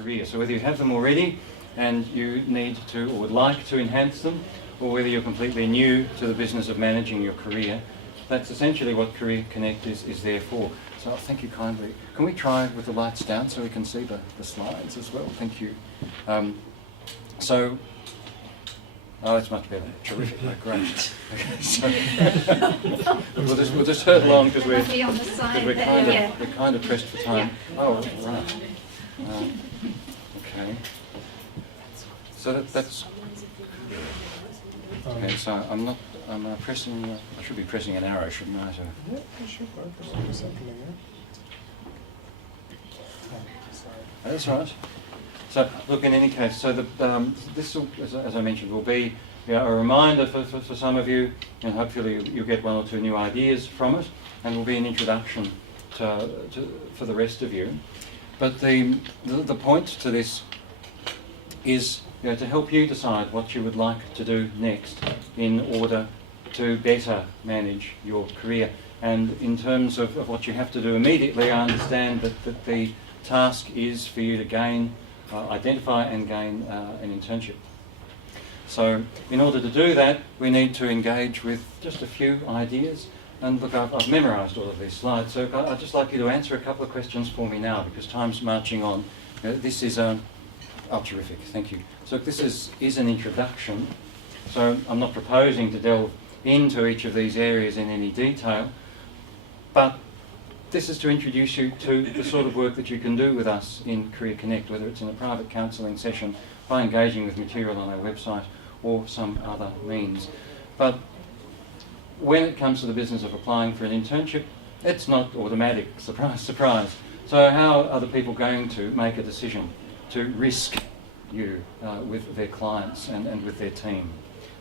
career. So whether you have them already and you need to or would like to enhance them, or whether you're completely new to the business of managing your career, that's essentially what Career Connect is there for. So thank you kindly. Can we try with the lights down so we can see the slides as well? Thank you. Oh, it's much better. Terrific. Oh, great. Okay, so we'll just hurtle along because we're kind of pressed for time. Yeah. Oh, right. Okay. So that's. Okay, so I'm pressing. I should be pressing an arrow, shouldn't I? So. Yeah, you should press something there. That's right. So, look, in any case, so this, as I mentioned, will be a reminder for some of you, and hopefully you'll get one or two new ideas from it, and will be an introduction for the rest of you. But the point to this is to help you decide what you would like to do next in order to better manage your career. And in terms of what you have to do immediately, I understand that the task is for you to identify and gain an internship. So in order to do that, we need to engage with just a few ideas. And look, I've memorised all of these slides, so I'd just like you to answer a couple of questions for me now, because time's marching on. This is oh, terrific, thank you. So this is an introduction. So I'm not proposing to delve into each of these areas in any detail, but this is to introduce you to the sort of work that you can do with us in Career Connect, whether it's in a private counselling session, by engaging with material on our website, or some other means. But when it comes to the business of applying for an internship, it's not automatic, surprise, surprise. So how are the people going to make a decision to risk you with their clients and with their team?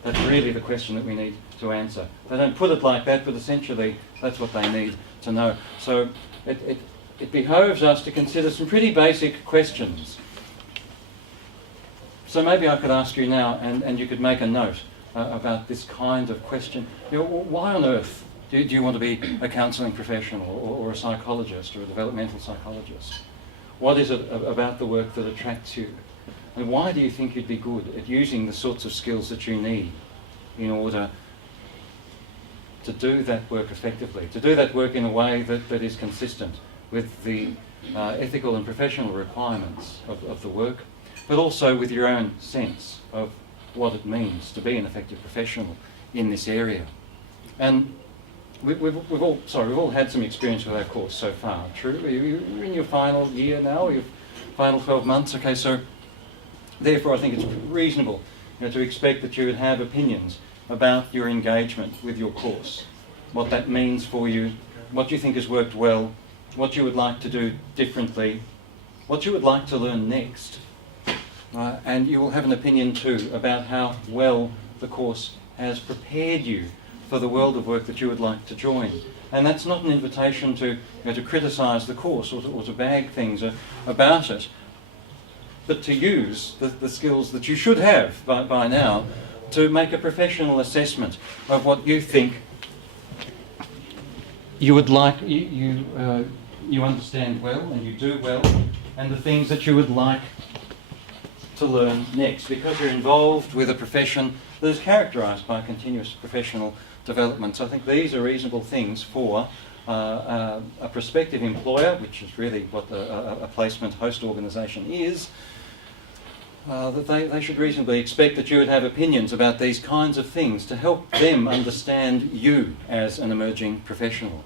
That's really the question that we need to answer. They don't put it like that, but essentially that's what they need to know. So it behoves us to consider some pretty basic questions. So maybe I could ask you now, and you could make a note about this kind of question. Why on earth do you want to be a counselling professional or a psychologist or a developmental psychologist? What is it about the work that attracts you? And why do you think you'd be good at using the sorts of skills that you need in order to do that work effectively, to do that work in a way that is consistent with the ethical and professional requirements of the work, but also with your own sense of what it means to be an effective professional in this area? And we've all had some experience with our course so far. True, you're in your final year now, or your final 12 months. Okay, so therefore I think it's reasonable to expect that you would have opinions about your engagement with your course, what that means for you, what you think has worked well, what you would like to do differently, what you would like to learn next. And you will have an opinion too about how well the course has prepared you for the world of work that you would like to join. And that's not an invitation to criticise the course or to bag things about it, but to use the skills that you should have by now to make a professional assessment of what you think you would like, you understand well and you do well, and the things that you would like to learn next, because you're involved with a profession that is characterised by continuous professional development. So I think these are reasonable things for a prospective employer, which is really what a placement host organisation is, that they should reasonably expect that you would have opinions about these kinds of things to help them understand you as an emerging professional.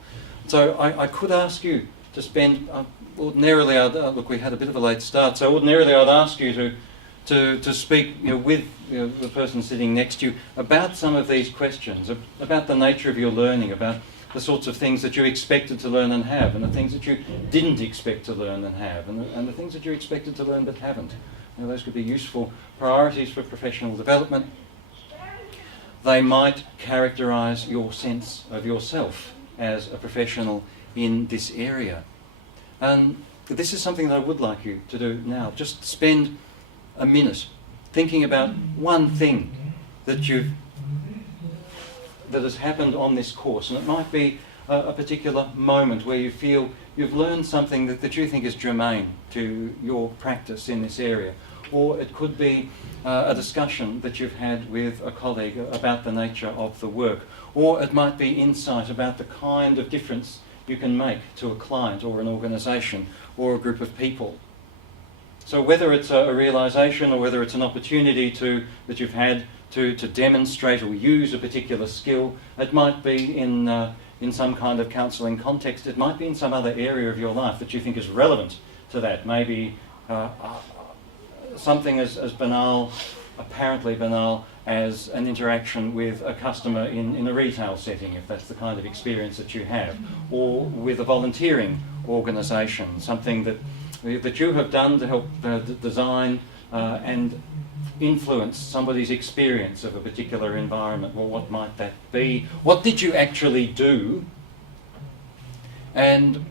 So I could ask you to spend, ordinarily, look, we had a bit of a late start, so ordinarily I'd ask you to speak with the person sitting next to you about some of these questions, about the nature of your learning, about the sorts of things that you expected to learn and have, and the things that you didn't expect to learn and have, and the things that you expected to learn but haven't. Those could be useful priorities for professional development. They might characterise your sense of yourself as a professional in this area. And this is something that I would like you to do now. Just spend a minute thinking about one thing that has happened on this course, and it might be a particular moment where you feel you've learned something that you think is germane to your practice in this area. Or it could be a discussion that you've had with a colleague about the nature of the work. Or it might be insight about the kind of difference you can make to a client or an organisation or a group of people. So whether it's a realisation or whether it's an opportunity that you've had to demonstrate or use a particular skill, it might be in some kind of counselling context, it might be in some other area of your life that you think is relevant to that. Maybe something as banal, apparently banal, as an interaction with a customer in a retail setting, if that's the kind of experience that you have, or with a volunteering organisation, something that you have done to help design and influence somebody's experience of a particular environment. Well, what might that be? What did you actually do? And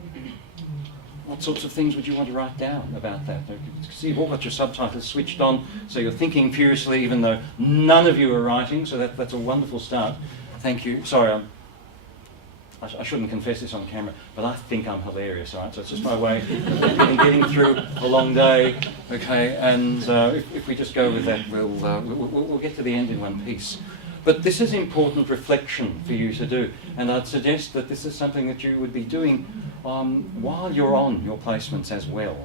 what sorts of things would you want to write down about that? You can see you've all got your subtitles switched on, so you're thinking furiously, even though none of you are writing, so that's a wonderful start. Thank you. Sorry, I shouldn't confess this on camera, but I think I'm hilarious, all right? So it's just my way of getting through a long day, okay? And if we just go with that, we'll get to the end in one piece. But this is important reflection for you to do, and I'd suggest that this is something that you would be doing while you're on your placements as well.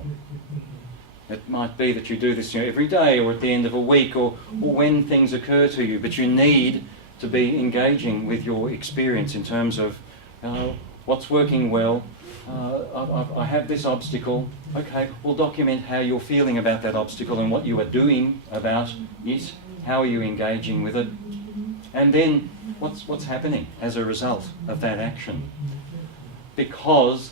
It might be that you do this every day or at the end of a week or when things occur to you, but you need to be engaging with your experience in terms of what's working well. I have this obstacle. Okay, we'll document how you're feeling about that obstacle and what you are doing about it. How are you engaging with it? And then what's happening as a result of that action? Because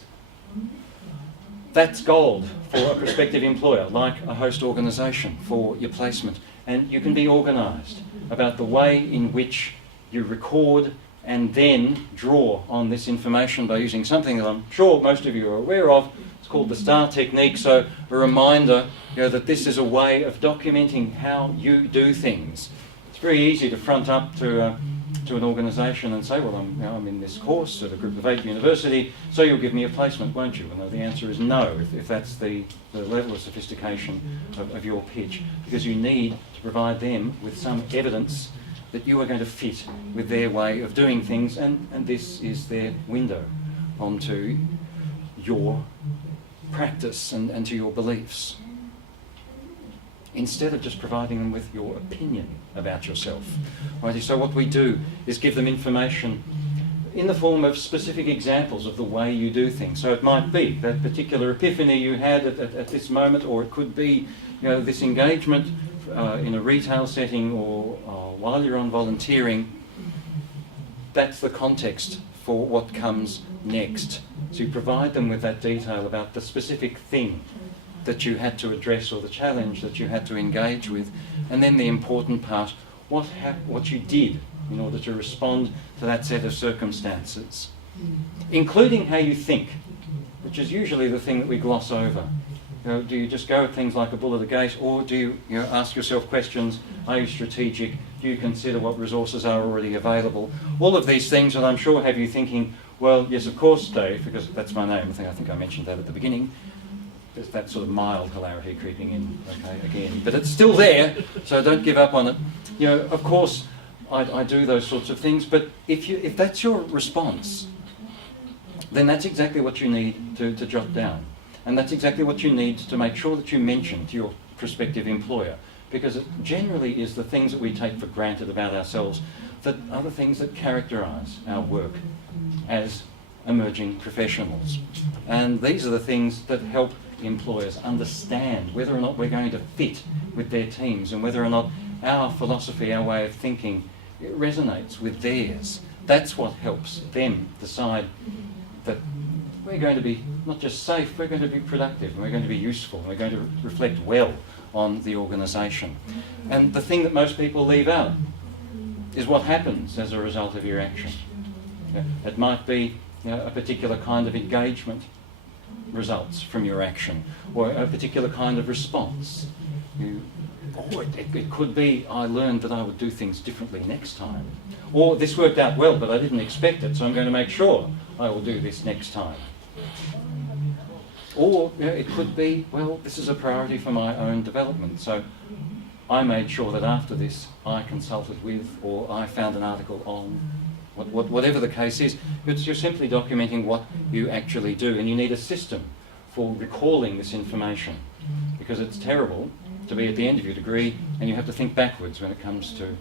that's gold for a prospective employer, like a host organisation for your placement. And you can be organised about the way in which you record and then draw on this information by using something that I'm sure most of you are aware of. It's called the STAR technique, so a reminder that this is a way of documenting how you do things. It's very easy to front up to an organisation and say, well, I'm in this course at a Group of 8 university, so you'll give me a placement, won't you? And the answer is no, if that's the level of sophistication of your pitch, because you need to provide them with some evidence that you are going to fit with their way of doing things, and this is their window onto your practice and to your beliefs, instead of just providing them with your opinion about yourself. Right? So what we do is give them information in the form of specific examples of the way you do things. So it might be that particular epiphany you had at this moment, or it could be this engagement in a retail setting or while you're on volunteering. That's the context for what comes next. So you provide them with that detail about the specific thing that you had to address or the challenge that you had to engage with, and then the important part, what you did in order to respond to that set of circumstances, including how you think, which is usually the thing that we gloss over. Do you just go at things like a bull at the gate, or do you ask yourself questions? Are you strategic? Do you consider what resources are already available? All of these things that I'm sure have you thinking, well, yes, of course, Dave, because that's my name. I think I mentioned that at the beginning. There's that sort of mild hilarity creeping in, okay, again. But it's still there, so don't give up on it. Of course, I do those sorts of things, but if that's your response, then that's exactly what you need to jot down. And that's exactly what you need to make sure that you mention to your prospective employer, because it generally is the things that we take for granted about ourselves that are the things that characterise our work as emerging professionals. And these are the things that help employers understand whether or not we're going to fit with their teams and whether or not our philosophy, our way of thinking, it resonates with theirs. That's what helps them decide that we're going to be not just safe, we're going to be productive, and we're going to be useful, and we're going to reflect well on the organisation. And the thing that most people leave out is what happens as a result of your action. It might be a particular kind of engagement results from your action, or a particular kind of response. It could be, I learned that I would do things differently next time. Or this worked out well, but I didn't expect it, so I'm going to make sure I will do this next time. Or it could be, well, this is a priority for my own development. So I made sure that after this I consulted with, or I found an article on, whatever the case is. You're simply documenting what you actually do, and you need a system for recalling this information, because it's terrible to be at the end of your degree and you have to think backwards when it comes to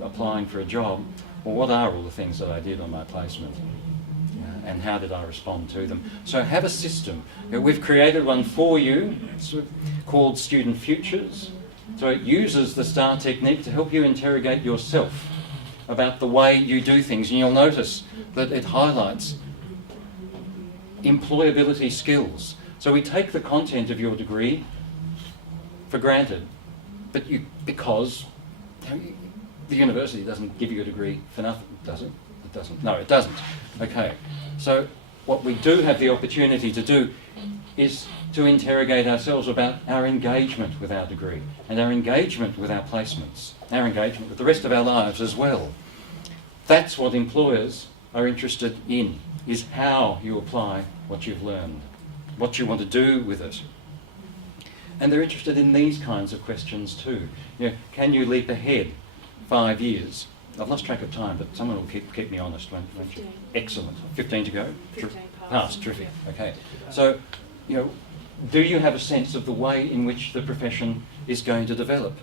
applying for a job. Well, what are all the things that I did on my placement? And how did I respond to them? So have a system. We've created one for you. It's called Student Futures. So it uses the STAR technique to help you interrogate yourself about the way you do things. And you'll notice that it highlights employability skills. So we take the content of your degree for granted, but because the university doesn't give you a degree for nothing, does it? It doesn't. No, it doesn't. Okay. So what we do have the opportunity to do is to interrogate ourselves about our engagement with our degree and our engagement with our placements, our engagement with the rest of our lives as well. That's what employers are interested in, is how you apply what you've learned, what you want to do with it. And they're interested in these kinds of questions too. Can you leap ahead 5 years? I've lost track of time, but someone will keep me honest, won't you? 15. Excellent. 15 to go? 15 Passed. Terrific. Okay. So, do you have a sense of the way in which the profession is going to develop?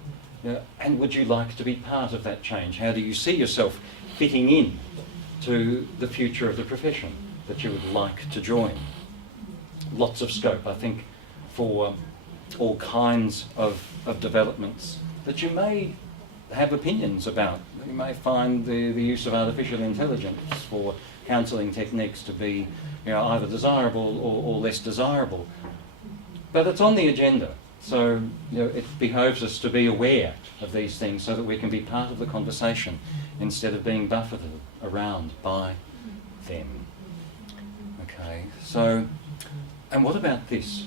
And would you like to be part of that change? How do you see yourself fitting in to the future of the profession that you would like to join? Lots of scope, I think, for all kinds of developments that you may have opinions about. You may find the use of artificial intelligence for counselling techniques to be either desirable or less desirable. But it's on the agenda, so it behoves us to be aware of these things so that we can be part of the conversation instead of being buffeted around by them. Okay, so, and what about this?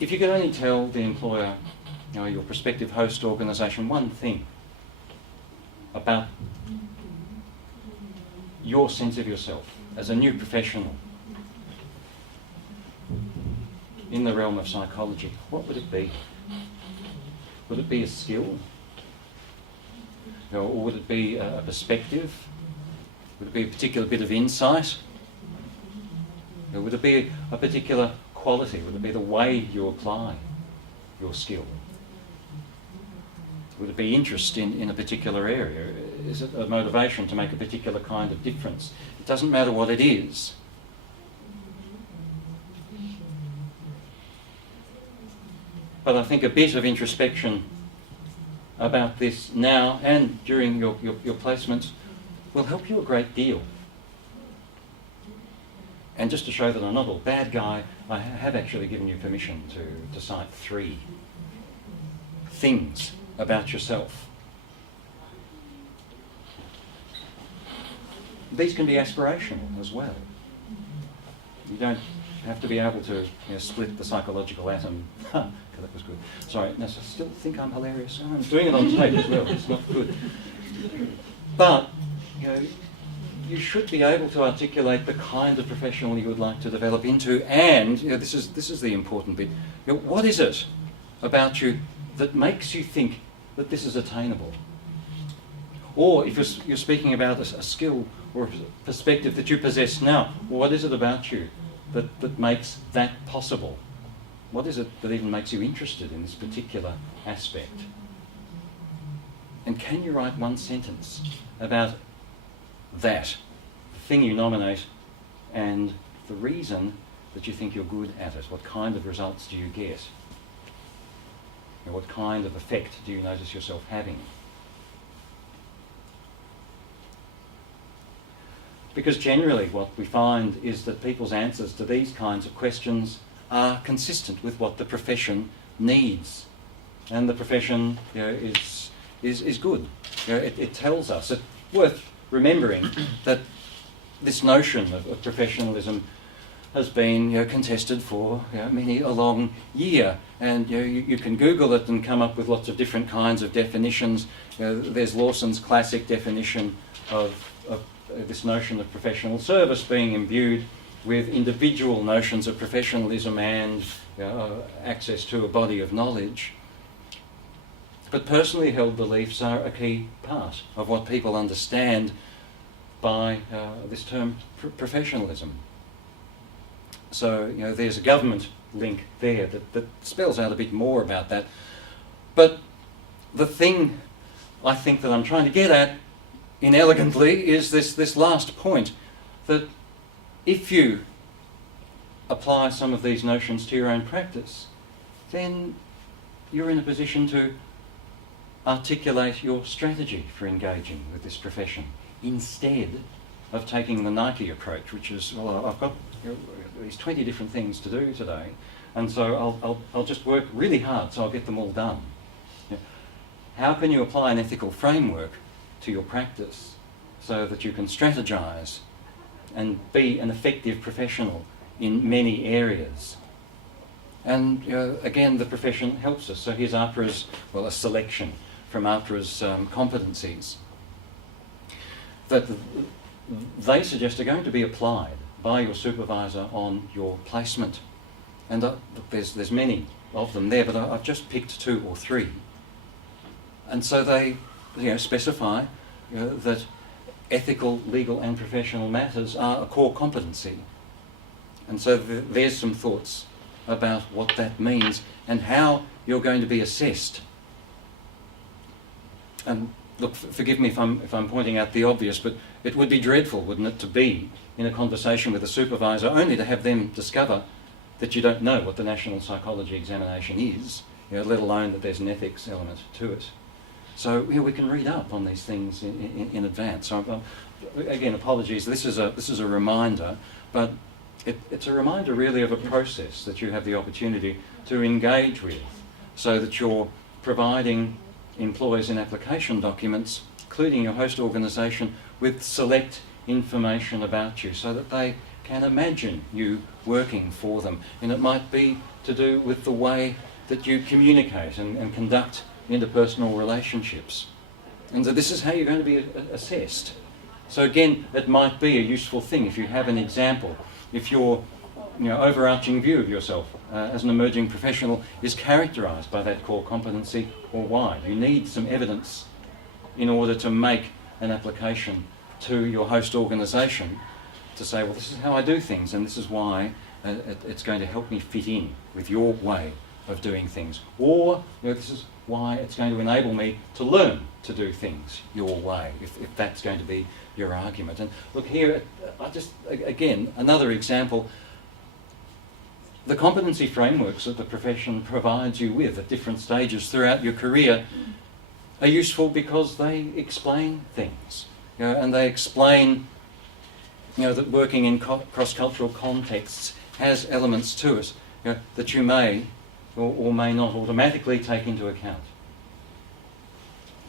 If you could only tell the employer, your prospective host organisation, one thing about your sense of yourself as a new professional in the realm of psychology, what would it be? Would it be a skill? Or would it be a perspective? Would it be a particular bit of insight? Or would it be a particular quality? Would it be the way you apply your skill? Would it be interest in a particular area? Is it a motivation to make a particular kind of difference? It doesn't matter what it is. But I think a bit of introspection about this now and during your placements will help you a great deal. And just to show that I'm not all bad guy, I have actually given you permission to cite 3 things about yourself. These can be aspirational as well. You don't have to be able to split the psychological atom. That was good. Sorry, no, so I still think I'm hilarious. I'm doing it on tape as well. It's not good. But, you should be able to articulate the kind of professional you would like to develop into, and this is the important bit. What is it about you that makes you think that this is attainable? Or if you're speaking about a skill or a perspective that you possess now, what is it about you that makes that possible? What is it that even makes you interested in this particular aspect? And can you write one sentence about that, the thing you nominate, and the reason that you think you're good at it? What kind of results do you get? What kind of effect do you notice yourself having? Because generally what we find is that people's answers to these kinds of questions are consistent with what the profession needs. And the profession is good. It tells us. It's worth remembering that this notion of professionalism has been contested for many a long year, and you can Google it and come up with lots of different kinds of definitions. There's Lawson's classic definition of this notion of professional service being imbued with individual notions of professionalism and access to a body of knowledge. But personally held beliefs are a key part of what people understand by this term professionalism. So, there's a government link there that spells out a bit more about that. But the thing I think that I'm trying to get at inelegantly is this last point, that if you apply some of these notions to your own practice, then you're in a position to articulate your strategy for engaging with this profession instead of taking the Nike approach, which is, well, I've got these 20 different things to do today, and so I'll just work really hard so I'll get them all done. How can you apply an ethical framework to your practice so that you can strategize and be an effective professional in many areas? And again, the profession helps us. So here's APRA's, well, a selection from APRA's competencies that they suggest are going to be applied by your supervisor on your placement. And there's many of them there, but I've just picked 2 or 3. And so they specify that ethical, legal and professional matters are a core competency. And so there's some thoughts about what that means and how you're going to be assessed. And look, forgive me if I'm pointing out the obvious, but it would be dreadful, wouldn't it, to be in a conversation with a supervisor only to have them discover that you don't know what the National Psychology Examination is, let alone that there's an ethics element to it. So we can read up on these things in advance. So again, apologies. This is a reminder, but it's a reminder really of a process that you have the opportunity to engage with, so that you're providing employees in application documents, including your host organisation, with select information about you, so that they can imagine you working for them. And it might be to do with the way that you communicate and conduct interpersonal relationships. And so this is how you're going to be assessed. So again, it might be a useful thing if you have an example. If your overarching view of yourself as an emerging professional is characterised by that core competency, or why. You need some evidence in order to make an application to your host organisation to say, well, this is how I do things and this is why it's going to help me fit in with your way of doing things. Or this is why it's going to enable me to learn to do things your way, if that's going to be your argument. And look here, again, another example. The competency frameworks that the profession provides you with at different stages throughout your career are useful because they explain things, and they explain that working in cross-cultural contexts has elements to it that you may or may not automatically take into account.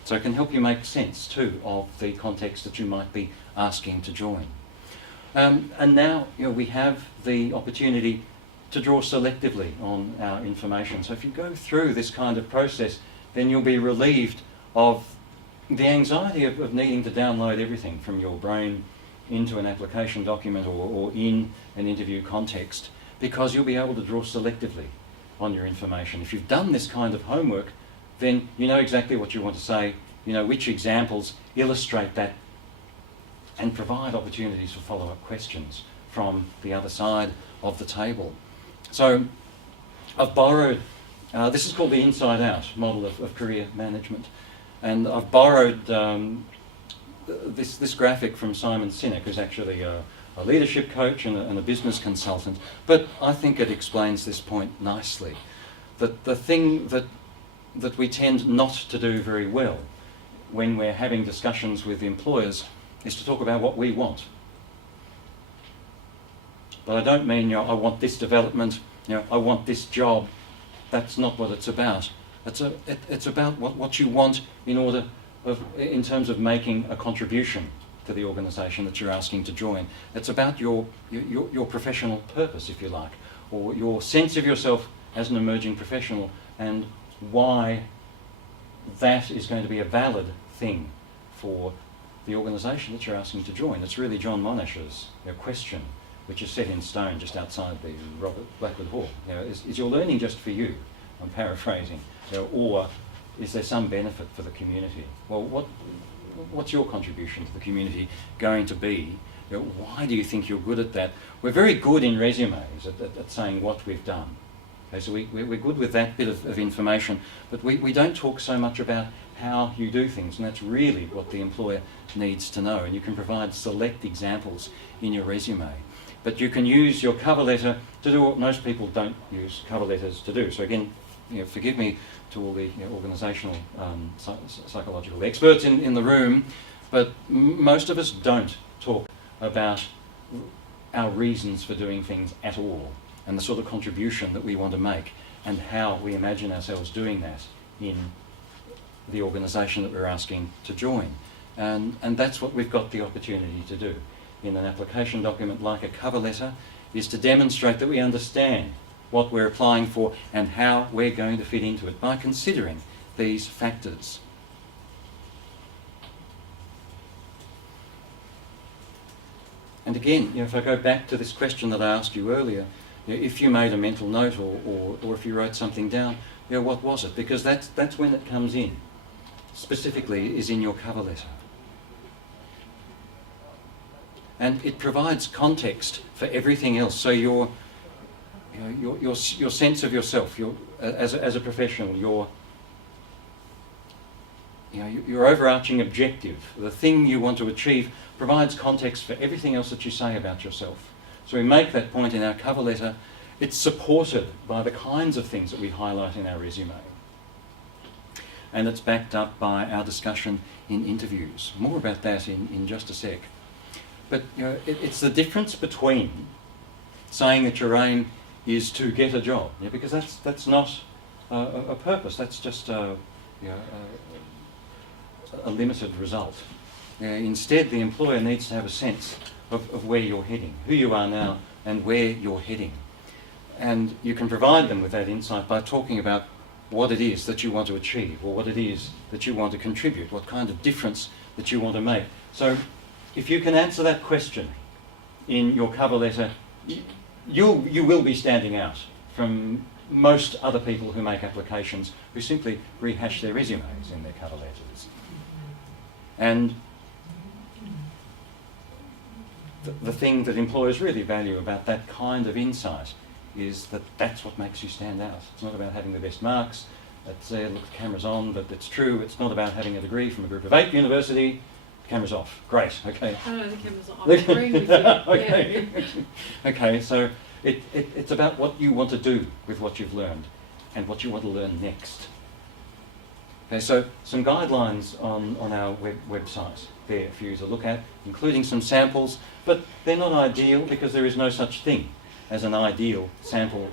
So it can help you make sense too of the context that you might be asking to join. And now we have the opportunity to draw selectively on our information. So if you go through this kind of process, then you'll be relieved of the anxiety of needing to download everything from your brain into an application document or in an interview context, because you'll be able to draw selectively on your information. If you've done this kind of homework, then you know exactly what you want to say, you know which examples illustrate that, and provide opportunities for follow-up questions from the other side of the table. So I've borrowed, this is called the inside out model of career management, and I've borrowed this graphic from Simon Sinek, who's actually a leadership coach and a business consultant, but I think it explains this point nicely. That the thing that we tend not to do very well when we're having discussions with employers is to talk about what we want. But I don't mean, I want this development, I want this job. That's not what it's about. It's about what you want in terms of making a contribution to the organisation that you're asking to join. It's about your professional purpose, if you like, or your sense of yourself as an emerging professional, and why that is going to be a valid thing for the organisation that you're asking to join. It's really John Monish's question which is set in stone just outside the Robert Blackwood Hall. Is your learning just for you? I'm paraphrasing. Or is there some benefit for the community? Well, what's your contribution to the community going to be? Why do you think you're good at that? We're very good in resumes at saying what we've done. Okay, so we're good with that bit of information, but we don't talk so much about how you do things, and that's really what the employer needs to know. And you can provide select examples in your resume. But you can use your cover letter to do what most people don't use cover letters to do. So again, forgive me to all the organisational psychological experts in the room, but most of us don't talk about our reasons for doing things at all, and the sort of contribution that we want to make, and how we imagine ourselves doing that in the organisation that we're asking to join. And that's what we've got the opportunity to do in an application document like a cover letter, is to demonstrate that we understand what we're applying for and how we're going to fit into it by considering these factors. And again, if I go back to this question that I asked you earlier, if you made a mental note or if you wrote something down, what was it? Because that's when it comes in. Specifically, is in your cover letter. And it provides context for everything else. So your sense of yourself, as a professional, your overarching objective, the thing you want to achieve, provides context for everything else that you say about yourself. So we make that point in our cover letter. It's supported by the kinds of things that we highlight in our resume. And it's backed up by our discussion in interviews. More about that in just a sec. But it's the difference between saying that your aim is to get a job, because that's not a purpose. That's just a limited result. Instead, the employer needs to have a sense of where you're heading, who you are now, and where you're heading. And you can provide them with that insight by talking about what it is that you want to achieve, or what it is that you want to contribute, what kind of difference that you want to make. So if you can answer that question in your cover letter, you will be standing out from most other people who make applications who simply rehash their resumes in their cover letters. And the thing that employers really value about that kind of insight is that that's what makes you stand out. It's not about having the best marks. It's there, look, the camera's on, but it's true. It's not about having a degree from a group of 8 university. The camera's off. Great, okay. Oh no, the camera's on. I'm agreeing with you. Okay. Yeah. Okay, so it's about what you want to do with what you've learned and what you want to learn next. Okay, so some guidelines on our website there for you to look at, including some samples, but they're not ideal because there is no such thing as an ideal sample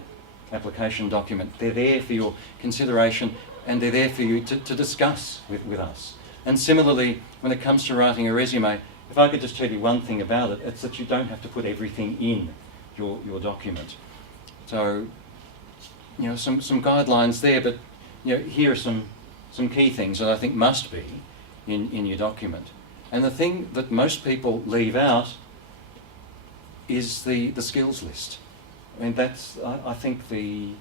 application document. They're there for your consideration, and they're there for you to discuss with us. And similarly, when it comes to writing a resume, if I could just tell you one thing about it, it's that you don't have to put everything in your document. So, some guidelines there, but here are some key things that I think must be in your document. And the thing that most people leave out is the skills list. I mean, that's, I think, the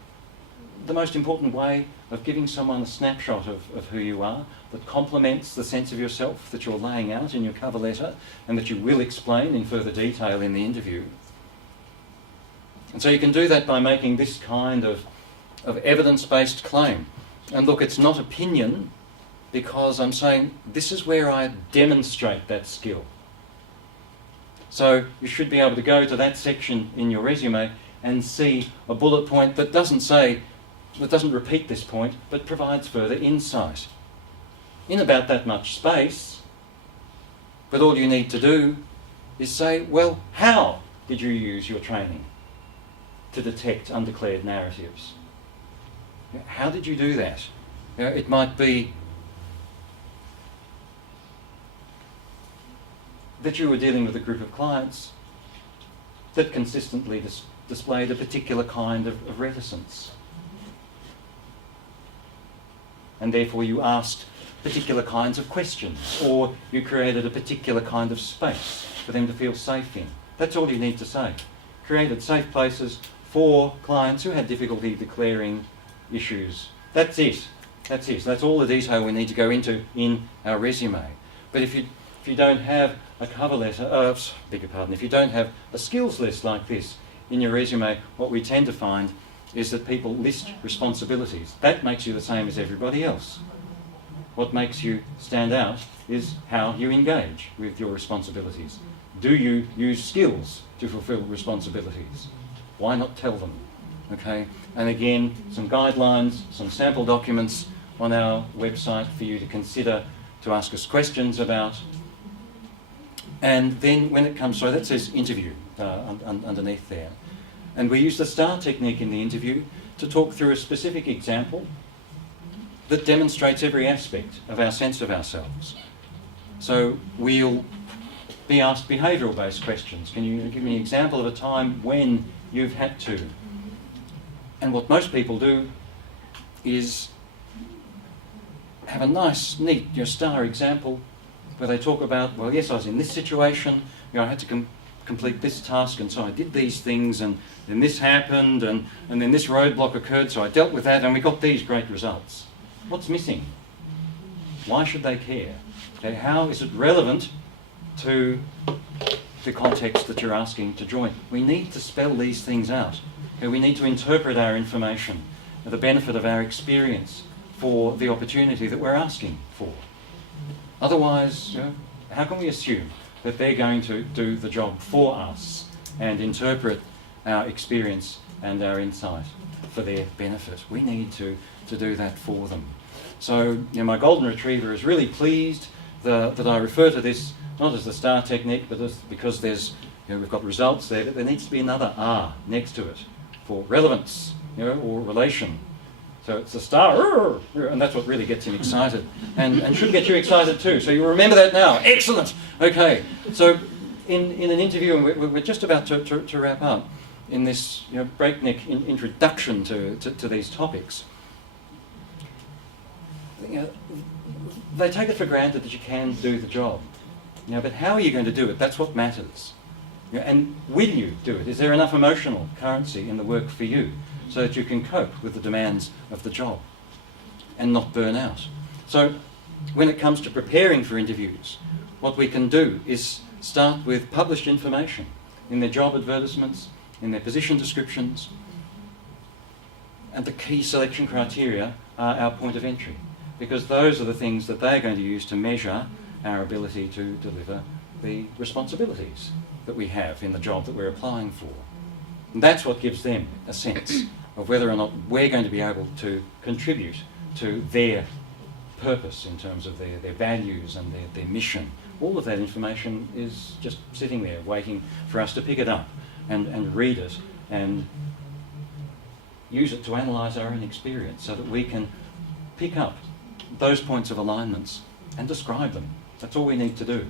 most important way of giving someone a snapshot of who you are that complements the sense of yourself that you're laying out in your cover letter and that you will explain in further detail in the interview. And so you can do that by making this kind of evidence-based claim. And look, it's not opinion, because I'm saying this is where I demonstrate that skill. So you should be able to go to that section in your resume and see a bullet point that doesn't repeat this point, but provides further insight. In about that much space, but all you need to do is say, well, how did you use your training to detect undeclared narratives? How did you do that? It might be that you were dealing with a group of clients that consistently displayed a particular kind of reticence. And therefore you asked particular kinds of questions, or you created a particular kind of space for them to feel safe in. That's all you need to say. created safe places for clients who had difficulty declaring issues. That's it. That's it. That's all the detail we need to go into in our resume. But if you don't have a cover letter, beg your pardon, if you don't have a skills list like this in your resume, what we tend to find is that people list responsibilities. That makes you the same as everybody else. What makes you stand out is how you engage with your responsibilities. Do you use skills to fulfill responsibilities? Why not tell them? Okay, and again, some guidelines, some sample documents on our website for you to consider, to ask us questions about. And then when it comes, so that says interview underneath there. And we use the STAR technique in the interview to talk through a specific example that demonstrates every aspect of our sense of ourselves. So we'll be asked behavioural-based questions. Can you give me an example of a time when you've had to? And what most people do is have a nice, neat, STAR example where they talk about, well, yes, I was in this situation, I had to complete this task, and so I did these things, and then this happened, and then this roadblock occurred, so I dealt with that, and we got these great results. What's missing? Why should they care? Okay, how is it relevant to the context that you're asking to join? We need to spell these things out. Okay, we need to interpret our information for the benefit of our experience for the opportunity that we're asking for. Otherwise, how can we assume that they're going to do the job for us and interpret our experience and our insight for their benefit? We need to do that for them. So my golden retriever is really pleased that I refer to this not as the STAR technique, but because there's we've got results there, but there needs to be another R next to it for relevance, or relation. So it's a STAR, and that's what really gets him excited, and should get you excited too. So you remember that now. Excellent. Okay. So in an interview, and we're just about to wrap up in this breakneck introduction to these topics. They take it for granted that you can do the job. But how are you going to do it? That's what matters. And will you do it? Is there enough emotional currency in the work for you so that you can cope with the demands of the job and not burn out? So when it comes to preparing for interviews, what we can do is start with published information in their job advertisements, in their position descriptions, and the key selection criteria are our point of entry, because those are the things that they're going to use to measure our ability to deliver the responsibilities that we have in the job that we're applying for. And that's what gives them a sense of whether or not we're going to be able to contribute to their purpose in terms of their values and their mission. All of that information is just sitting there waiting for us to pick it up and read it and use it to analyse our own experience so that we can pick up those points of alignments and describe them. That's all we need to do.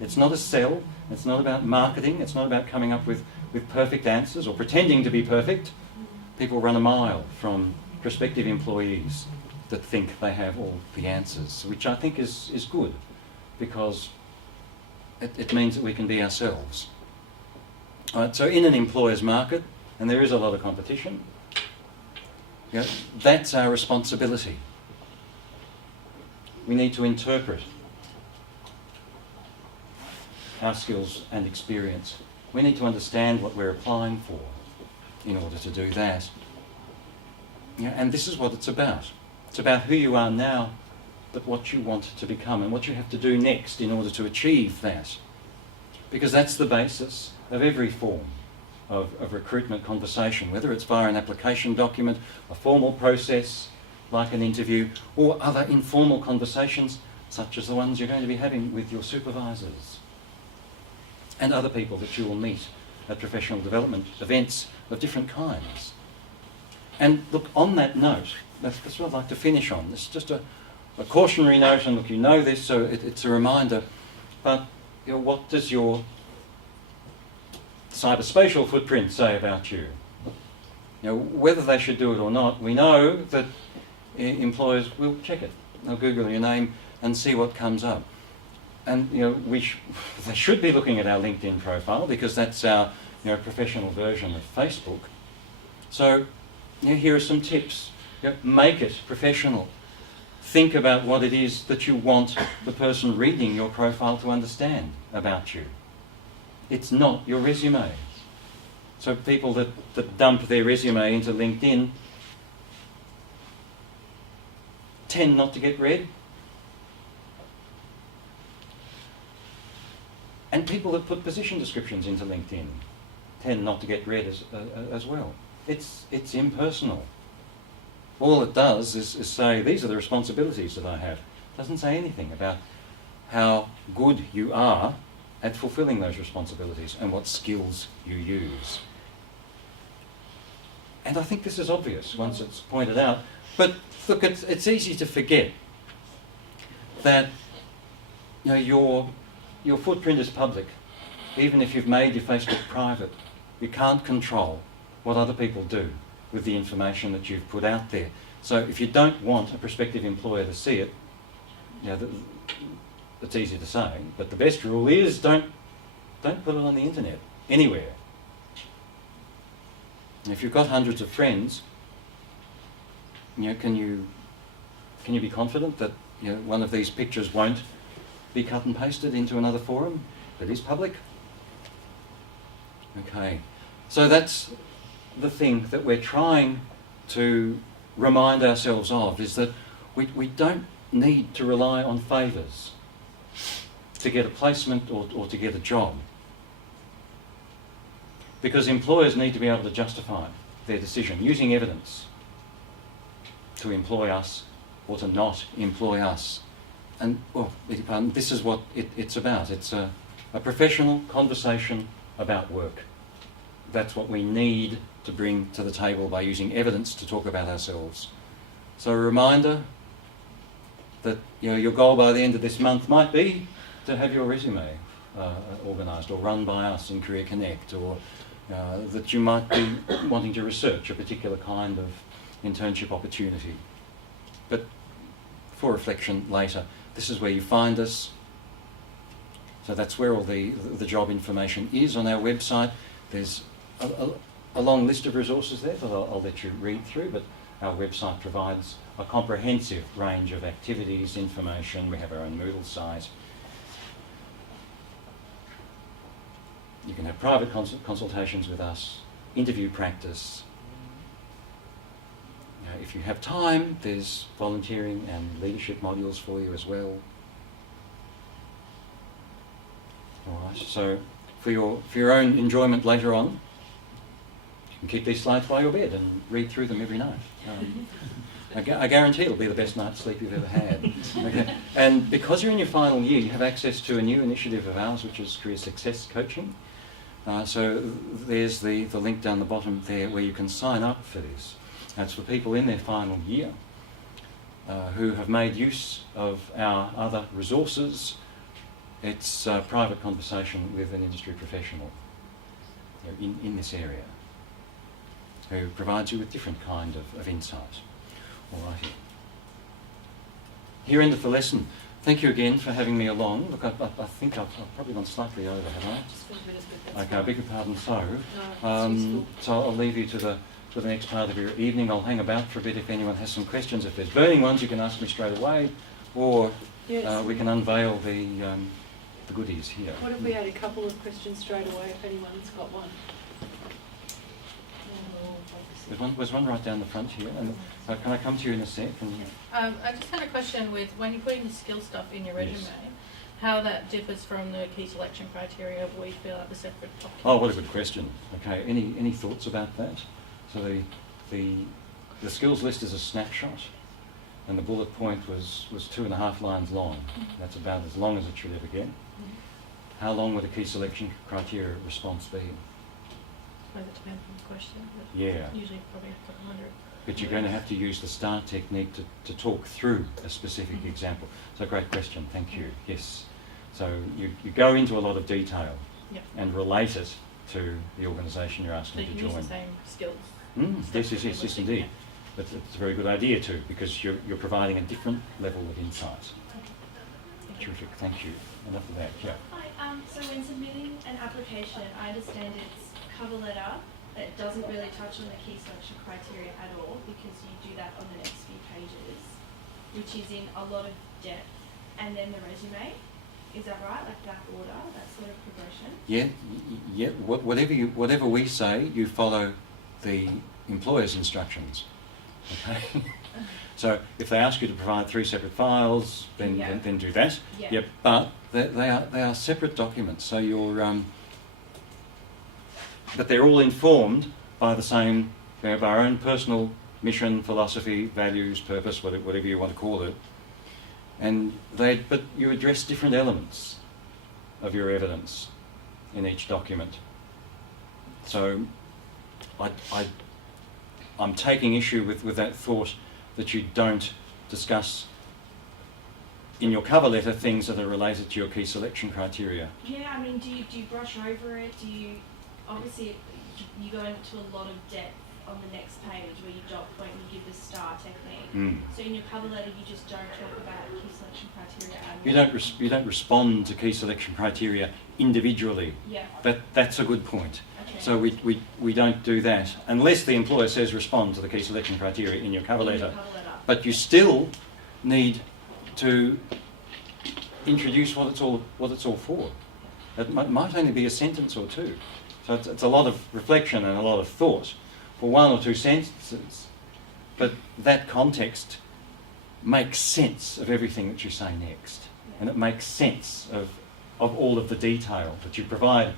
It's not a sell, it's not about marketing, it's not about coming up with perfect answers or pretending to be perfect. People run a mile from prospective employees that think they have all the answers, which I think is good, because it means that we can be ourselves. All right, so in an employer's market, and there is a lot of competition, that's our responsibility. We need to interpret our skills and experience. We need to understand what we're applying for in order to do that. And this is what it's about. It's about who you are now, but what you want to become and what you have to do next in order to achieve that. Because that's the basis of every form of recruitment conversation, whether it's via an application document, a formal process like an interview, or other informal conversations such as the ones you're going to be having with your supervisors and other people that you will meet at professional development events of different kinds. And look, on that note, that's what I'd like to finish on. It's just a cautionary note, and look, you know this, so it's a reminder, but what does your cyberspatial footprint say about you? Whether they should do it or not, we know that employers will check it. They'll Google your name and see what comes up. And they should be looking at our LinkedIn profile, because that's our professional version of Facebook. So here are some tips. Make it professional. Think about what it is that you want the person reading your profile to understand about you. It's not your resume. So people that dump their resume into LinkedIn tend not to get read. And people that put position descriptions into LinkedIn tend not to get read as well. It's impersonal. All it does is say, these are the responsibilities that I have. It doesn't say anything about how good you are at fulfilling those responsibilities and what skills you use. And I think this is obvious once it's pointed out. But look, it's easy to forget that your footprint is public. Even if you've made your Facebook private, you can't control what other people do with the information that you've put out there. So if you don't want a prospective employer to see it, it's easy to say, but the best rule is don't put it on the internet, anywhere. And if you've got hundreds of friends, can you be confident that one of these pictures won't be cut and pasted into another forum that is public? Okay, so that's the thing that we're trying to remind ourselves of, is that we don't need to rely on favours to get a placement or to get a job. Because employers need to be able to justify their decision using evidence to employ us or to not employ us. And, this is what it's about. It's a professional conversation about work. That's what we need to bring to the table by using evidence to talk about ourselves. So a reminder that your goal by the end of this month might be to have your resume organised or run by us in Career Connect, or that you might be wanting to research a particular kind of internship opportunity. But for reflection later, this is where you find us. So that's where all the job information is on our website. There's a long list of resources there that I'll let you read through, but our website provides a comprehensive range of activities, information. We have our own Moodle site. You can have private consultations with us, interview practice. If you have time, there's volunteering and leadership modules for you as well. All right, so for your own enjoyment later on, you can keep these slides by your bed and read through them every night. I guarantee it'll be the best night's sleep you've ever had. Okay. And because you're in your final year, you have access to a new initiative of ours, which is Career Success Coaching. So there's the link down the bottom there where you can sign up for this. That's for people in their final year who have made use of our other resources. It's a private conversation with an industry professional in this area who provides you with different kind of insight. All righty. Here endeth the lesson. Thank you again for having me along. Look, I think I've probably gone slightly over, have I? Just a little bit of it. Okay, I beg your pardon. So, No, it's useful. so I'll leave you to the next part of your evening. I'll hang about for a bit if anyone has some questions. If there's burning ones, you can ask me straight away, or Yes. we can unveil the goodies here. What if we had a couple of questions straight away if anyone's got one? There's one right down the front here. And can I come to you in a sec? I just had a question with when you're putting the skill stuff in your resume, Yes. how that differs from the key selection criteria where you fill out the separate document. Oh, what a good question. Okay, any thoughts about that? So the skills list is a snapshot, and the bullet point was 2.5 lines long. That's about as long as it should ever get. How long would a key selection criteria response be? Well, it depends on the question, but Yeah. usually probably a couple hundred. But you're going to have to use the STAR technique to talk through a specific example. So great question, thank you. Yes. So you go into a lot of detail Yep. and relate it to the organisation you're So asking you to can use join. the same skills. Yes, indeed. But it's a very good idea too, because you're providing a different level of insight. Terrific, thank you. Enough of that, yeah. Hi, so when submitting an application, I understand it's cover letter, it doesn't really touch on the key selection criteria at all, because you do that on the next few pages, which is in a lot of depth, and then the resume. Is that right? Like that order, that sort of progression? Yeah. Whatever we say, you follow the employer's instructions. Okay. So if they ask you to provide 3 separate files, then do that. Yeah. Yep. But they are separate documents. So but they're all informed by the same, by our own personal mission, philosophy, values, purpose, whatever you want to call it. But you address different elements of your evidence in each document. So I'm taking issue with that thought that you don't discuss in your cover letter things that are related to your key selection criteria. Yeah, I mean, do you brush over it? Do you, obviously, you go into a lot of depth on the next page where you dot point and you give the star technique. So in your cover letter, you just don't talk about key selection criteria at all. You don't respond to key selection criteria individually. Yeah. That's a good point. Okay. So we don't do that unless the employer says respond to the key selection criteria in your cover letter. But you still need to introduce what it's all for. It might only be a sentence or two. So it's a lot of reflection and a lot of thought for 1 or 2 sentences, but that context makes sense of everything that you say next, and it makes sense of all of the detail that you provide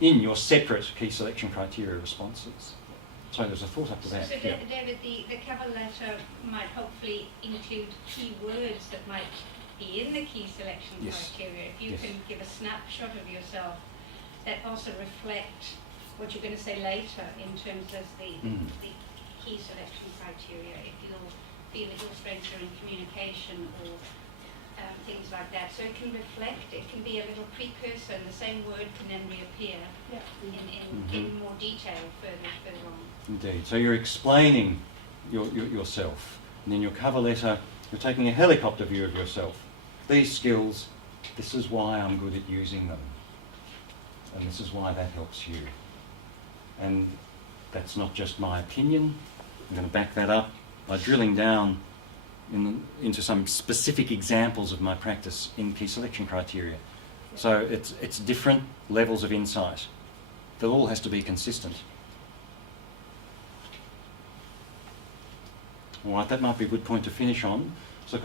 in your separate key selection criteria responses. So there's a thought up to that. So David, the cover letter might hopefully include key words that might be in the key selection criteria. If you can give a snapshot of yourself that also reflect what you're going to say later in terms of the key selection criteria, if you'll feel that your strengths are in communication or things like that. So it can reflect, it can be a little precursor, and the same word can then reappear in more detail further on. Indeed. So you're explaining yourself, and in your cover letter, you're taking a helicopter view of yourself. These skills, this is why I'm good at using them, and this is why that helps you. And that's not just my opinion. I'm going to back that up by drilling down into some specific examples of my practice in key selection criteria. So it's different levels of insight. That all has to be consistent. All right, that might be a good point to finish on. So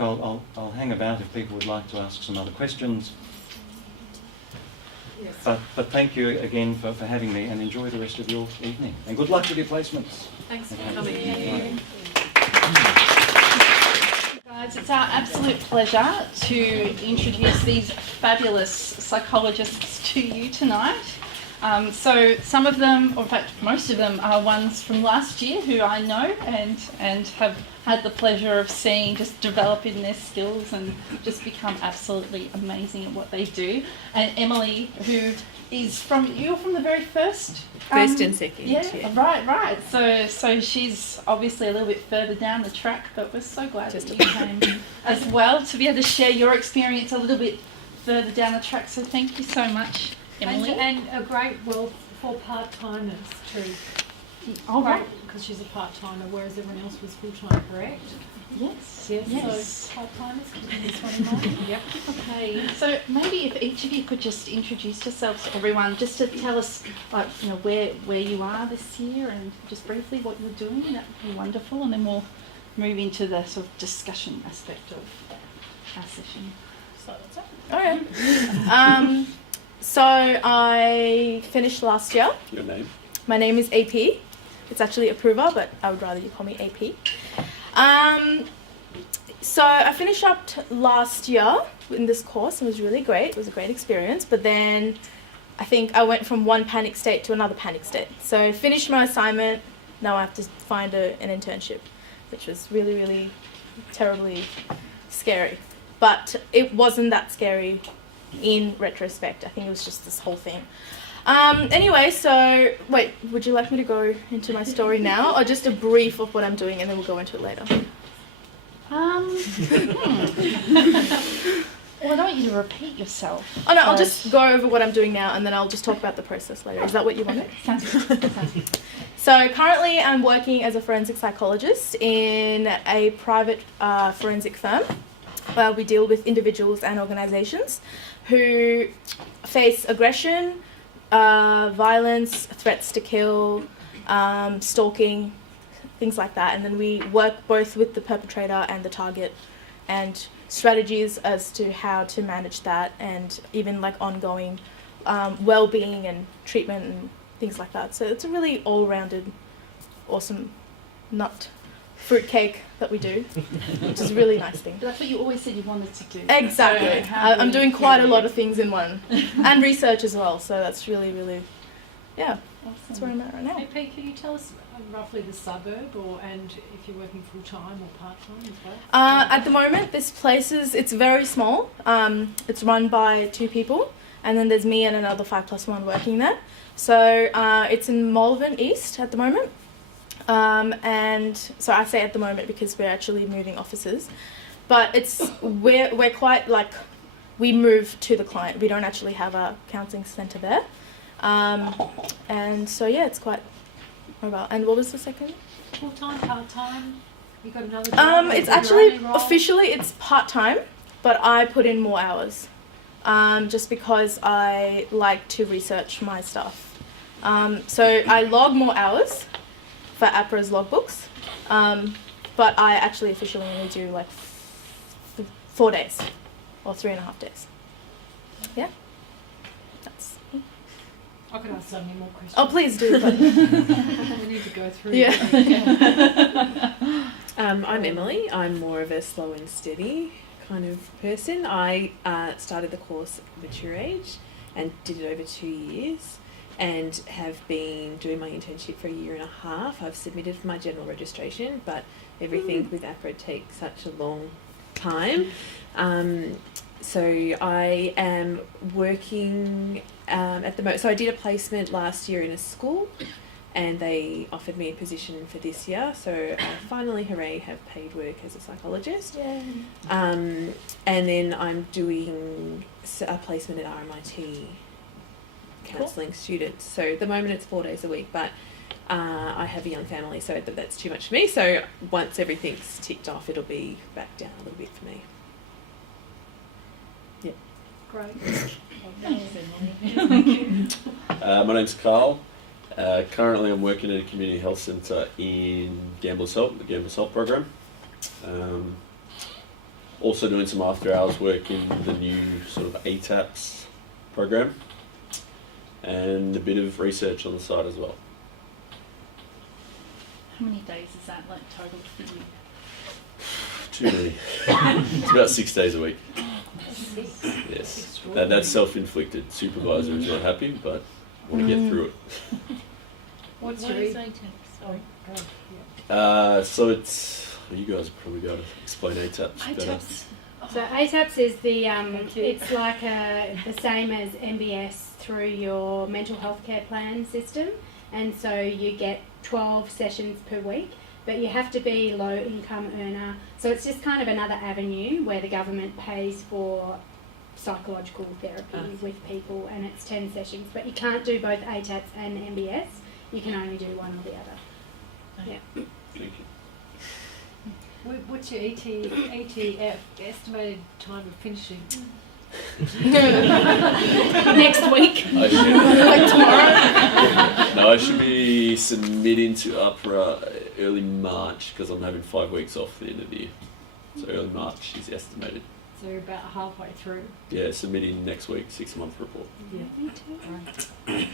I'll hang about if people would like to ask some other questions. Yes. But thank you again for having me, and enjoy the rest of your evening. And good luck with your placements. Thanks for Okay. coming. Guys, it's our absolute pleasure to introduce these fabulous psychologists to you tonight. So some of them, or in fact most of them, are ones from last year who I know and have had the pleasure of seeing just develop in their skills and just become absolutely amazing at what they do. And Emily, who is you're from the very first and second. Yeah, right. So she's obviously a little bit further down the track, but we're so glad that you came as well to be able to share your experience a little bit further down the track. So thank you so much, Emily. And a great for part-timers too. All right. Because she's a part-timer, whereas everyone else was full-time, correct? Yes. Yes. So part-timers, keeping this one in mind. Yep. Okay. So maybe if each of you could just introduce yourselves to everyone, just to tell us, like, where you are this year and just briefly what you're doing. That would be wonderful, and then we'll move into the sort of discussion aspect of our session. Okay. So I finished last year. Your name? My name is AP. It's actually Approver, but I would rather you call me AP. So I finished up last year in this course. It was really great. It was a great experience. But then I think I went from one panic state to another panic state. So I finished my assignment. Now I have to find an internship, which was really, really terribly scary. But it wasn't that scary in retrospect. I think it was just this whole thing. Anyway, so wait, would you like me to go into my story now, or just a brief of what I'm doing, and then we'll go into it later? Well, I don't want you to repeat yourself. Oh no, I'll So- just go over what I'm doing now and then I'll just talk about the process later. Is that what you wanted? Sounds good. Sounds good. So currently I'm working as a forensic psychologist in a private forensic firm where we deal with individuals and organisations who face aggression, violence, threats to kill, stalking, things like that. And then we work both with the perpetrator and the target and strategies as to how to manage that, and even like ongoing well-being and treatment and things like that. So it's a really all-rounded, awesome nut fruitcake that we do, which is a really nice thing. But that's what you always said you wanted to do. Exactly. So how I'm do doing you quite a do lot it? of things in one, and research as well. So that's really, really, yeah, that's where I'm at right now. Hey Pete, can you tell us roughly the suburb, and if you're working full time or part time as well? At the moment, this place it's very small. It's run by 2 people, and then there's me and another 5+1 working there. So it's in Malvern East at the moment. And so I say at the moment because we're actually moving offices, but we're quite like, we move to the client. We don't actually have a counselling centre there. And so yeah, it's quite mobile. And what was the second? Full time, part time? You got another job? It's Is your actually only role? officially it's part-time, but I put in more hours, just because I like to research my stuff. So I log more hours for APRA's logbooks, but I actually officially only do like 4 days or 3.5 days. Yeah, that's. I could ask so many more questions. Oh, please do. But We need to go through. yeah. I'm Emily. I'm more of a slow and steady kind of person. I started the course at mature age and did it over 2 years, and have been doing my internship for 1.5 years. I've submitted for my general registration, but everything with APRA takes such a long time. So I am working at the moment. So I did a placement last year in a school, and they offered me a position for this year. So I finally, hooray, have paid work as a psychologist. Yeah. And then I'm doing a placement at RMIT, counselling students. So at the moment it's 4 days a week, but I have a young family, so that's too much for me. So once everything's ticked off, it'll be back down a little bit for me. Yeah. Great. My name's Carl. Currently I'm working at a community health centre in Gamblers Help, the Gamblers Help program. Also doing some after hours work in the new sort of ATAPS program, and a bit of research on the side as well. How many days is that like total for you? Too many. It's about 6 days a week. Yes, and that's self-inflicted. Supervisor is not happy, but I want to get through it. What's What your is e- ATAP? Sorry. So it's, you guys have probably got to explain ATAPS better. So ATAPS is the Thank you. it's like the same as MBS through your mental health care plan system, and so you get 12 sessions per week, but you have to be low income earner. So it's just kind of another avenue where the government pays for psychological therapy with people, and it's 10 sessions, but you can't do both ATAPS and MBS. You can only do one or the other. Yeah. Thank you. What's your ETF, estimated time of finishing? Next week. I should, Like tomorrow. no, I should be submitting to APRA early March because I'm having 5 weeks off at the end of the year. So early March is estimated. So you're about halfway through. Yeah, submitting next week, 6-month report. Yeah.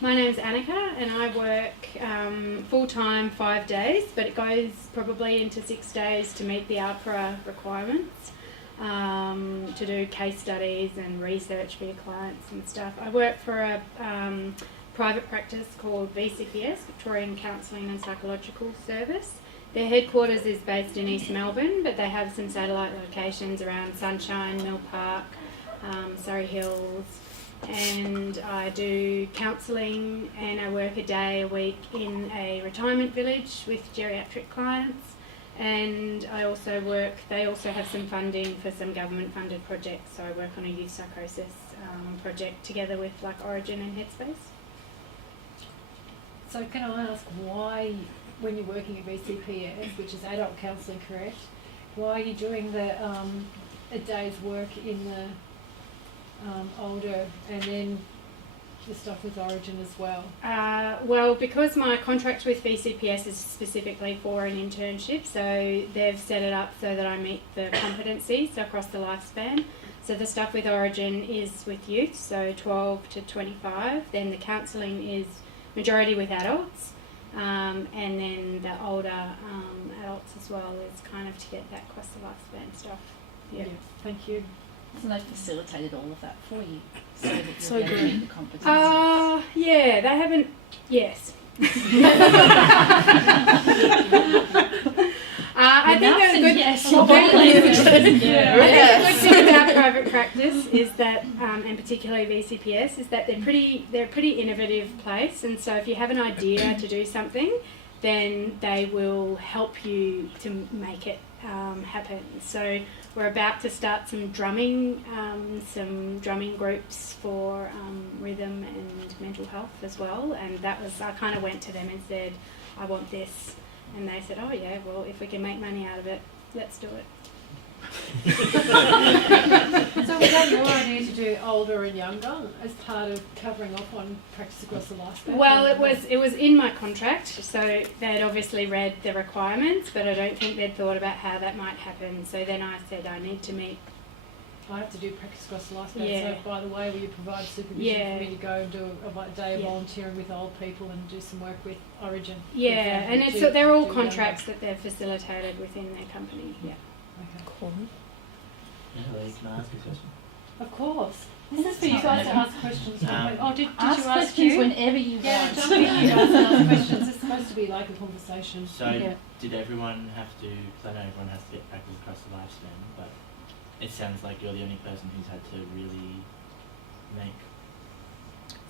My name's Annika, and I work full-time 5 days, but it goes probably into 6 days to meet the APRA requirements, to do case studies and research for your clients and stuff. I work for a private practice called VCPS, Victorian Counselling and Psychological Service. Their headquarters is based in East Melbourne, but they have some satellite locations around Sunshine, Mill Park, Surrey Hills, and I do counselling, and I work a day a week in a retirement village with geriatric clients, and they also have some funding for some government funded projects, so I work on a youth psychosis project together with like Origin and Headspace. So can I ask why, when you're working at VCPS, which is adult counselling, correct, why are you doing the a day's work in the older and then the stuff with Origin as well? Well, because my contract with VCPS is specifically for an internship, so they've set it up so that I meet the competencies across the lifespan. So the stuff with Origin is with youth, so 12 to 25. Then the counselling is majority with adults, and then the older adults as well is kind of to get that across the lifespan stuff. Yeah. Thank you. So they facilitated all of that for you, so that you're So able to good. meet the competencies. Yeah, they haven't. Yes. I think Enough a and good. yes, Yeah. probably. I think Yeah. the good thing about private practice is that, and particularly VCPS, is that they're a pretty innovative place, and so if you have an idea to do something, then they will help you to make it happen. So we're about to start some drumming groups for rhythm and mental health as well, and that was, I kind of went to them and said, I want this, and they said, oh yeah, well if we can make money out of it, let's do it. So was that your idea to do older and younger as part of covering off on practice across the lifespan? Well, it was in my contract, so they'd obviously read the requirements, but I don't think they'd thought about how that might happen. So then I said I need to meet. I have to do practice across the lifespan. Yeah. So by the way, will you provide supervision Yeah. for me to go and do a day of Yeah. volunteering with old people and do some work with Origin? for Yeah, example, and it's to they're all do contracts that they've facilitated within their company. Yeah. younger? Okay. Cool. Lee, can I ask a question? Of course. This This is is for you guys to fine. ask questions. Did Ask you ask questions you? whenever you Yeah, want. jump in, you guys and ask questions. It's supposed to be like a conversation. So, Yeah. did everyone have to, because I know everyone has to get practice across the lifespan, but it sounds like you're the only person who's had to really make.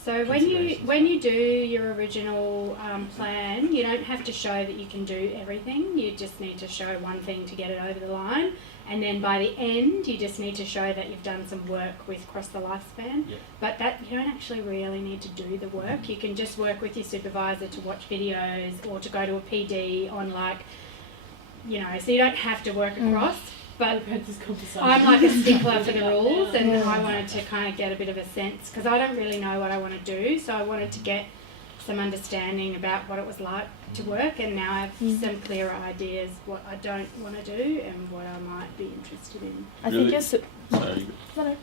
So when you do your original plan, you don't have to show that you can do everything. You just need to show one thing to get it over the line, and then by the end, you just need to show that you've done some work with across the lifespan. Yeah. But that you don't actually really need to do the work. You can just work with your supervisor to watch videos or to go to a PD on so you don't have to work across. But We've had this conversation. I'm like a stickler for the rules, and Yeah. I wanted to kind of get a bit of a sense because I don't really know what I want to do, so I wanted to get some understanding about what it was like to work, and now I have some clearer ideas what I don't want to do and what I might be interested in. I Really? think your Sorry.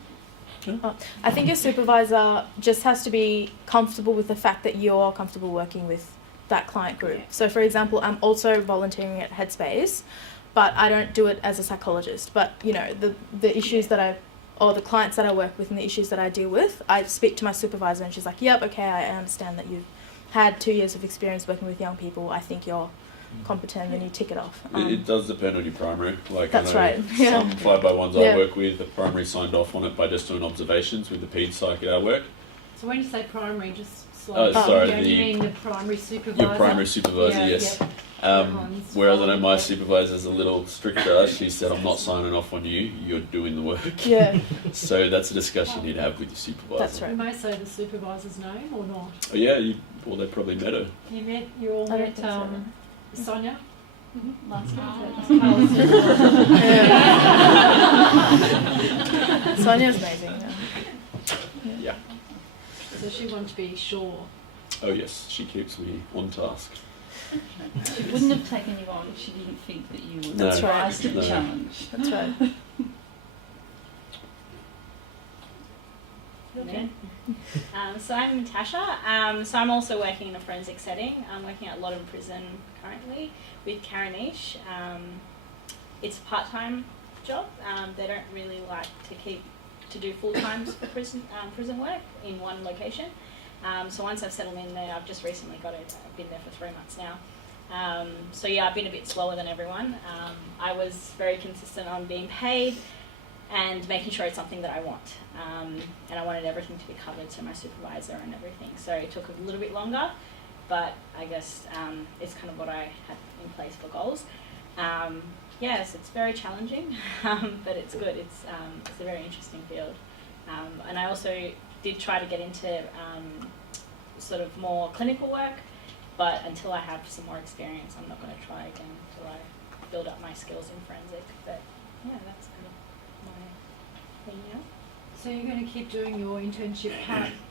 I think your supervisor just has to be comfortable with the fact that you're comfortable working with that client group. Yeah. So, for example, I'm also volunteering at Headspace, but I don't do it as a psychologist. But the issues that the clients that I work with and the issues that I deal with, I speak to my supervisor and she's like, "Yep, okay, I understand that you've had 2 years of experience working with young people. I think you're competent," and you tick it off. It does depend on your primary. Like That's I know right, yeah. some 5x1s Yeah. I work with, the primary signed off on it by just doing observations with the ped psych at our work. So when you say primary, just Oh, slightly. sorry, you the- mean the primary supervisor? Your primary supervisor, Yeah, yes. yep. Whereas I know my supervisor's a little stricter. She said, "I'm not signing off on you. You're doing the work." Yeah, So that's a discussion you'd have with your supervisor. that's You right. may say the supervisor's name or not. Oh, yeah, they probably met her. You all I don't met think so. Sonia? Last Sonia's amazing. Yeah. So she wanted to be sure. Oh yes, she keeps me on task. She wouldn't have taken you on if she didn't think that you would That's right. rise to the No. challenge. That's right. Okay. So I'm Natasha. So I'm also working in a forensic setting. I'm working at Loddon Prison currently with Karanish. It's a part-time job. They don't really like to do full times for prison work in one location. So once I've settled in there, I've just recently got it. I've been there for 3 months now. So yeah, I've been a bit slower than everyone. I was very consistent on being paid and making sure it's something that I want. And I wanted everything to be covered, so my supervisor and everything. So it took a little bit longer, but I guess it's kind of what I had in place for goals. Yes, it's very challenging, but it's good. It's a very interesting field. And I also did try to get into sort of more clinical work, but until I have some more experience, I'm not going to try again until I build up my skills in forensic. But yeah, that's kind of my thing now. So you're going to keep doing your internship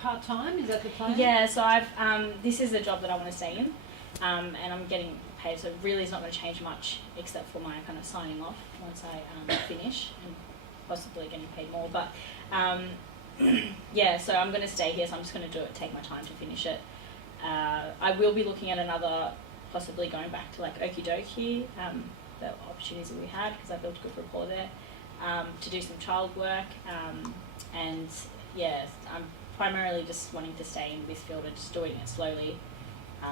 part time? Is that the plan? Yeah, so I've this is the job that I want to stay in, and I'm getting paid. So really, it's not going to change much except for my kind of signing off once I finish and possibly getting paid more. But yeah, so I'm going to stay here. So I'm just going to do it, take my time to finish it. I will be looking at another, possibly going back to like Okie Dokie, the opportunities that we had because I built a good rapport there, to do some child work, and yeah, I'm primarily just wanting to stay in this field and just doing it slowly,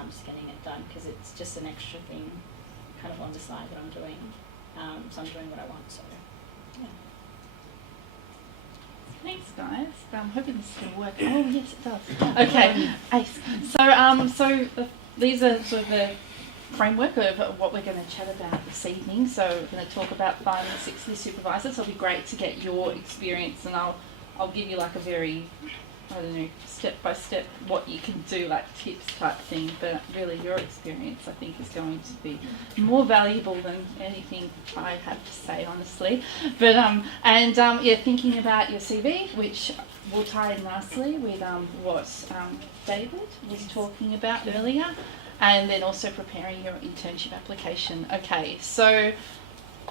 just getting it done because it's just an extra thing kind of on the side that I'm doing, so I'm doing what I want, so yeah. Thanks, guys. I'm hoping this is going to work. Oh, yes, it does. Okay, ace. So these are sort of the framework of what we're going to chat about this evening. So we're going to talk about 5 and 6 year supervisors. So it'll be great to get your experience, and I'll give you like a very, I don't know, step by step what you can do, like tips type thing. But really, your experience, I think, is going to be more valuable than anything I have to say, honestly. But yeah, thinking about your CV, which will tie in nicely with what David was talking about earlier, and then also preparing your internship application. Okay, so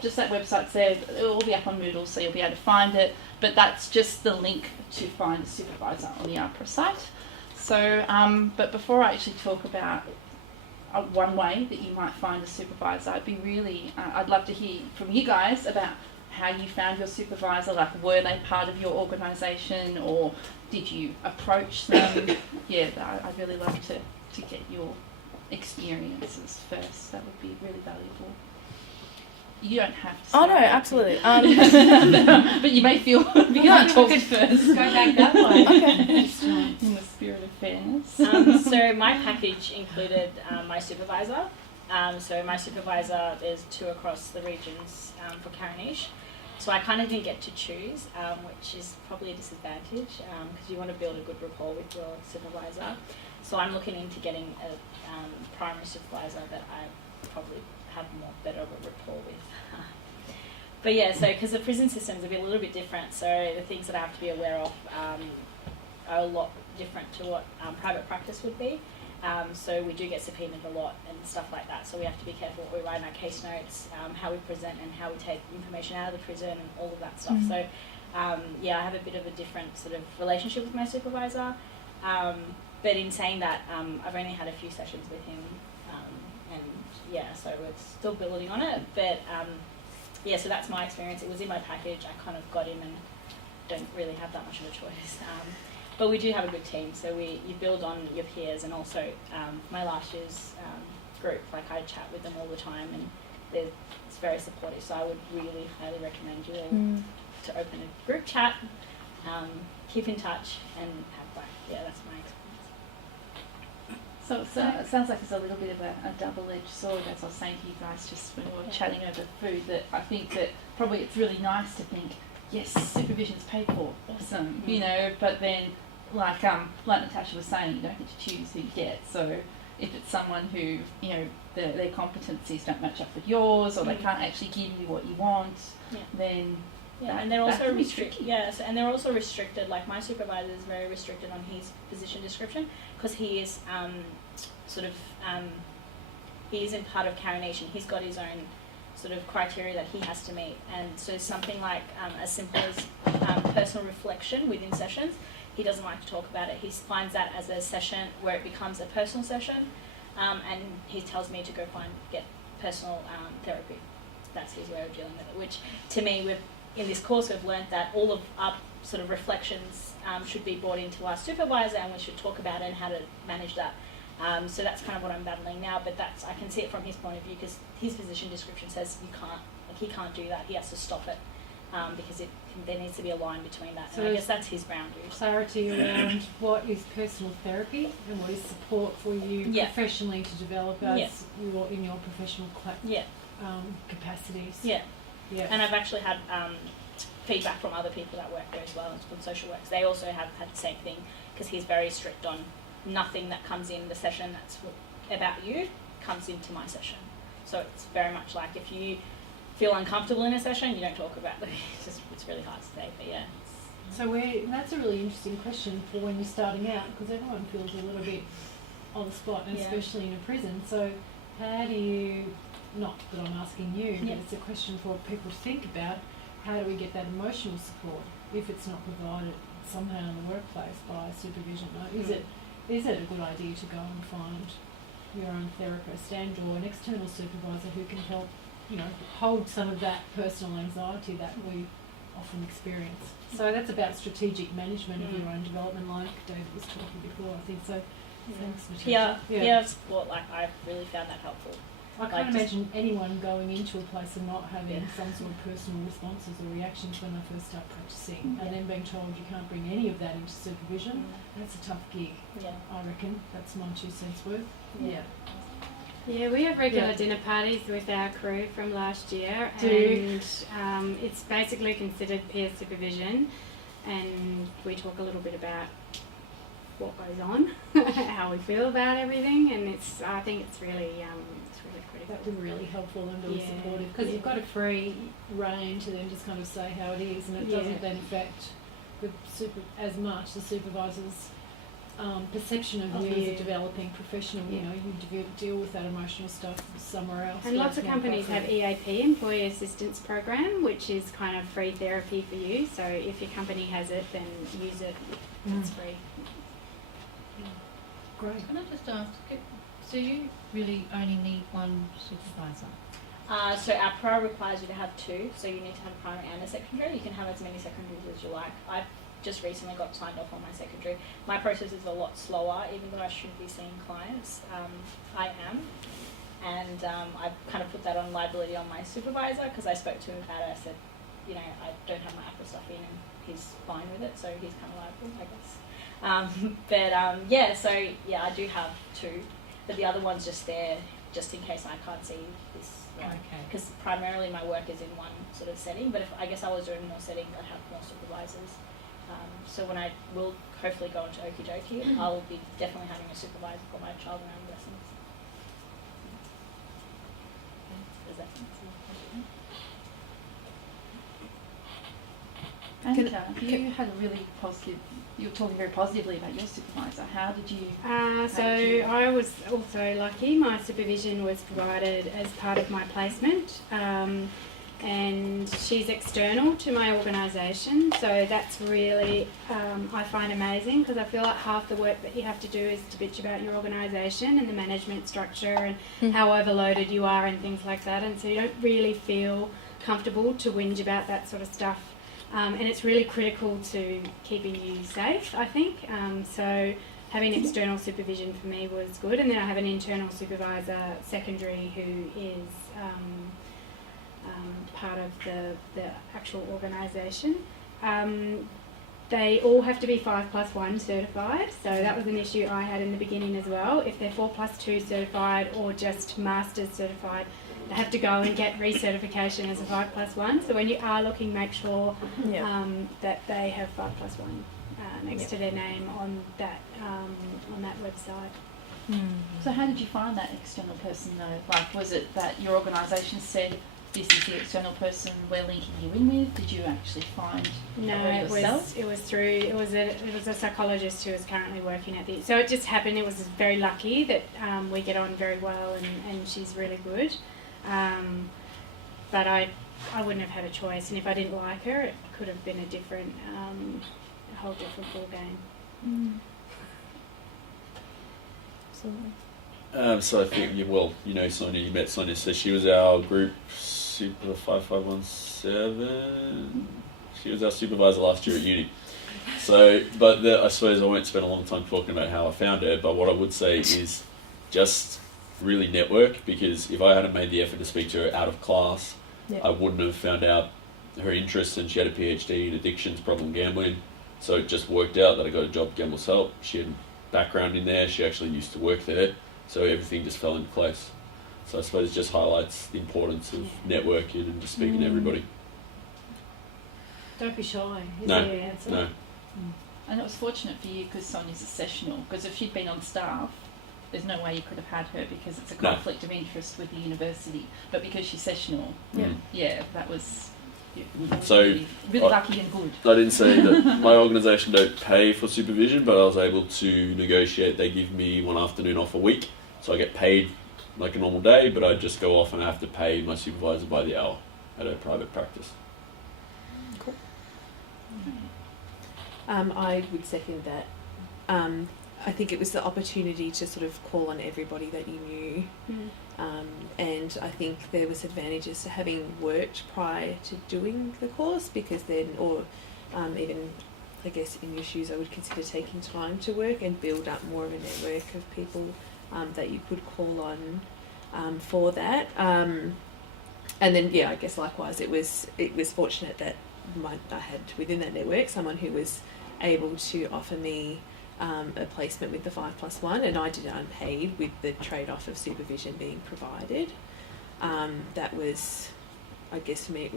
just that website's there. It'll all be up on Moodle, so you'll be able to find it. But that's just the link to find a supervisor on the APRA site. So, but before I actually talk about one way that you might find a supervisor, I'd love to hear from you guys about how you found your supervisor. Like, were they part of your organisation, or did you approach them? Yeah, I'd really love to get your experiences first. That would be really valuable. You don't have to. Oh no, absolutely. But you may feel you might talk first. Go back that way. Okay. In the spirit of fairness. So my package included my supervisor. So my supervisor, there's 2 across the regions for Carinish. So I kind of didn't get to choose, which is probably a disadvantage because you want to build a good rapport with your supervisor. So I'm looking into getting a primary supervisor that I probably have better of a rapport with. But yeah, so because the prison systems are a little bit different, so the things that I have to be aware of are a lot different to what private practice would be. So we do get subpoenaed a lot and stuff like that, so we have to be careful what we write in our case notes, how we present and how we take information out of the prison and all of that stuff. So yeah, I have a bit of a different sort of relationship with my supervisor, but in saying that, I've only had a few sessions with him, and yeah, so we're still building on it, but yeah, so that's my experience. It was in my package. I kind of got him and don't really have that much of a choice. But we do have a good team, so you build on your peers, and also my last year's group, like I chat with them all the time, and it's very supportive, so I would really highly recommend you all to open a group chat, keep in touch, and have that's my experience. So it sounds like it's a little bit of a double-edged sword, as I was saying to you guys just when we were chatting over food, that I think that probably it's really nice to think, yes, supervision's paid for, awesome, you know, but then like Natasha was saying, you don't get to choose who you get. So if it's someone who, you know, their competencies don't match up with yours, or they can't actually give you what you want, then and they're also restricted. Yes, and they're also restricted. Like my supervisor is very restricted on his position description because he is he isn't part of Carinish. He's got his own sort of criteria that he has to meet, and so something like as simple as personal reflection within sessions, he doesn't like to talk about it. He finds that as a session where it becomes a personal session, and he tells me to go get personal therapy. That's his way of dealing with it, which to me, in this course we've learned that all of our sort of reflections should be brought into our supervisor, and we should talk about it and how to manage that. So that's kind of what I'm battling now, but I can see it from his point of view, because his position description says he can't do that. He has to stop it because there needs to be a line between that. So and I guess that's his boundaries. Clarity around what is personal therapy and what is support for you professionally to develop as in your professional capacities. Yeah. Yeah. And I've actually had feedback from other people that work there as well, from social works. They also have had the same thing, because he's very strict on nothing that comes in the session that's about you comes into my session. So it's very much like, if you feel uncomfortable in a session, you don't talk about it. It's really hard to say, but yeah. So that's a really interesting question for when you're starting out, because everyone feels a little bit on the spot, and especially in a prison. So how do you, not that I'm asking you, but it's a question for people to think about, how do we get that emotional support if it's not provided somehow in the workplace by supervision? Is it a good idea to go and find your own therapist and/or an external supervisor who can help, hold some of that personal anxiety that we often experience? So that's about strategic management of your own development, like David was talking before, I think. So thanks, Natasha. Peer support, I've really found that helpful. I can't imagine anyone going into a place and not having some sort of personal responses or reactions when they first start practicing, and then being told you can't bring any of that into supervision. That's a tough gig. I reckon. That's my 2 cents worth. Yeah, we have regular dinner parties with our crew from last year, and it's basically considered peer supervision, and we talk a little bit about what goes on, how we feel about everything, and I think it's really critical. That would be really helpful and really supportive, because you've got a free rein to then just kind of say how it is, and it doesn't then affect as much the supervisor's perception of you as a developing professional. You deal with that emotional stuff somewhere else. And lots of companies have EAP, Employee Assistance Program, which is kind of free therapy for you. So if your company has it, then use it. It's free. Great. Can I just ask, so you really only need one supervisor? So our pro requires you to have 2, so you need to have a primary and a secondary. You can have as many secondaries as you like. I've just recently got signed off on my secondary. My process is a lot slower, even though I shouldn't be seeing clients. I am. And I've kind of put that on liability on my supervisor, because I spoke to him about it. I said, I don't have my APRA stuff in, and he's fine with it, so he's kind of liable, I guess. I do have 2, but the other one's just there just in case I can't see this. Because primarily my work is in one sort of setting, but if I guess I was doing more settings, I'd have more supervisors. So when I will hopefully go into Okie Dokie, I'll be definitely having a supervisor for my child and adolescents. Does that And you had a really positive, you were talking very positively about your supervisor. How did you? I was also lucky. My supervision was provided as part of my placement, and she's external to my organisation. So that's really, I find amazing, because I feel like half the work that you have to do is to bitch about your organisation and the management structure and how overloaded you are and things like that. And so you don't really feel comfortable to whinge about that sort of stuff. And it's really critical to keeping you safe, I think. So having external supervision for me was good. And then I have an internal supervisor, secondary, who is part of the actual organisation. They all have to be 5+1 certified. So that was an issue I had in the beginning as well. If they're 4+2 certified or just Masters certified, they have to go and get recertification as a 5+1. So when you are looking, make sure that they have 5+1 next to their name on that website. So how did you find that external person though? Like, was it that your organisation said this is the external person we're linking you in with? Did you actually find yourself? It was a psychologist who is currently working at the. So it just happened. It was very lucky that we get on very well, and she's really good. But I wouldn't have had a choice, and if I didn't like her, it could have been a whole different ball game. So I think Sonia, you met Sonia, so she was our group super 5517. She was our supervisor last year at uni. So, I suppose I won't spend a long time talking about how I found her, but what I would say is just really network, because if I hadn't made the effort to speak to her out of class, I wouldn't have found out her interests, and she had a PhD in addictions, problem gambling. So it just worked out that I got a job at Gambler's Help. She had a background in there. She actually used to work there. So everything just fell into place. So I suppose it just highlights the importance of networking and just speaking to everybody. Don't be shy. Is No, the answer. no. And it was fortunate for you because Sonia's a sessional, because if she'd been on staff, there's no way you could have had her because it's a No. conflict of interest with the university. But because she's sessional, Mm. yeah, that was So, really lucky and good. I didn't say that my organisation don't pay for supervision, but I was able to negotiate. They give me one afternoon off a week, so I get paid like a normal day, but I just go off and I have to pay my supervisor by the hour at a private practice. Cool. I would second that. I think it was the opportunity to sort of call on everybody that you knew. And I think there was advantages to having worked prior to doing the course, because then, or even I guess in your shoes, I would consider taking time to work and build up more of a network of people that you could call on for that. And then, yeah, I guess likewise, it was fortunate that I had within that network someone who was able to offer me a placement with the 5+1, and I did it unpaid with the trade-off of supervision being provided. That was, I guess for me,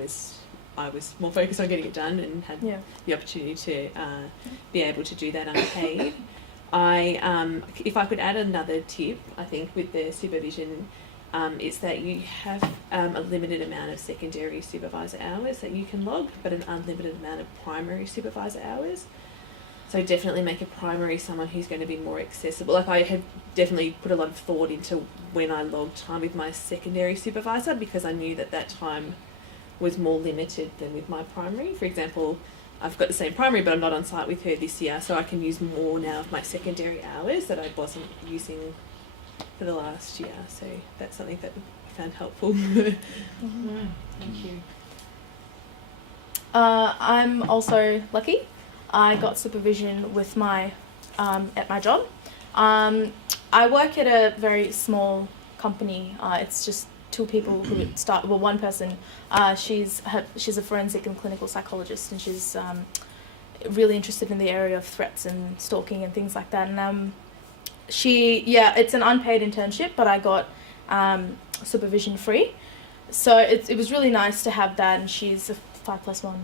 I was more focused on getting it done and had the opportunity to be able to do that unpaid. If I could add another tip, I think with the supervision, is that you have a limited amount of secondary supervisor hours that you can log, but an unlimited amount of primary supervisor hours. So definitely make a primary someone who's going to be more accessible. Like, I had definitely put a lot of thought into when I logged time with my secondary supervisor, because I knew that time was more limited than with my primary. For example, I've got the same primary, but I'm not on site with her this year, so I can use more now of my secondary hours that I wasn't using for the last year. So that's something that I found helpful. Thank you. I'm also lucky. I got supervision with my at my job. I work at a very small company. It's just two people who start. Well, one person. She's a forensic and clinical psychologist, and she's really interested in the area of threats and stalking and things like that. And it's an unpaid internship, but I got supervision free. So it was really nice to have that, and she's a 5+1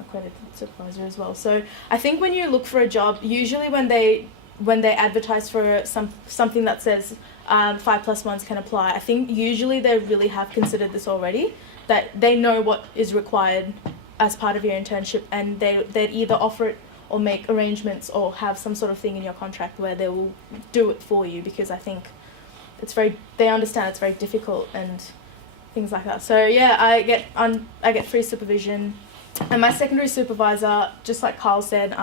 accredited supervisor as well. So I think when you look for a job, usually when they advertise for something that says 5+1s can apply, I think usually they really have considered this already, that they know what is required as part of your internship, and they'd either offer it or make arrangements or have some sort of thing in your contract where they will do it for you, because I think they understand it's very difficult and things like that. So yeah, I get free supervision, and my secondary supervisor, just like Carl said,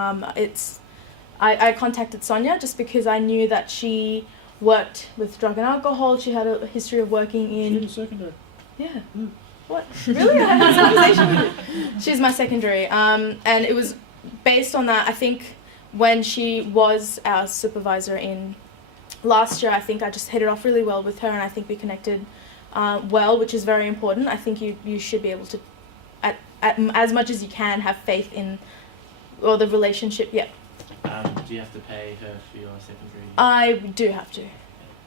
I contacted Sonia just because I knew that she worked with drug and alcohol. She had a history of working in. She's a secondary. Yeah. What? Really? I had this conversation with her. She's my secondary, and it was based on that. I think when she was our supervisor in last year, I think I just hit it off really well with her, and I think we connected well, which is very important. I think you should be able to, at as much as you can, have faith in the relationship. Yeah. Do you have to pay her for your secondary? I do have to,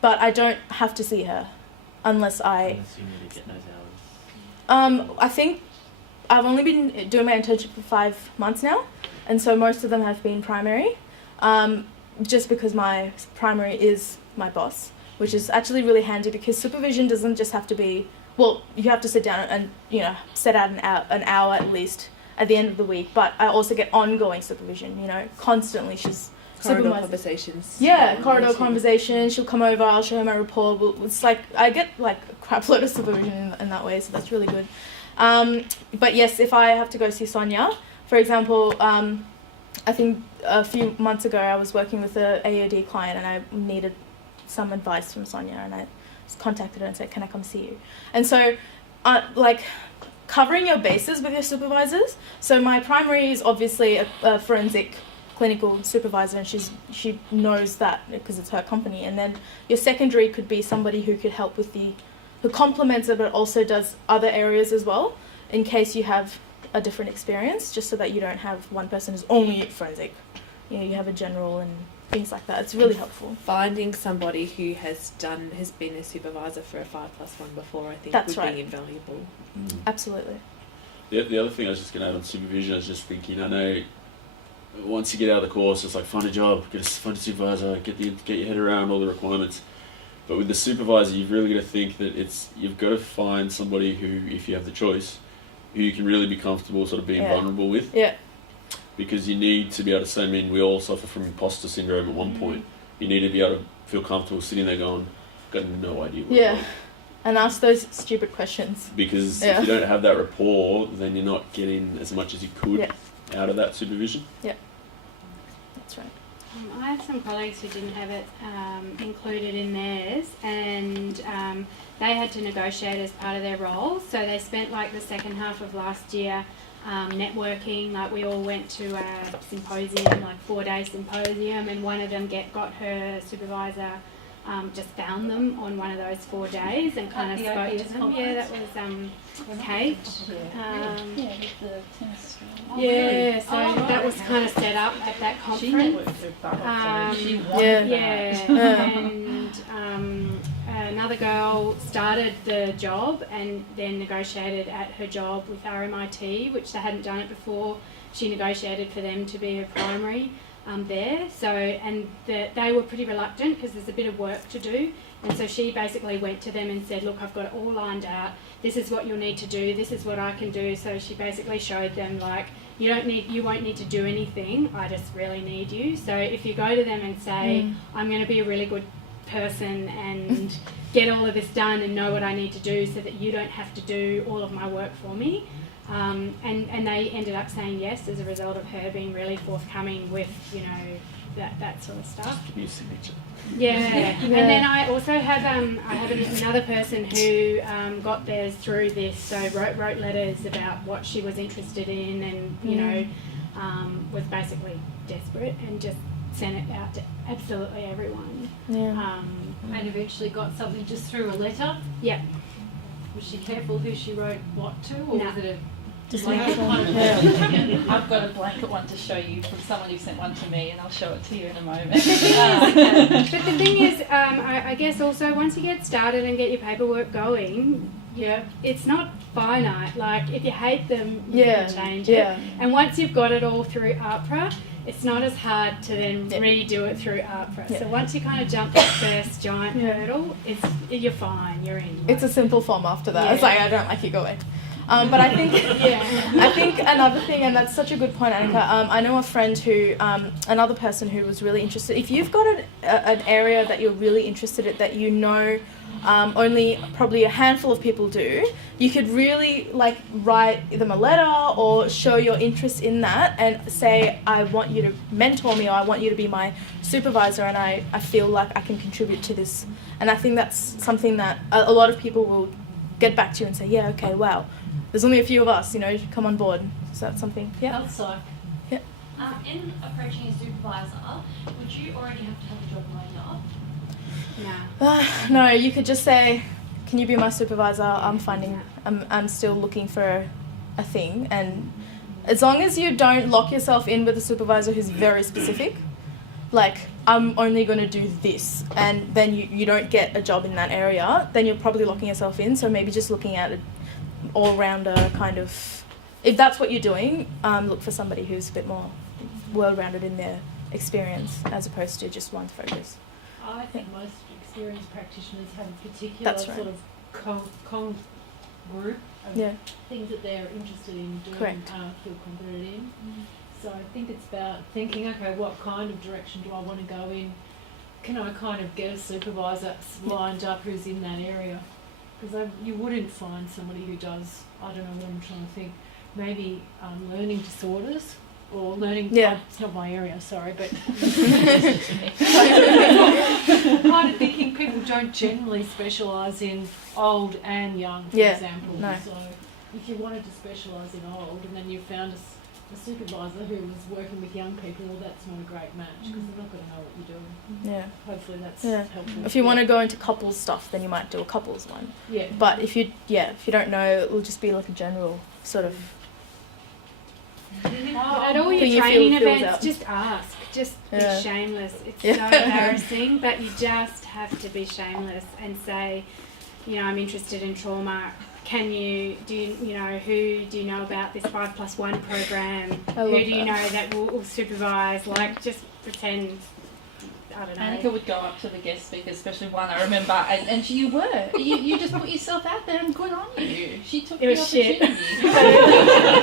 but I don't have to see her unless Unless you need to get those hours. I think I've only been doing my internship for 5 months now, and so most of them have been primary, just because my primary is my boss, which is actually really handy, because supervision doesn't just have to be, well, you have to sit down and, set out an hour at least at the end of the week, but I also get ongoing supervision, constantly. She's Corridor conversations. Yeah, corridor conversations. She'll come over, I'll show her my report. It's like, I get like a crap load of supervision in that way, so that's really good. But yes, if I have to go see Sonia, for example, I think a few months ago I was working with a AOD client, and I needed some advice from Sonia, and I contacted her and said, can I come see you? And so, covering your bases with your supervisors. So my primary is obviously a forensic clinical supervisor, and she knows that because it's her company. And then your secondary could be somebody who could help with who complements it, but also does other areas as well, in case you have a different experience, just so that you don't have one person who's only forensic. You have a general and things like that. It's really helpful. Finding somebody who has been a supervisor for a 5+1 before, I think That's would right. be invaluable. Absolutely. The other thing I was just going to add on supervision, I was just thinking, I know once you get out of the course, it's like find a job, find a supervisor, get your head around all the requirements. But with the supervisor, you've really got to think that you've got to find somebody who, if you have the choice, who you can really be comfortable sort of being vulnerable with. Yeah. Because you need to be able to say, I mean, we all suffer from imposter syndrome at one point. You need to be able to feel comfortable sitting there going, got no idea what I'm doing. And ask those stupid questions. Because if you don't have that rapport, then you're not getting as much as you could out of that supervision. Yeah, that's right. I have some colleagues who didn't have it included in theirs, and they had to negotiate as part of their role. So they spent like the second half of last year networking. Like we all went to a symposium, like 4-day symposium, and one of them got her supervisor. Just found them on one of those 4 days and kind of spoke to them. Yeah, that was Kate. So that was kind of set up at that conference. And another girl started the job and then negotiated at her job with RMIT, which they hadn't done it before. She negotiated for them to be a primary there. So, and they were pretty reluctant because there's a bit of work to do. And so she basically went to them and said, look, I've got it all lined out. This is what you'll need to do. This is what I can do. So she basically showed them, like, you won't need to do anything. I just really need you. So if you go to them and say, I'm going to be a really good person and get all of this done and know what I need to do so that you don't have to do all of my work for me. And they ended up saying yes as a result of her being really forthcoming with, that sort of stuff. Give me a signature. Yeah. And then I also have another person who got theirs through this, so wrote letters about what she was interested in, and was basically desperate and just sent it out to absolutely everyone. And eventually got something just through a letter. Yeah. Was she careful who she wrote what to, or was it a just blanket one? I've got a blanket one to show you from someone who sent one to me, and I'll show it to you in a moment. But the thing is, I guess also once you get started and get your paperwork going, it's not finite. Like if you hate them, you can change it. And once you've got it all through ARPRA, it's not as hard to then redo it through ARPRA. So once you kind of jump that first giant hurdle, you're fine. You're in. It's a simple form after that. It's like, I don't like you, go away. But I think I think another thing, and that's such a good point, Annika, I know a friend who, another person who was really interested. If you've got an area that you're really interested in that only probably a handful of people do, you could really write them a letter or show your interest in that and say, I want you to mentor me, or I want you to be my supervisor, and I feel like I can contribute to this. And I think that's something that a lot of people will get back to you and say, yeah, okay, wow, there's only a few of us, come on board. So that's something, That's like. In approaching a supervisor, would you already have to have a job lined up? No, you could just say, can you be my supervisor? I'm still looking for a thing. And as long as you don't lock yourself in with a supervisor who's very specific, like, I'm only going to do this, and then you don't get a job in that area, then you're probably locking yourself in. So maybe just looking at an all-rounder kind of, if that's what you're doing, look for somebody who's a bit more well-rounded in their experience as opposed to just one focus. I think most experienced practitioners have a particular sort of group of things that they're interested in doing, feel confident in. So I think it's about thinking, okay, what kind of direction do I want to go in? Can I kind of get a supervisor lined up who's in that area? Because you wouldn't find somebody who does, I don't know what I'm trying to think, maybe learning disorders or learning, it's not my area, sorry, but kind of thinking people don't generally specialise in old and young, for example. No. So if you wanted to specialise in old and then you found a supervisor who was working with young people, well, that's not a great match because they're not going to know what you're doing. Hopefully that's helpful. If you want to go into couples stuff, then you might do a couples one. But if you don't know, it will just be like a general sort of At all Putting your your training feelers events, out. just ask. Just Yeah. be shameless. It's Yeah. so embarrassing, but you just have to be shameless and say, you know, I'm interested in trauma. Can you who do you know about this 5+1 program? I Who love do you that. know that will supervise? Like, just pretend. I don't know. Annika would go up to the guest speaker, especially one I remember, and you just put yourself out there, and good on you. She took It the was shit. opportunity.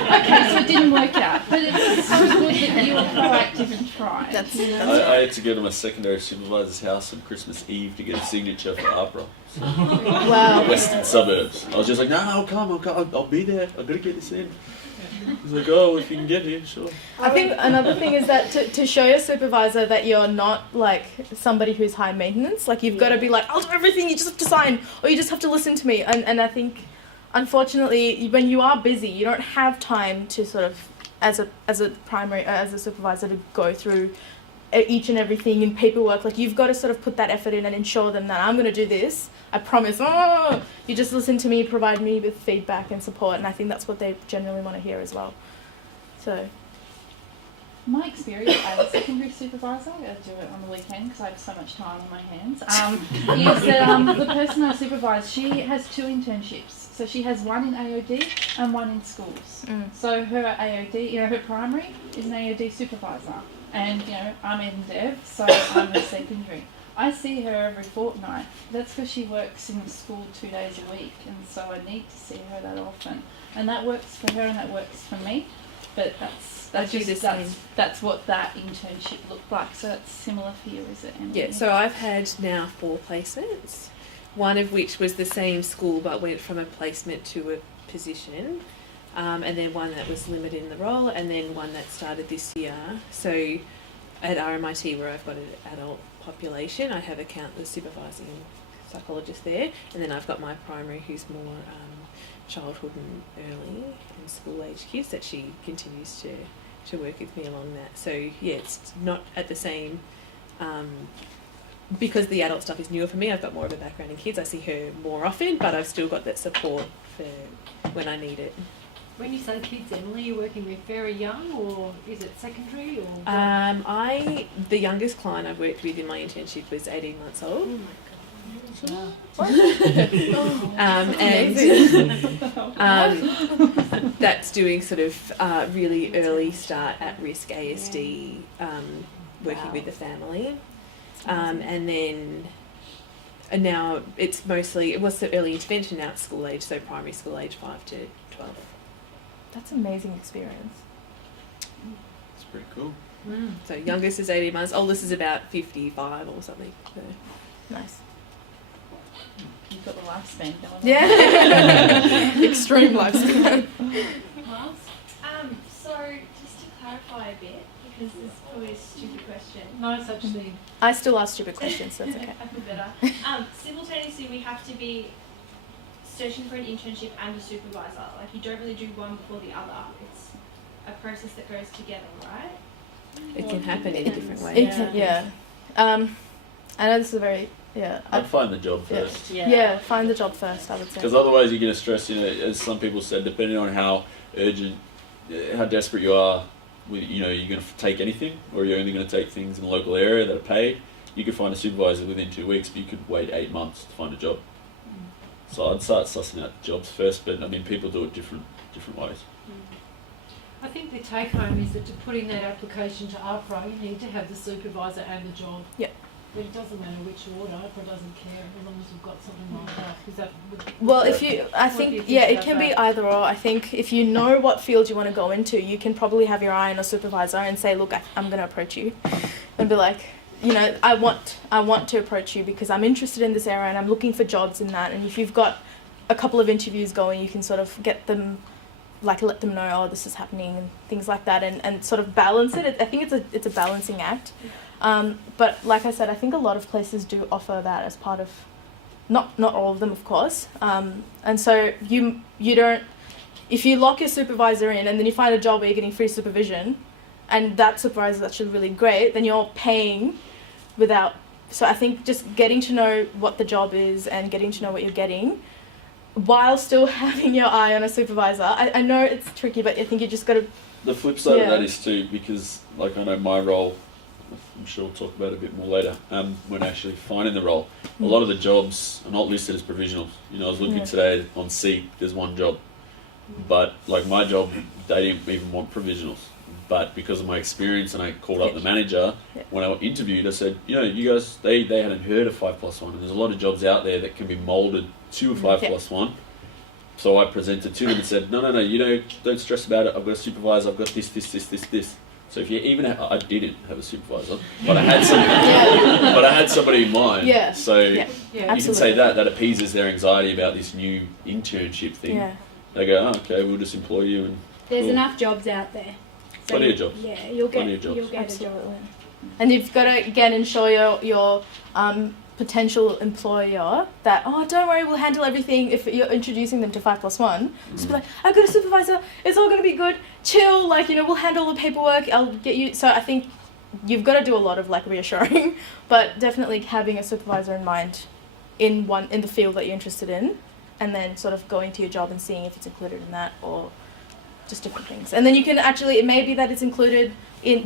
Okay, so it didn't work out, but it was so good that you were proactive and tried. That's- you know? I had to go to my secondary supervisor's house on Christmas Eve to get a signature for APRA. Wow. The western suburbs. I was just like, no, I'll come, I'll be there. I've got to get this in. He's like, oh, if you can get here, sure. I think another thing is that to show your supervisor that you're not like somebody who's high maintenance, like you've got to be like, I'll do everything, you just have to sign, or you just have to listen to me. And I think, unfortunately, when you are busy, you don't have time to sort of, as a supervisor, to go through each and everything in paperwork. Like you've got to sort of put that effort in and ensure them that I'm going to do this. I promise. Oh, you just listen to me, provide me with feedback and support, and I think that's what they generally want to hear as well. So, My experience as a secondary supervisor, I do it on the weekend because I have so much time on my hands, is that the person I supervise, she has 2 internships. So she has one in AOD and one in schools. So her AOD, her primary is an AOD supervisor. And, I'm in Dev, so I'm a secondary. I see her every fortnight. That's because she works in the school 2 days a week, and so I need to see her that often. And that works for her and that works for me. But that's what that internship looked like. So it's similar for you, is it, Emily? Yeah, so I've had now 4 placements, one of which was the same school but went from a placement to a position. And then one that was limited in the role, and then one that started this year. So at RMIT, where I've got an adult population, I have a counselor supervising psychologist there, and then I've got my primary who's more childhood and early and school age kids that she continues to work with me along that. So yeah, it's not at the same, because the adult stuff is newer for me, I've got more of a background in kids, I see her more often, but I've still got that support for when I need it. When you say kids, Emily, you're working with very young, or is it secondary, or? The youngest client I've worked with in my internship was 18 months old. Oh my God. And that's doing sort of really early start at risk ASD, working with the family. And then now it was the early intervention, now it's school age, so primary school age 5 to 12. that's amazing experience. It's pretty cool. So youngest is 18 months, oldest is about 55 or something. So. Nice. You've got the lifespan going on. Yeah. Extreme lifespan. Miles? So just to clarify a bit, because this is probably a stupid question. No, it's actually. I still ask stupid questions, so that's okay. I feel better. Simultaneously, we have to be searching for an internship and a supervisor. Like, you don't really do one before the other. It's a process that goes together, right? It can happen in different ways. It can, yeah. I know this is a very, I'd find the job Yeah. first. Yeah, find the job first, I would say. Because otherwise you're going to stress, as some people said, depending on how urgent, how desperate you are, you're going to take anything, or you're only going to take things in the local area that are paid. You could find a supervisor within 2 weeks, but you could wait 8 months to find a job. So I'd start sussing out jobs first, but I mean, people do it different ways. I think the take home is that to put in that application to APRA, you need to have the supervisor and the job. Yep. But it doesn't matter which order, APRA doesn't care as long as you've got something like that. Is that Well, what do you think it about can be that? either or. I think if you know what field you want to go into, you can probably have your eye on a supervisor and say, look, I'm going to approach you, and be like, I want to approach you because I'm interested in this area and I'm looking for jobs in that. And if you've got a couple of interviews going, you can sort of get them, like let them know, oh, this is happening and things like that, and sort of balance it. I think it's a balancing act. But like I said, I think a lot of places do offer that as part of, not all of them, of course. And so you don't, if you lock your supervisor in and then you find a job where you're getting free supervision, and that supervisor is actually really great, then you're paying without. So I think just getting to know what the job is and getting to know what you're getting while still having your eye on a supervisor. I know it's tricky, but I think you just got to. The flip side of Yeah. that is too, because like I know my role, I'm sure we'll talk about it a bit more later, when actually finding the role, a lot of the jobs are not listed as provisionals. You know, I was looking Yeah. today on Seek, there's one job, but like my job, they didn't even want provisionals. But because of my experience, and I called up the manager, Yeah. when I interviewed, I said, you know, you guys, they hadn't heard of 5+1, and there's a lot of jobs out there that can be moulded to a 5+1. So I presented to them and said, no, you don't stress about it. I've got a supervisor. I've got this. So if you even I didn't have a supervisor, but I had some, but I had somebody in mind. Yeah. So Yeah. you Absolutely. can say that appeases their anxiety about this new internship thing. Yeah. They go, oh, okay, we'll just employ you and There's cool. enough jobs out there. So Plenty of jobs. Yeah, you'll Plenty get of jobs. you'll get a Absolutely. job. And you've got to again ensure your potential employer that, oh, don't worry, we'll handle everything. If you're introducing them to 5+1, just be like, I've got a supervisor, it's all going to be good, chill, like, you know, we'll handle the paperwork, I'll get you. So I think you've got to do a lot of like reassuring, but definitely having a supervisor in mind in the field that you're interested in, and then sort of going to your job and seeing if it's included in that or just different things. And then you can actually, it may be that it's included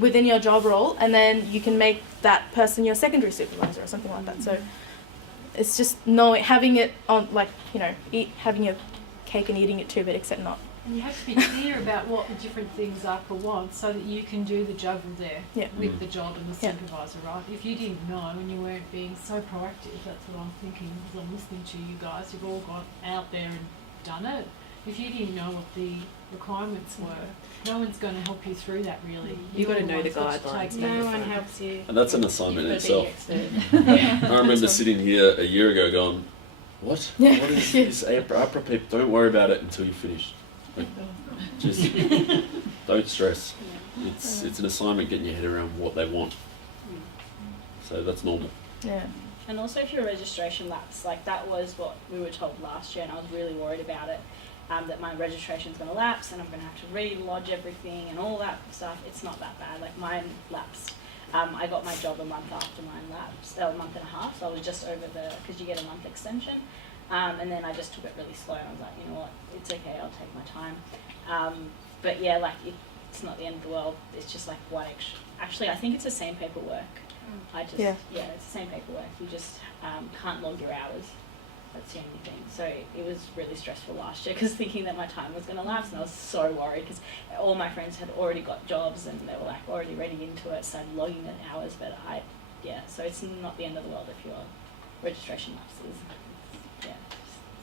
within your job role, and then you can make that person your secondary supervisor or something like that. So it's just having it on, like, you know, having your cake and eating it too, but except not. And you have to be clear about what the different things APRA wants so that you can do the juggle there with the job and the supervisor, right? If you didn't know and you weren't being so proactive, that's what I'm thinking as I'm listening to you guys. You've all got out there and done it. If you didn't know what the requirements were, no one's going to help you through that, really. You've got to know the You're one's got to guidelines. take No that. one helps you. And that's an assignment in You've got to be itself. expert. I remember sitting here a year ago going, what? Yeah. What is this APRA pep? Don't worry about it until you finish. Like, just don't stress. It's an assignment getting your head around what they want. So that's normal. Yeah. And also if your registration lapse, like that was what we were told last year, and I was really worried about it, that my registration's going to lapse and I'm going to have to re-lodge everything and all that stuff. It's not that bad. Like mine lapsed. I got my job a month after mine lapsed, a month and a half, so I was just over because you get a month extension. And then I just took it really slow and I was like, you know what, it's okay, I'll take my time. But yeah, like it's not the end of the world. It's just like one extra. Actually, I think it's the same paperwork. It's the same paperwork. You just can't log your hours. That's the only thing. So it was really stressful last year because thinking that my time was going to lapse, and I was so worried because all my friends had already got jobs and they were like already ready into it, started logging the hours. But so it's not the end of the world if your registration lapses.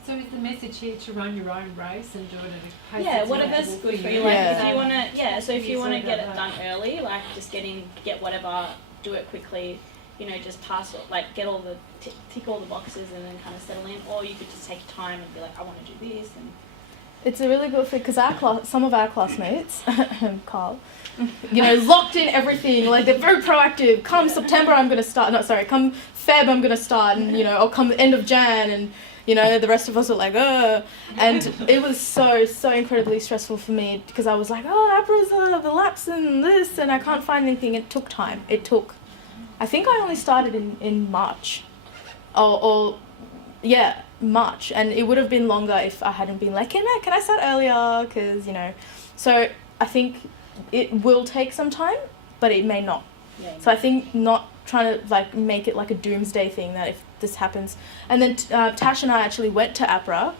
So is the message here to run your own race and do it at a pace? Yeah, whatever's good for you. Like if you want to, so if you want to get it that. done early, like just get whatever, do it quickly. You know, just pass it, like get all the tick all the boxes and then kind of settle in. Or you could just take your time and be like, I want to do this. And It's a really good thing because some of our classmates, Carl, you know, locked in everything. Like they're very proactive. Come September, I'm going to start. No, sorry, come Feb, I'm going to start, and you know, or come end of Jan, and you know, the rest of us are like, and it was so incredibly stressful for me because I was like, APRA's the lapse and this, and I can't find anything. It took time. I think I only started in March, March, and it would have been longer if I hadn't been like, can I start earlier? Because you know, so I think it will take some time, but it may not. yeah. So I think not trying to like make it like a doomsday thing that if this happens, and then Tash and I actually went to APRA.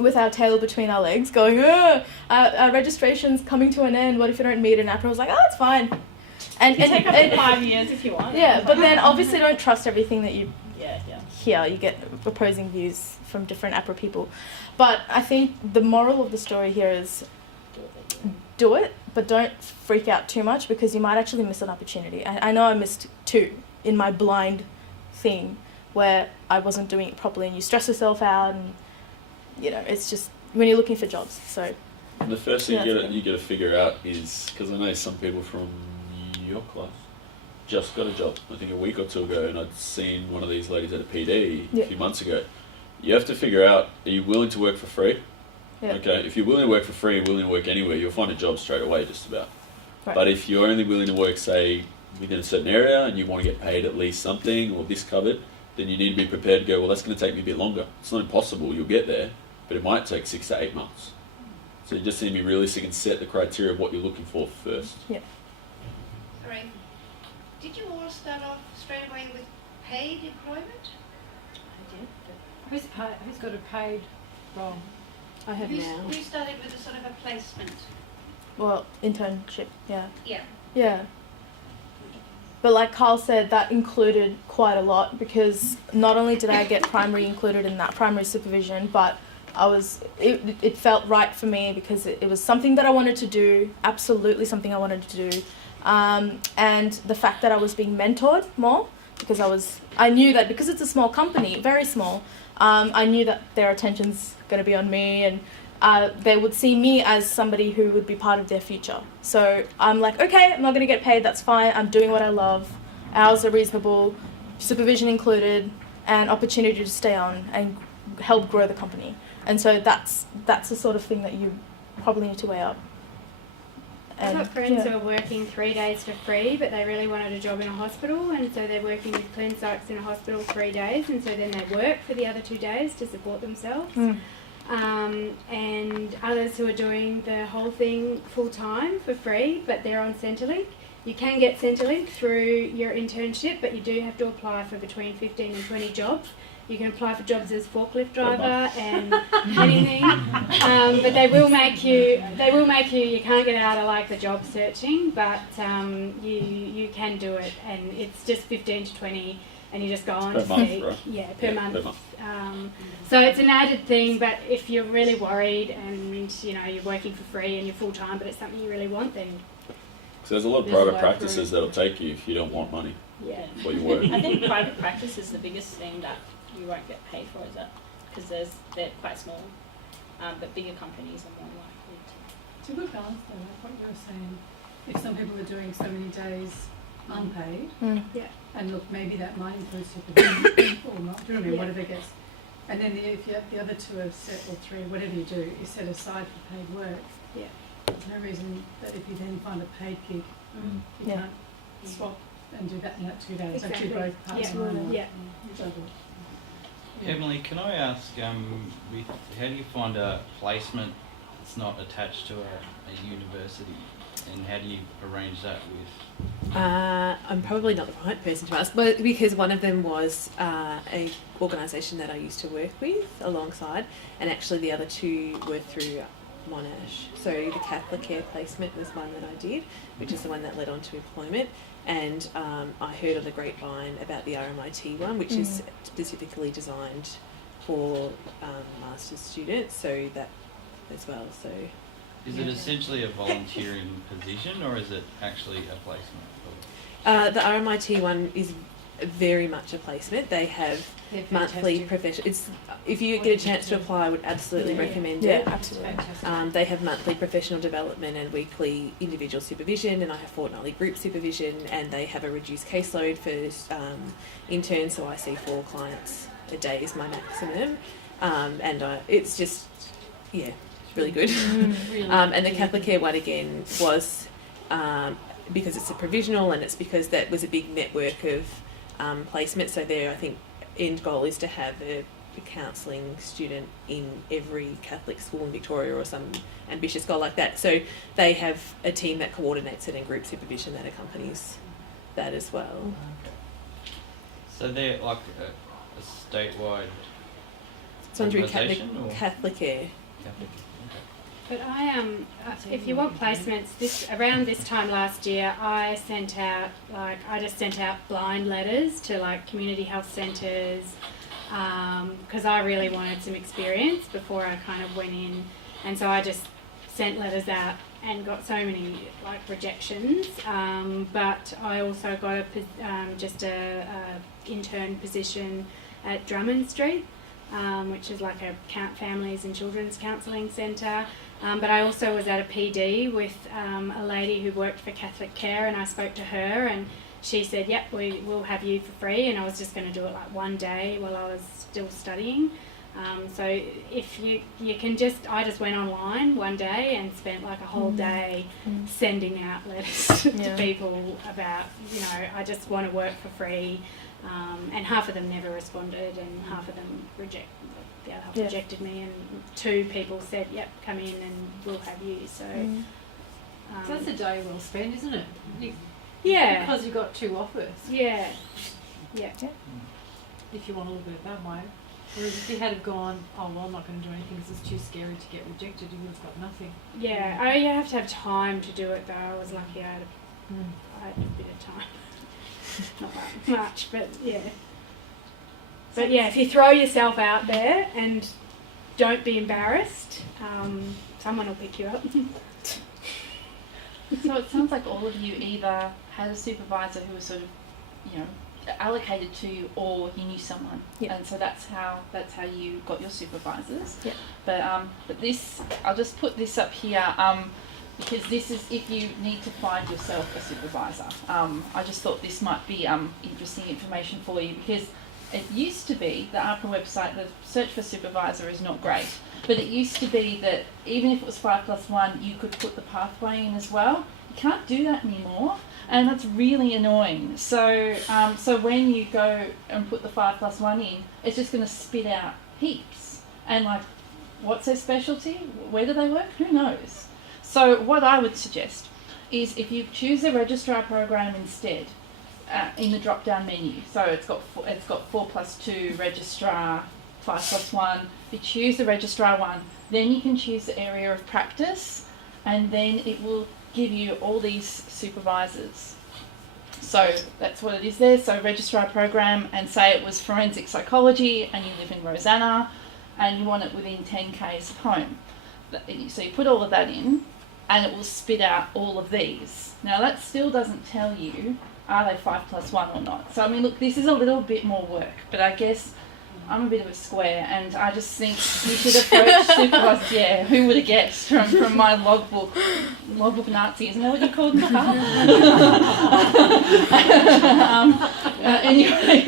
With our tail between our legs, going, our registration's coming to an end. What if you don't meet? And APRA was like, it's fine. And take up to 5 years if you want. Yeah, but then obviously don't trust everything that you Yeah. hear. You get opposing views from different APRA people. But I think the moral of the story here is do it, but don't freak out too much because you might actually miss an opportunity. I know I missed 2 in my blind thing where I wasn't doing it properly, and you stress yourself out, and you know, it's just when you're looking for jobs. So And the first thing you got to figure out is, because I know some people from your class just got a job, I think a week or 2 ago, and I'd seen one of these ladies at a PD a few months ago. You have to figure out, are you willing to work for free? Yeah. Okay, if you're willing to work for free and willing to work anywhere, you'll find a job straight away just about. Right. But if you're only willing to work, say, within a certain area and you want to get paid at least something or this covered, then you need to be prepared to go, well, that's going to take me a bit longer. It's not impossible, you'll get there, but it might take 6 to 8 months. So you just need to be realistic and set the criteria of what you're looking for first. Yeah. Sorry. Did you all start off straight away with paid employment? Who's got a paid role? I have now. You started with a sort of a placement. Well, internship, yeah. Yeah. Yeah. But like Carl said, that included quite a lot, because not only did I get primary included in that primary supervision, but it felt right for me because it was something that I wanted to do, absolutely something I wanted to do. And the fact that I was being mentored more, because I knew that because it's a small company, very small, I knew that their attention's going to be on me, and they would see me as somebody who would be part of their future. So I'm like, okay, I'm not going to get paid, that's fine, I'm doing what I love, hours are reasonable, supervision included, and opportunity to stay on and help grow the company. And so that's the sort of thing that you probably need to weigh up. I've got friends who are working 3 days for free, but they really wanted a job in a hospital, and so they're working with clean psychs in a hospital 3 days, and so then they work for the other 2 days to support themselves. And others who are doing the whole thing full time for free, but they're on Centrelink. You can get Centrelink through your internship, but you do have to apply for between 15 and 20 jobs. You can apply for jobs as forklift driver and anything, but they will make you, you can't get out of like the job searching, but you can do it, and it's just 15 to 20, and you just go on to seek. Right? Yeah, per month. So it's an added thing, but if you're really worried and you're working for free and you're full time, but it's something you really want, then So there's a lot of private practices that'll take you if you don't want money. Yeah. For your work. I think private practice is the biggest thing that you won't get paid for, is that because they're quite small, but bigger companies are more likely to. It's a good balance though, like what you were saying. If some people are doing so many days unpaid, yeah, and look, maybe that might include supervision or not, do you know what I mean? Whatever gets. And then if the other two are set, or three, whatever you do, is set aside for paid work. Yeah. There's no reason that if you then find a paid gig, you can't swap and do that in that 2 days. Exactly. So do both parts. Emily, can I ask, how do you find a placement that's not attached to a university, and how do you arrange that with? I'm probably not the right person to ask, but because one of them was a organisation that I used to work with alongside, and actually the other two were through Monash. So the Catholic Care placement was one that I did, which is the one that led on to employment. And I heard on the grapevine about the RMIT one, which is specifically designed for master's students, so that as well. So, is it essentially a volunteering position, or is it actually a placement? The RMIT one is very much a placement. They have monthly professional. If you get a chance to apply, I would absolutely recommend it. Yeah, absolutely. They have monthly professional development and weekly individual supervision, and I have fortnightly group supervision, and they have a reduced caseload for interns, so I see 4 clients a day is my maximum, and it's just really good. And the Catholic Care one again was because it's a provisional, and it's because that was a big network of placement. So there, I think end goal is to have a counselling student in every Catholic school in Victoria, or some ambitious goal like that. So they have a team that coordinates it, and group supervision that accompanies that as well. So they're like a statewide. It's under organisation, Catholic Care. Catholic. But if you want placements, around this time last year, I just sent out blind letters to like community health centres, because I really wanted some experience before I kind of went in, and so I just sent letters out and got so many like rejections. But I also got just a intern position at Drummond Street, which is like a families and children's counselling centre. But I also was at a PD with a lady who worked for Catholic Care, and I spoke to her, and she said, yep, we will have you for free, and I was just going to do it like one day while I was still studying. So if you can I just went online one day and spent like a whole day sending out letters to people about, I just want to work for free, and half of them never responded, and half of them rejected me, and 2 people said, "Yep, come in and we'll have you." So, So that's a day well spent, isn't it? Because you got 2 offers. Yeah. If you want to look at it that way. Whereas if you had gone, oh well, I'm not going to do anything because it's too scary to get rejected, you would have got nothing. Yeah, you have to have time to do it though. I was lucky I had a bit of time. Not that much, but yeah. But yeah, if you throw yourself out there and don't be embarrassed, someone will pick you up. So it sounds like all of you either had a supervisor who was sort of, allocated to you, or you knew someone, and so that's how you got your supervisors. But this, I'll just put this up here because this is if you need to find yourself a supervisor. I just thought this might be interesting information for you, because it used to be the ARPA website, the search for supervisor is not great, but it used to be that even if it was 5+1, you could put the pathway in as well. You can't do that anymore. And that's really annoying. So when you go and put the 5+1 in, it's just going to spit out heaps. And like, what's their specialty? Where do they work? Who knows? So what I would suggest is if you choose the registrar program instead, in the drop-down menu. So it's got 4+2 registrar, 5+1. If you choose the registrar one, then you can choose the area of practice, and then it will give you all these supervisors. So that's what it is there. So registrar program, and say it was forensic psychology and you live in Rosanna and you want it within 10 k's of home. So you put all of that in and it will spit out all of these. Now that still doesn't tell you are they 5+1 or not. So I mean, look, this is a little bit more work, but I guess I'm a bit of a square, and I just think you should approach supervisors. Yeah, who would have guessed from my logbook Nazi? Isn't that what you called me? Anyway,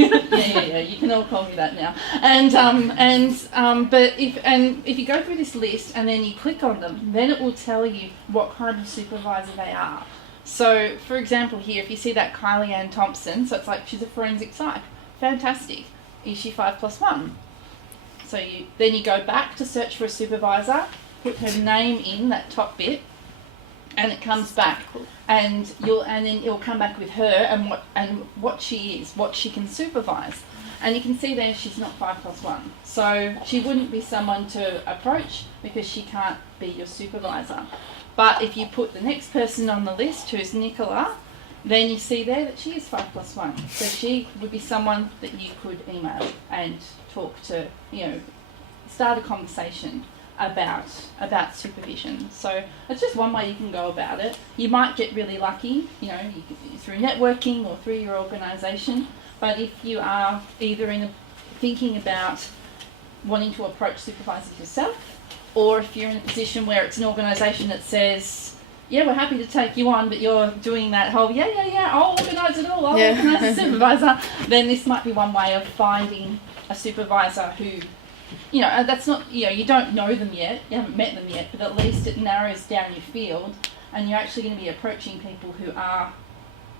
yeah, you can all call me that now. But if you go through this list and then you click on them, then it will tell you what kind of supervisor they are. So, for example, here, if you see that Kylie Ann Thompson, so it's like she's a forensic psych, fantastic. Is she 5+1? So then you go back to search for a supervisor, put her name in that top bit, and it comes back, and then it'll come back with her and what she is, what she can supervise, and you can see there she's not 5+1. So she wouldn't be someone to approach because she can't be your supervisor. But if you put the next person on the list, who's Nicola, then you see there that she is 5+1. So she would be someone that you could email and talk to, start a conversation about supervision. So it's just one way you can go about it. You might get really lucky, through networking or through your organisation. But if you are either thinking about wanting to approach supervisors yourself, or if you're in a position where it's an organisation that says, yeah, we're happy to take you on, but you're doing that whole, I'll organise it all, I'll organise a supervisor, then this might be one way of finding a supervisor who, that's not, you don't know them yet, you haven't met them yet, but at least it narrows down your field, and you're actually going to be approaching people who are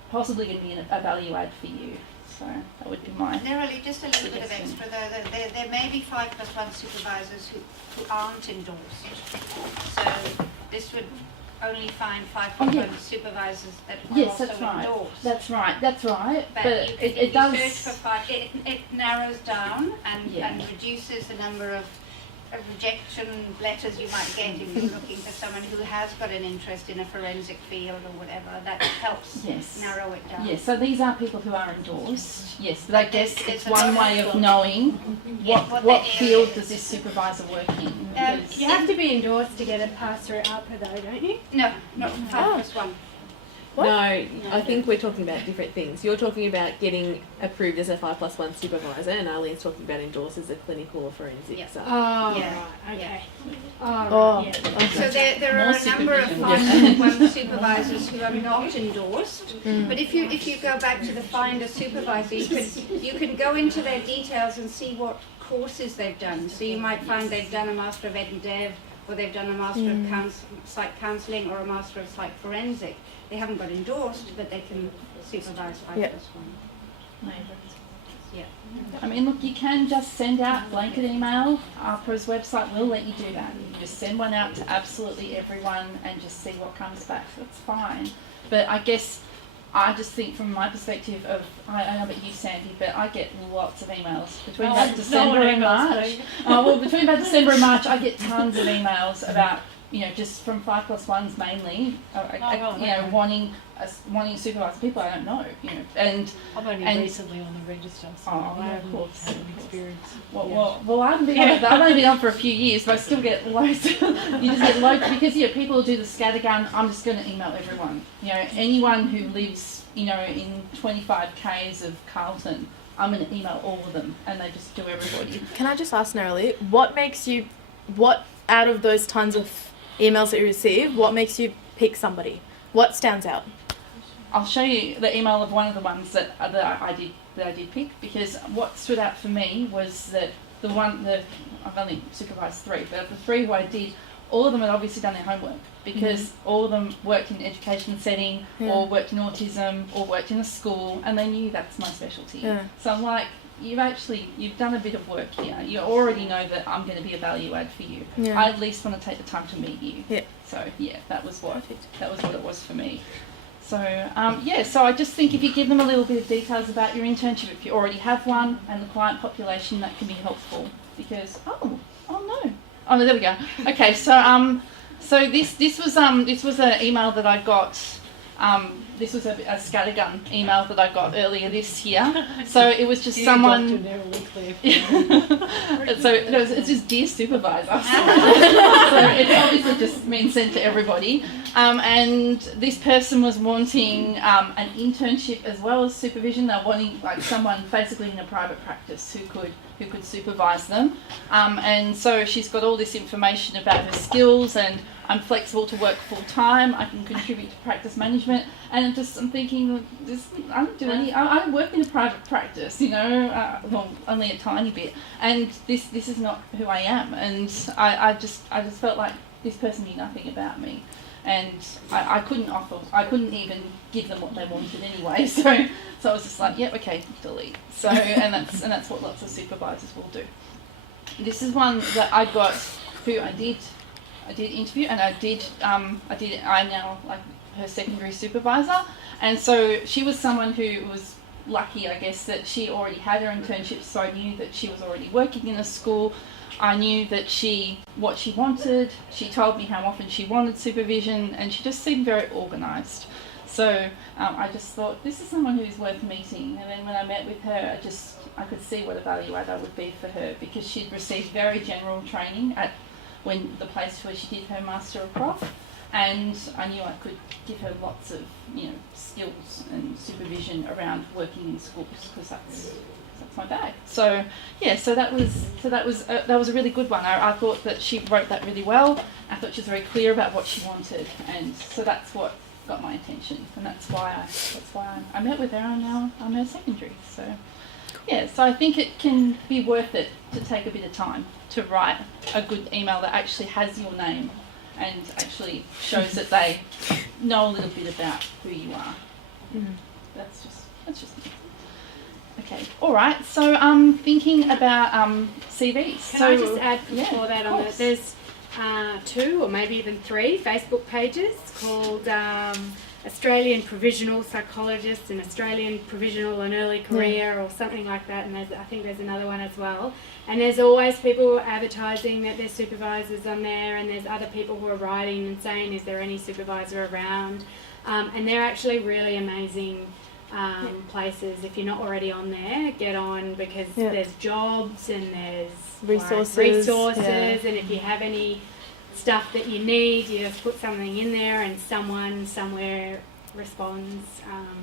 possibly going to be a value add for you. So that would be my Narrowly, just a little bit of extra though. There may be 5+1 supervisors who aren't endorsed. So this would only find 5+1 supervisors that are also endorsed. That's right. But it does. Search for 5. It narrows down and reduces the number of rejection letters you might get if you're looking for someone who has got an interest in a forensic field or whatever. That helps narrow it down. Yes, so these are people who are endorsed. Yes, but I guess it's one way of knowing what field does this supervisor work in. You have to be endorsed to get a pass through ARPA though, don't you? No, not 5+1. What? No, I think we're talking about different things. You're talking about getting approved as a 5+1 supervisor, and Arlene's talking about endorsed as a clinical or forensic. So. Oh, right, okay. So there are a number of 5+1 supervisors who are not endorsed. But if you go back to the find a supervisor, you can go into their details and see what courses they've done. So you might find they've done a Master of Ed and Dev, or they've done a Master of Psych Counselling, or a Master of Psych Forensic. They haven't got endorsed, but they can supervise 5+1. Yeah. I mean, look, you can just send out blanket email. AHPRA's website will let you do that. You can just send one out to absolutely everyone and just see what comes back. That's fine. But I guess I just think from my perspective of, I don't know about you, Sandy, but I get lots of emails between about December and March. Between about December and March, I get tons of emails about, just from 5+1s mainly, wanting a supervisor. People I don't know, and I'm only recently on the register, so I haven't had an experience. Well, I've only been on for a few years, but I still get loads. You just get loads because people do the scattergun. I'm just going to email everyone. Anyone who lives, in 25 k's of Carlton, I'm going to email all of them, and they just do everybody. Can I just ask Neroli, what out of those tons of emails that you receive, what makes you pick somebody? What stands out? I'll show you the email of one of the ones that I did pick, because what stood out for me was that I've only supervised 3, but the 3 who I did, all of them had obviously done their homework, because all of them worked in an education setting, or worked in autism, or worked in a school, and they knew that's my specialty. So I'm like, you've done a bit of work here. You already know that I'm going to be a value add for you. I at least want to take the time to meet you. So that was what it was for me. So so I just think if you give them a little bit of details about your internship, if you already have one, and the client population, that can be helpful. Because there we go. Okay, so this was an email that I got. This was a scattergun email that I got earlier this year. So it was just someone. It's just dear supervisor. So it obviously just means sent to everybody. And this person was wanting an internship as well as supervision. They're wanting someone basically in a private practice who could supervise them. And so she's got all this information about her skills, and I'm flexible to work full time. I can contribute to practice management, and I'm thinking, I work in a private practice, only a tiny bit, and this is not who I am. And I just felt like this person knew nothing about me, and I couldn't even give them what they wanted anyway. So I was just like, okay, delete. So and that's what lots of supervisors will do. This is one that I got, who I did interview, and I now like her secondary supervisor, and so she was someone who was lucky, I guess, that she already had her internship, so I knew that she was already working in a school. I knew that what she wanted. She told me how often she wanted supervision, and she just seemed very organised. So I just thought, this is someone who's worth meeting. And then when I met with her, I could see what a value add I would be for her, because she'd received very general training at the place where she did her Master of Prof, and I knew I could give her lots of skills and supervision around working in schools, because that's my bag. So that was a really good one. I thought that she wrote that really well. I thought she was very clear about what she wanted, and so that's what got my attention, and that's why I met with her, and now I'm her secondary. So so I think it can be worth it to take a bit of time to write a good email that actually has your name and actually shows that they know a little bit about who you are. That's just me. Okay, all right. So thinking about CVs. Can I just add before that on that? There's 2 or maybe even 3 Facebook pages called Australian Provisional Psychologists and Australian Provisional and Early Career or something like that, and I think there's another one as well. And there's always people advertising that there's supervisors on there, and there's other people who are writing and saying, is there any supervisor around? And they're actually really amazing places. If you're not already on there, get on, because there's jobs and there's resources, and if you have any stuff that you need, you just put something in there and someone somewhere responds.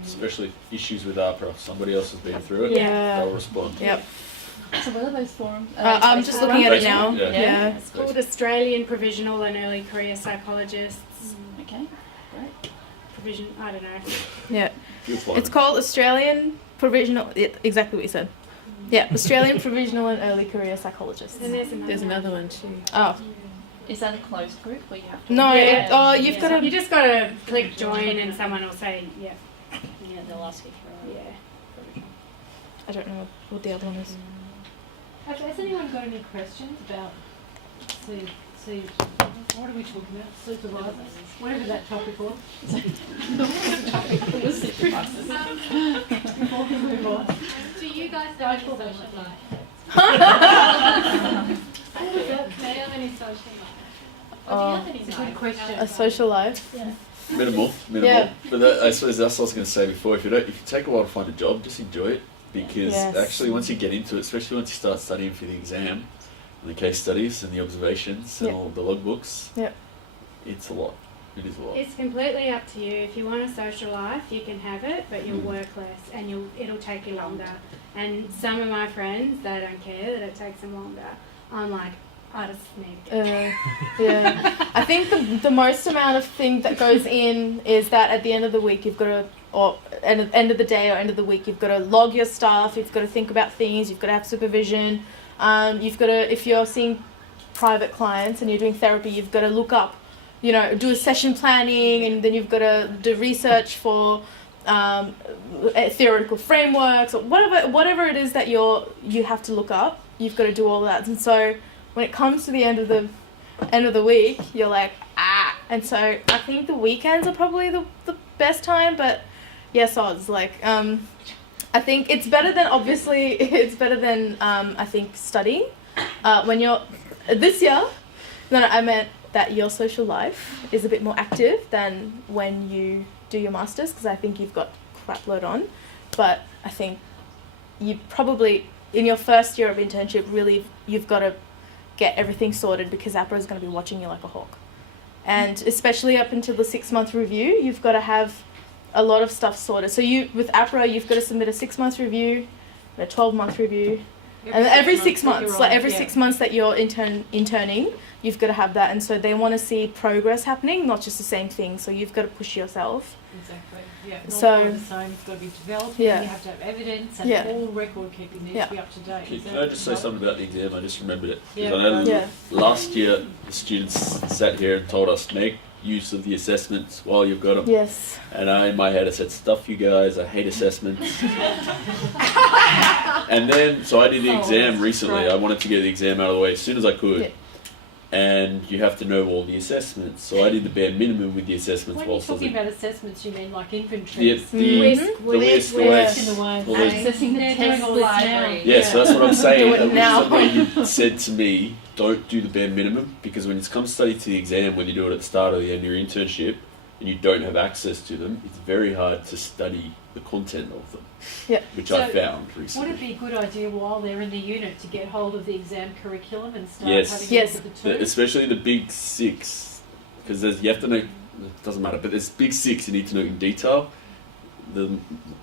Especially issues with AHPRA, somebody else has been through it, they'll respond. So what are those forums? I'm just looking at it now. It's called Australian Provisional and Early Career Psychologists. Okay, great. Provision, I don't know. It's called Australian Provisional, exactly what you said. Yeah, Australian Provisional and Early Career Psychologist. And There's another one too. Oh. Is that a closed group or you have to? No, Yeah. you've got to... You just got to click join and someone will say, yeah. Yeah, they'll ask you for Yeah. I don't know what the other one is. Has anyone got any questions about, what are we talking about? Supervisors? Whatever that topic was. Before we move on. Do you guys have any social life? Do you have any social life? Or do you have any It's a good life? question. A social life? Yeah. Minimal. Yeah. But I suppose that's what I was going to say before. If you take a while to find a job, just enjoy it, because Yes. actually once you get into it, especially once you start studying for the exam, and the case studies and the observations and Yep. all the logbooks, Yep. it's a lot. It is a lot. It's completely up to you. If you want a social life, you can have it, but you'll work less and it'll take you longer. And some of my friends, they don't care that it takes them longer. I'm like, I just need to get Yeah. I think the most amount of thing that goes in is that at the end of the week you've got to, or at the end of the day or end of the week, you've got to log your stuff, you've got to think about things, you've got to have supervision, you've got to, if you're seeing private clients and you're doing therapy, you've got to look up, do a session planning, and then you've got to do research for theoretical frameworks or whatever it is that you have to look up. You've got to do all that, and so when it comes to the end of the week, you're like, and so I think the weekends are probably the best time, but yes, odds, like, I think it's better than, I think, studying, when you're, this year, I meant that your social life is a bit more active than when you do your masters, because I think you've got crap load on, but I think you probably, in your first year of internship, really, you've got to get everything sorted, because APRA is going to be watching you like a hawk. And especially up until the 6-month review, you've got to have a lot of stuff sorted. So with APRA, you've got to submit a 6-month review, a 12-month review, and every 6 months, like every 6 months that you're interning, you've got to have that. And so they want to see progress happening, not just the same thing. So you've got to push yourself. Exactly. Yeah. So The same. It's got to be developed. Yeah. You have to have evidence, and Yeah. all record keeping needs to be up to date. Can I just say something about the exam? I just remembered it. 'Cause Yeah. I know Yeah. last year the students sat here and told us, make use of the assessments while you've got them. Yes. And in my head I said, stuff you guys, I hate assessments. And then, so I did the exam recently. right. I wanted to get the exam out of the way as soon as I could. Yeah. And you have to know all the assessments. So I did the bare minimum with the assessments. When you're whilst I was talking in- about assessments, you mean like the inventories? list, the waste, in the way. all those- Accessing the text library. Yeah, so that's what I'm saying. Do it I wish now. somebody said to me, don't do the bare minimum, because when it comes to study to the exam, whether you do it at the start or the end of your internship, and you don't have access to them, it's very hard to study the content of them, Yeah. which So I found Would recently. it be a good idea while they're in the unit to get hold of the exam curriculum and start Yes. having Yes. a look at the two? Especially the big six, because you have to know, it doesn't matter, but there's big six you need to know in detail. The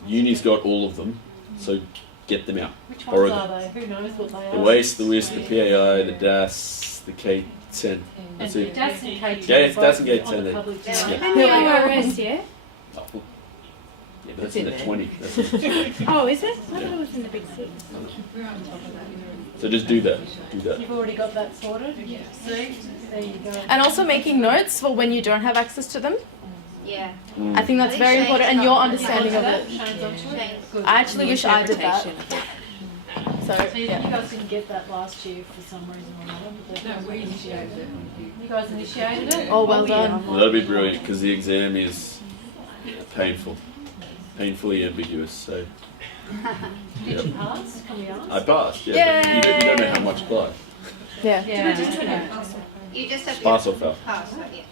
uni's got all of them, so get them out. Which borrow ones them. are they? Who knows what they are? The waste, the WIST, the PAI, the DAS, the K10. That's And it. DAS and K10 Yeah, it's DAS and both K10 on the then. public Yeah. domain. And the ORS, yeah? Oh, well, yeah, but that's It's in in the there. 20. That's in the 20. Oh, is it? I thought it was in the big six. So just do that. Do that. You've already got that sorted? See? There you go. And also making notes for when you don't have access to them. Yeah. Mm. I think that's very important, and your understanding of it. Shane's onto it? Good. I actually wish I did that. Interpretation. So, So you yeah. guys didn't get that last year for some reason or another, but no, we initiated it. You guys initiated it? Oh, well yeah, done. I'm Well, that'd be brilliant, because the exam is painful. Painfully ambiguous. So Did you pass? Can we ask? I passed, yeah. But you don't know how much by. Yeah. Yeah. You just have to Pass or fail. pass, yeah.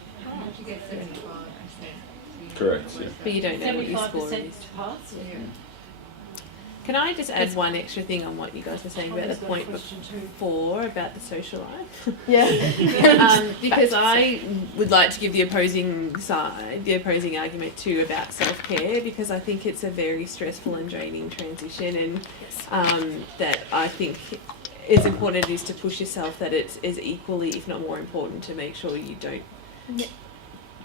Correct, yeah. But you don't know what your 75% score is. to pass? Can I just add one extra thing on what you guys were saying about I've the got a point question too. before about the social life? Yeah. Because I would like to give the opposing side, the opposing argument too about self-care, because I think it's a very stressful and draining transition, and that I think as important it is to push yourself, that it's as equally, if not more important, to make sure you don't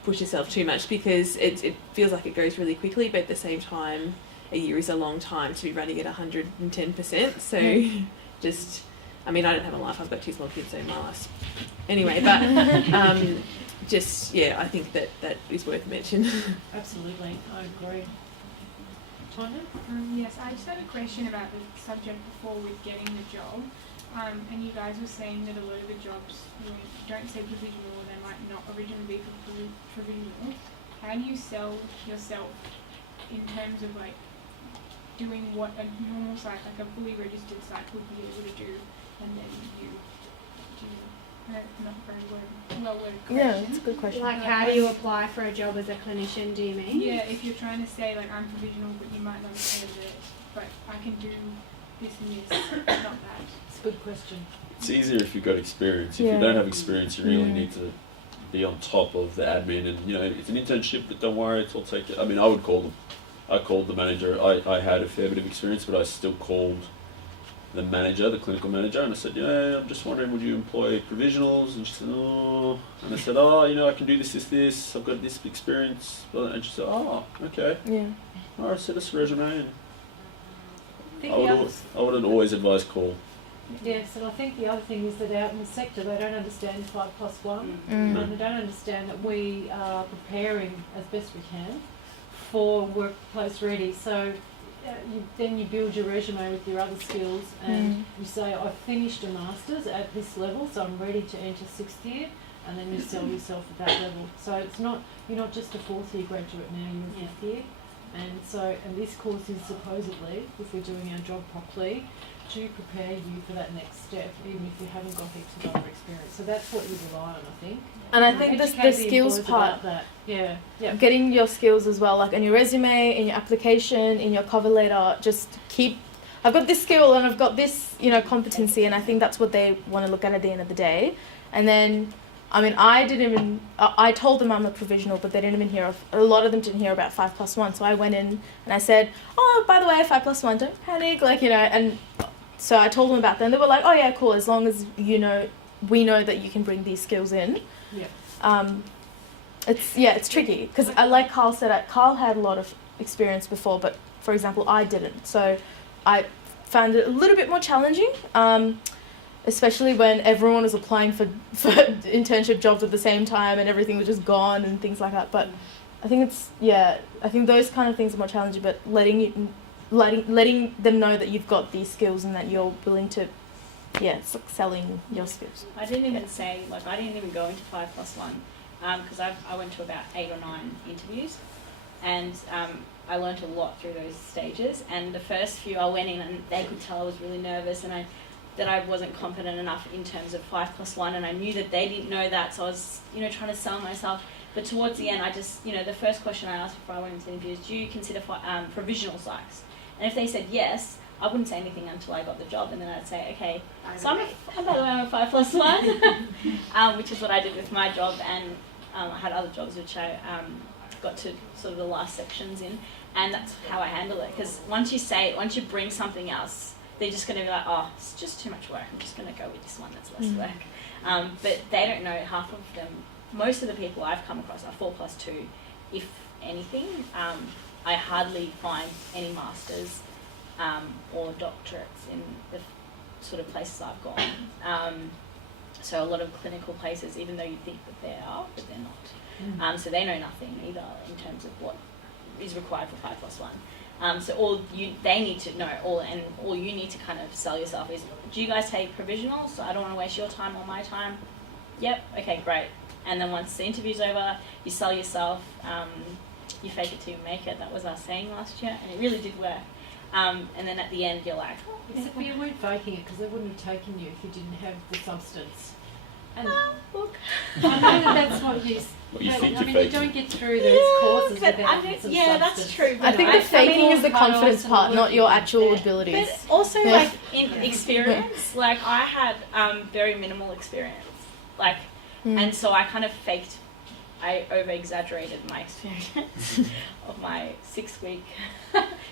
push yourself too much, because it feels like it goes really quickly, but at the same time a year is a long time to be running at 110%. So just, I mean, I don't have a life. I've got 2 small kids, so my life's anyway. But just yeah, I think that is worth mention. Absolutely, I agree. Tanya? Yes, I just had a question about the subject before with getting the job. And you guys were saying that a lot of the jobs don't say provisional, or they might not originally be provisional. How do you sell yourself in terms of like doing what a normal site, like a fully registered site, would be able to do, and then you do not very well worded question. Yeah, that's a good question. Like, how do you apply for a job as a clinician, do you mean? Yeah, if you're trying to say, like, I'm provisional, but you might not have said it, but I can do this and this, not that. It's a good question. It's easier if you've got experience. If you don't have experience, you really need to be on top of the admin. And, you know, it's an internship, but don't worry, it's all taken. I mean, I would call them. I called the manager. I had a fair bit of experience, but I still called the manager, the clinical manager, and I said, yeah, I'm just wondering, would you employ provisionals? And she said, oh. And I said, oh, you know, I can do this. I've got this experience. And she said, oh, okay. Yeah. All right, send us a resume. And I would always advise call. Yes, and I think the other thing is that out in the sector they don't understand 5+1, and they don't understand that we are preparing as best we can for workplace ready. So then you build your resume with your other skills, and you say, I've finished a master's at this level, so I'm ready to enter 6th year, and then you sell yourself at that level. So it's not, you're not just a 4th year graduate now, you're a 5th year. And so, and this course is supposedly, if we're doing our job properly, to prepare you for that next step, even if you haven't got heaps of other experience. So that's what you rely on, I think. And I think the skills part, that. Getting your skills as well, like in your resume, in your application, in your cover letter, just keep, I've got this skill and I've got this, you know, competency, and I think that's what they want to look at the end of the day. And then, I mean, I told them I'm a provisional, but they didn't even hear a lot of them didn't hear about 5+1. So I went in and I said, oh, by the way, 5+1, don't panic, like, you know, and so I told them about them. They were like, oh yeah, cool, as long as you know, we know that you can bring these skills in. It's tricky, because like Carl said, Carl had a lot of experience before, but for example, I didn't. So I found it a little bit more challenging, especially when everyone was applying for internship jobs at the same time and everything was just gone and things like that. But I think I think those kind of things are more challenging, but letting them know that you've got these skills and that you're willing to, it's like selling your skills. I didn't even say, like, I didn't even go into 5+1, because I went to about 8 or 9 interviews, and I learnt a lot through those stages. And the first few I went in and they could tell I was really nervous, and that I wasn't confident enough in terms of 5+1, and I knew that they didn't know that, so I was, you know, trying to sell myself. But towards the end, I just, you know, the first question I asked before I went into interviews, do you consider provisional psychs? And if they said yes, I wouldn't say anything until I got the job, and then I'd say, okay, so by the way, I'm a 5+1, which is what I did with my job, and I had other jobs which I got to sort of the last sections in, and that's how I handle it. Because once you bring something else, they're just going to be like, oh, it's just too much work, I'm just going to go with this one that's less work. But they don't know, half of them, most of the people I've come across are 4+2, if anything. I hardly find any masters or doctorates in the sort of places I've gone. So a lot of clinical places, even though you think that they are, but they're not. So they know nothing either in terms of what is required for 5+1. So they need to know, all you need to kind of sell yourself is, do you guys take provisional? So I don't want to waste your time or my time. Yep, okay, great. And then once the interview's over, you sell yourself. You fake it till you make it. That was our saying last year, and it really did work. And then at the end, you're like, oh, except for you weren't faking it, because they wouldn't have taken you if you didn't have the substance. And look, I know that's what you. You don't get through those courses without some substance. That's true. I think the faking is the confidence part, not your actual abilities. But also, like, in experience, like, I had very minimal experience, like, and so I kind of faked. I over-exaggerated my experience of my 6-week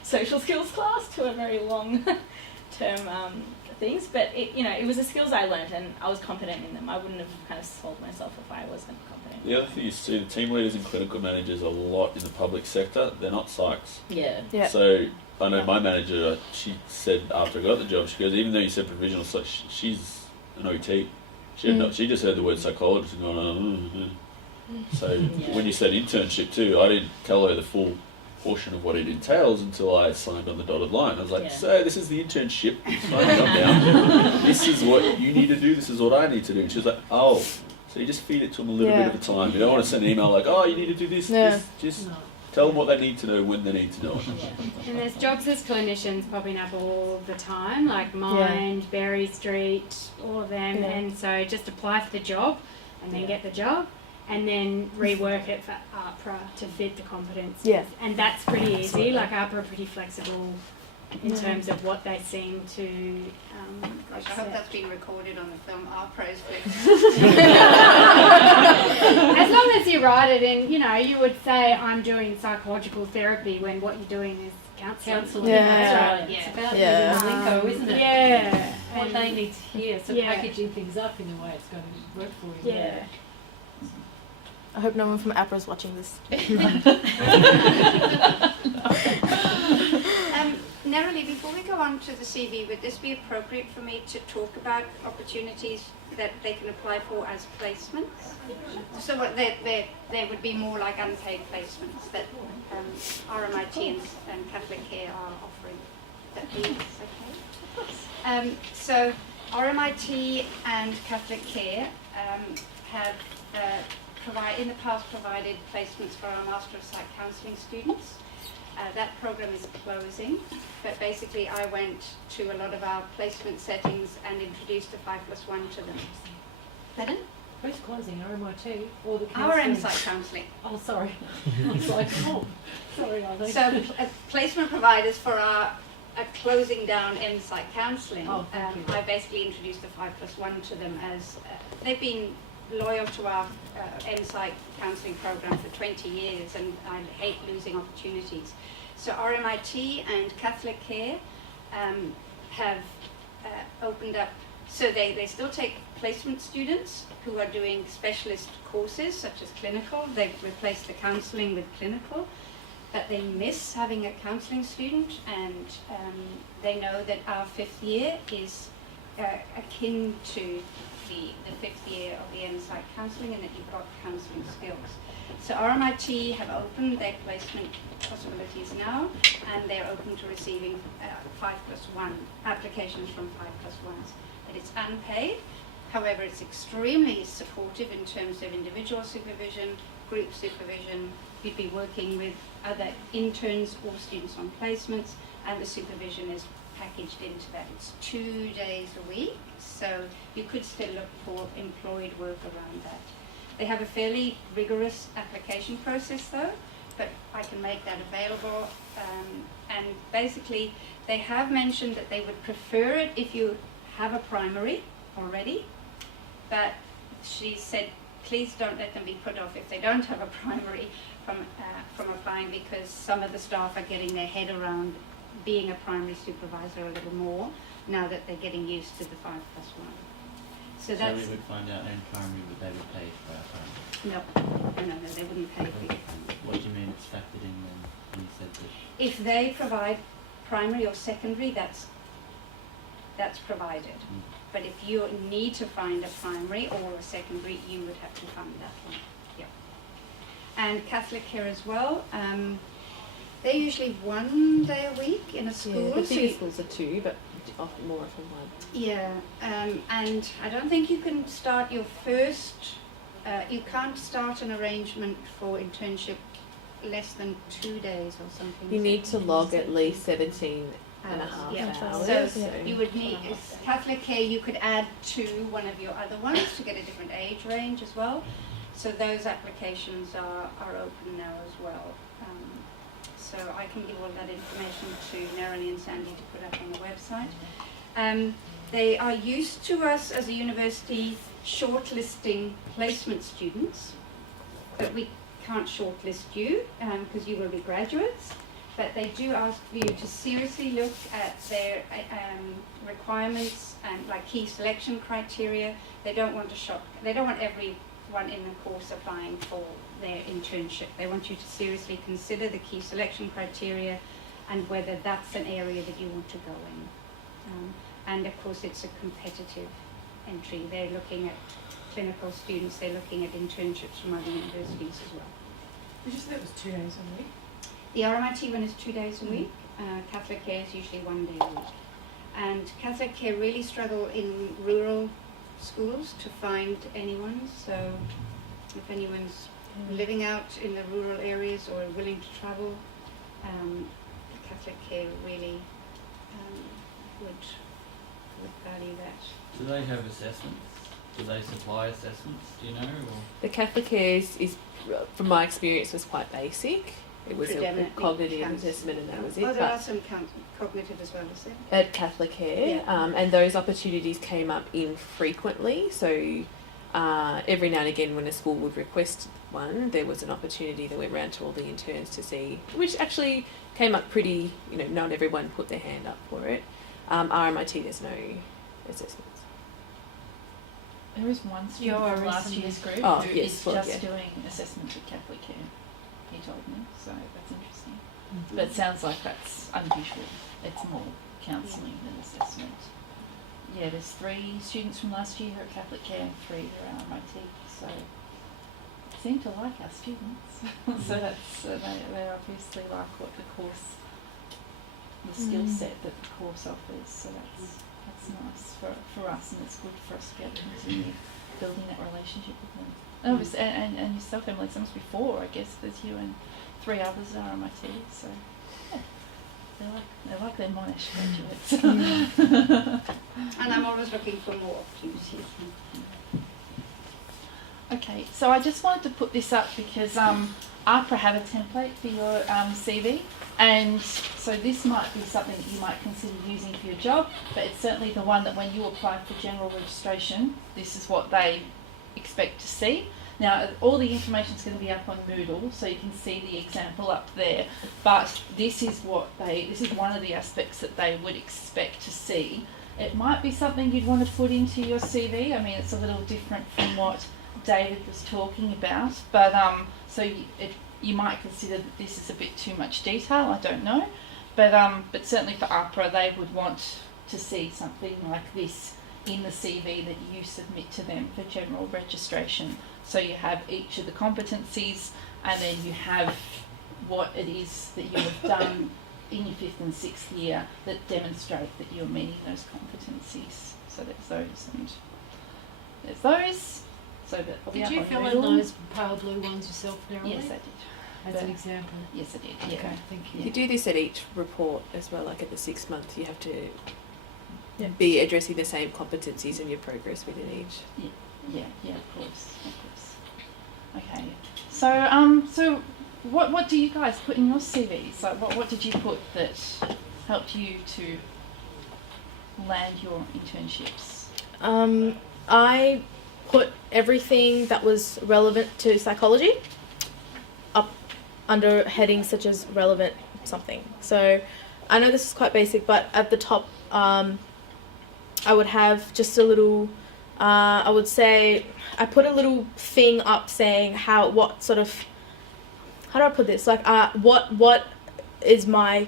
social skills class to a very long-term things. But it was the skills I learned, and I was confident in them. I wouldn't have kind of sold myself if I wasn't confident The other thing is too, the team leaders and clinical managers a lot in the public sector, they're not psychs. Yeah. Yeah. So I know my manager, she said after I got the job, she goes, even though you said provisional, she's an OT. She just heard the word psychologist and gone, So when you said internship too, I didn't tell her the full portion of what it entails until I signed on the dotted line. I was like, so this is the internship, it's my job now. This is what you need to do, this is what I need to do. And she was like, oh, so you just feed it to them a little bit at a time. You don't want to send an email like, oh, you need to do this, just tell them what they need to know when they need to know it. And there's jobs as clinicians popping up all the time, like Mind, Berry Street, all of them. And so just apply for the job and then get the job and then rework it for ARPRA to fit the competencies. Yeah. And that's pretty easy. Like ARPRA are pretty flexible in terms of what they seem to Gosh, I hope that's been recorded on the film. ARPRA is as long as you write it in, you know, you would say I'm doing psychological therapy when what you're doing is counselling. Yeah. Right. It's about the lingo, isn't it? Yeah. What they need to hear, so packaging things up in a way it's going to work for you. Yeah. I hope no one from APRA is watching this. Narrowly, before we go on to the CV, would this be appropriate for me to talk about opportunities that they can apply for as placements? So what they would be more like unpaid placements that RMIT and Catholic Care are offering. That be okay? So RMIT and Catholic Care have in the past provided placements for our Master of Psych Counselling students. That program is closing, but basically I went to a lot of our placement settings and introduced a 5+1 to them. Pardon? Who's closing, RMIT or the Our counselling? Psych Counselling. Oh, sorry. I was like, oh, sorry, I think. So placement providers for our closing down Psych Counselling, I basically introduced a 5+1 to them as they've been loyal to our Psych Counselling program for 20 years, and I hate losing opportunities. So RMIT and Catholic Care have opened up, so they still take placement students who are doing specialist courses such as clinical. They've replaced the counselling with clinical, but they miss having a counselling student, and they know that our 5th year is akin to the 5th year of the Psych Counselling, and that you've got counselling skills. So RMIT have opened their placement possibilities now, and they're open to receiving 5+1 applications from 5+1s. But it's unpaid. However, it's extremely supportive in terms of individual supervision, group supervision. You'd be working with other interns or students on placements, and the supervision is packaged into that. It's 2 days a week, so you could still look for employed work around that. They have a fairly rigorous application process though, but I can make that available. And basically, they have mentioned that they would prefer it if you have a primary already, but she said, please don't let them be put off if they don't have a primary from applying, because some of the staff are getting their head around being a primary supervisor a little more now that they're getting used to the 5+1. So that's. So we would find out in primary would they would pay for our primary? No, they wouldn't pay for your primary. What do you mean it's factored in when you said that? If they provide primary or secondary, that's provided. But if you need to find a primary or a secondary, you would have to fund that one. Yeah. And Catholic Care as well. They're usually 1 day a week in a school. Yeah, the bigger schools are 2, but often more often 1. Yeah, and I don't think you can start your first, you can't start an arrangement for internship less than 2 days or something. You need to log at least 17 and a half hours. So you would need, Catholic Care you could add to one of your other ones to get a different age range as well. So those applications are open now as well. So I can give all that information to Neroni and Sandy to put up on the website. They are used to us as a university shortlisting placement students, but we can't shortlist you because you will be graduates. But they do ask for you to seriously look at their requirements and like key selection criteria. They don't want every one in the course applying for their internship. They want you to seriously consider the key selection criteria and whether that's an area that you want to go in. And of course it's a competitive entry. They're looking at clinical students, they're looking at internships from other universities as well. Did you say that was 2 days a week? The RMIT one is 2 days a week. Catholic Care is usually 1 day a week. And Catholic Care really struggle in rural schools to find anyone. So if anyone's living out in the rural areas or willing to travel, Catholic Care really would value that. Do they have assessments? Do they supply assessments? Do you know? Or? The Catholic Care is, from my experience, was quite basic. It was a cognitive assessment and that was it. Oh, there are some cognitive as well, is there? At Catholic Care, and those opportunities came up infrequently. So every now and again when a school would request one, there was an opportunity that went round to all the interns to see, which actually came up pretty, not everyone put their hand up for it. RMIT, there's no assessments. There is one student from last year's group who is just doing assessments at Catholic Care, he told me, so that's interesting. But it sounds like that's unusual. It's more counselling than assessment. Yeah, there's 3 students from last year who are at Catholic Care and 3 who are at RMIT, so they seem to like our students. So that's, they obviously like what the course, the skill set that the course offers, so that's nice for us, and it's good for us to be able to continue building that relationship with them. And obviously, and yourself, Emily, so must be 4, I guess. There's you and 3 others at RMIT, so yeah, they like their Monash graduates. And I'm always looking for more opportunities. Okay, so I just wanted to put this up because APRA have a template for your CV, and so this might be something that you might consider using for your job, but it's certainly the one that when you apply for general registration, this is what they expect to see. Now, all the information is going to be up on Moodle, so you can see the example up there, but this is one of the aspects that they would expect to see. It might be something you'd want to put into your CV. I mean, it's a little different from what David was talking about, but you might consider that this is a bit too much detail, I don't know, but certainly for APRA they would want to see something like this in the CV that you submit to them for general registration. So you have each of the competencies, and then you have what it is that you have done in your 5th and 6th year that demonstrate that you're meeting those competencies. So there's those and there's those. So that did you fill in those pale blue ones yourself, Neroli? Yes, I did. As an example? Yes, I did. Yeah. Okay, thank you. You do this at each report as well, like at the 6th month, you have to be addressing the same competencies and your progress within each. Yeah, of course. Okay. So what do you guys put in your CVs? Like what did you put that helped you to land your internships? I put everything that was relevant to psychology up under headings such as relevant something. So I know this is quite basic, but at the top I would have just a little, I would say, I put a little thing up saying how do I put this? Like, what is my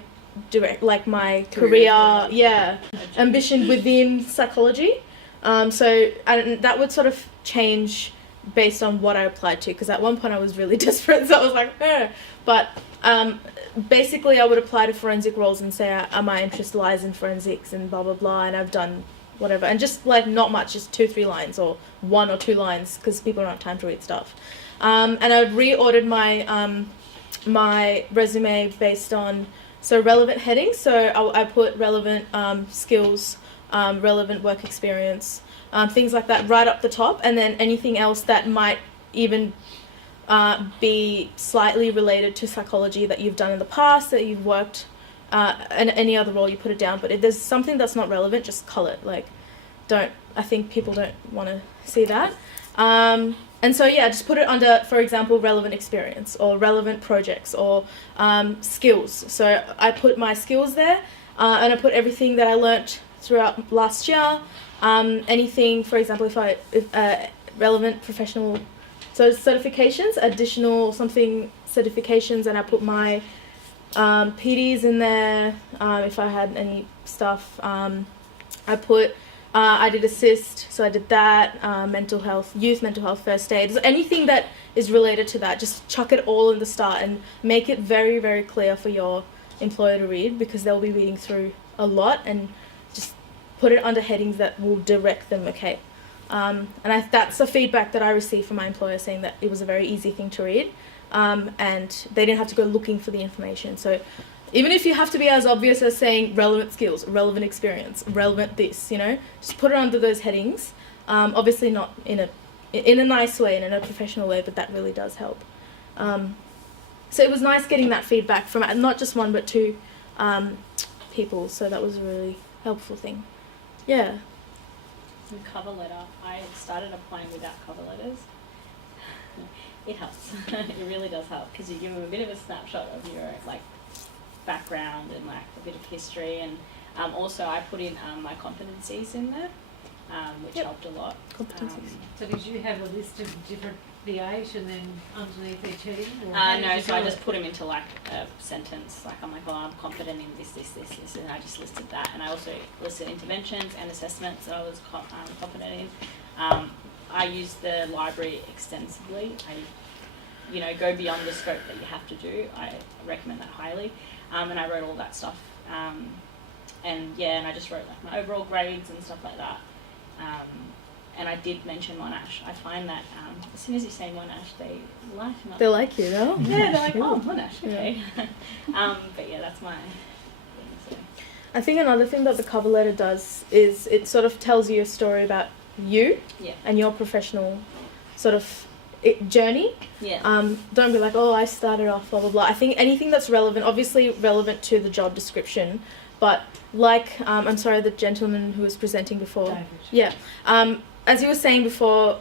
my career ambition within psychology. So that would sort of change based on what I applied to, because at one point I was really desperate, so I was like, but basically I would apply to forensic roles and say my interest lies in forensics and blah blah blah, and I've done whatever, and just like not much, just 2-3 lines or 1 or 2 lines, because people don't have time to read stuff. And I've reordered my my resume based on relevant headings. So I put relevant skills, relevant work experience, things like that right up the top, and then anything else that might even be slightly related to psychology that you've done in the past, that you've worked, and any other role you put it down. But if there's something that's not relevant, just cull it. I think people don't want to see that. And so just put it under, for example, relevant experience or relevant projects or skills. So I put my skills there, and I put everything that I learnt throughout last year. Anything, for example, if relevant professional So certifications, additional something certifications, and I put my PDs in there if I had any stuff. I did assist, so I did that, mental health, youth mental health first aid. So anything that is related to that, just chuck it all in the start and make it very, very clear for your employer to read, because they'll be reading through a lot, and just put it under headings that will direct them, okay? And that's the feedback that I received from my employer, saying that it was a very easy thing to read, and they didn't have to go looking for the information. So even if you have to be as obvious as saying relevant skills, relevant experience, relevant this, just put it under those headings. Obviously not in a nice way and in a professional way, but that really does help. So it was nice getting that feedback from not just one but two people. So that was a really helpful thing. Yeah. And cover letter. I started applying without cover letters. It helps. It really does help, because you give them a bit of a snapshot of your background and a bit of history, and also I put in my competencies in there, which helped a lot. Competencies. So did you have a list of different the8 and then underneath each heading? No, so I just put them into a sentence. I'm I'm confident in this, and I just listed that. And I also listed interventions and assessments that I was confident in. I use the library extensively. I go beyond the scope that you have to do. I recommend that highly. And I wrote all that stuff. And I just wrote my overall grades and stuff like that. And I did mention Monash. I find that as soon as you say Monash, they lighten up. They like you, though. Yeah, they're like, oh, Monash, okay. But yeah, that's my thing. So. I think another thing that the cover letter does is it sort of tells you a story about you and your professional sort of journey. Yeah. Don't be like, oh, I started off blah blah blah. I think anything that's relevant, obviously relevant to the job description, but I'm sorry, the gentleman who was presenting before. David. Yeah. As you were saying before,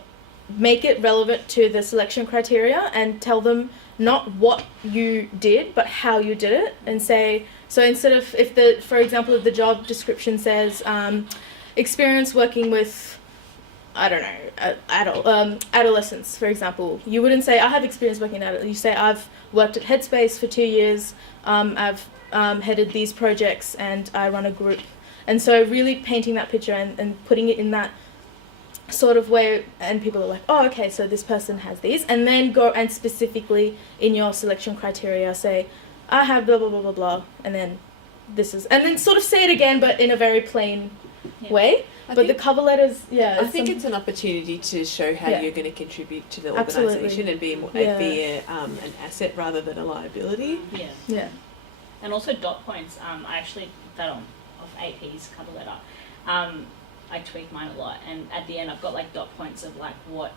make it relevant to the selection criteria and tell them not what you did, but how you did it, and say, so instead of, for example, if the job description says experience working with, I don't know, adolescents, for example, you wouldn't say, I have experience working in adults. You say, I've worked at Headspace for 2 years, I've headed these projects, and I run a group. And so really painting that picture and putting it in that sort of way, and people are like, oh, okay, so this person has these, and then go and specifically in your selection criteria say, I have blah blah blah blah blah, and then this is, and then sort of say it again, but in a very plain way. But the cover letters, I think it's an opportunity to show how you're going to contribute to the organisation and be an asset rather than a liability. Yeah. Yeah. And also dot points. I actually did that off AP's cover letter. I tweak mine a lot, and at the end I've got dot points of what,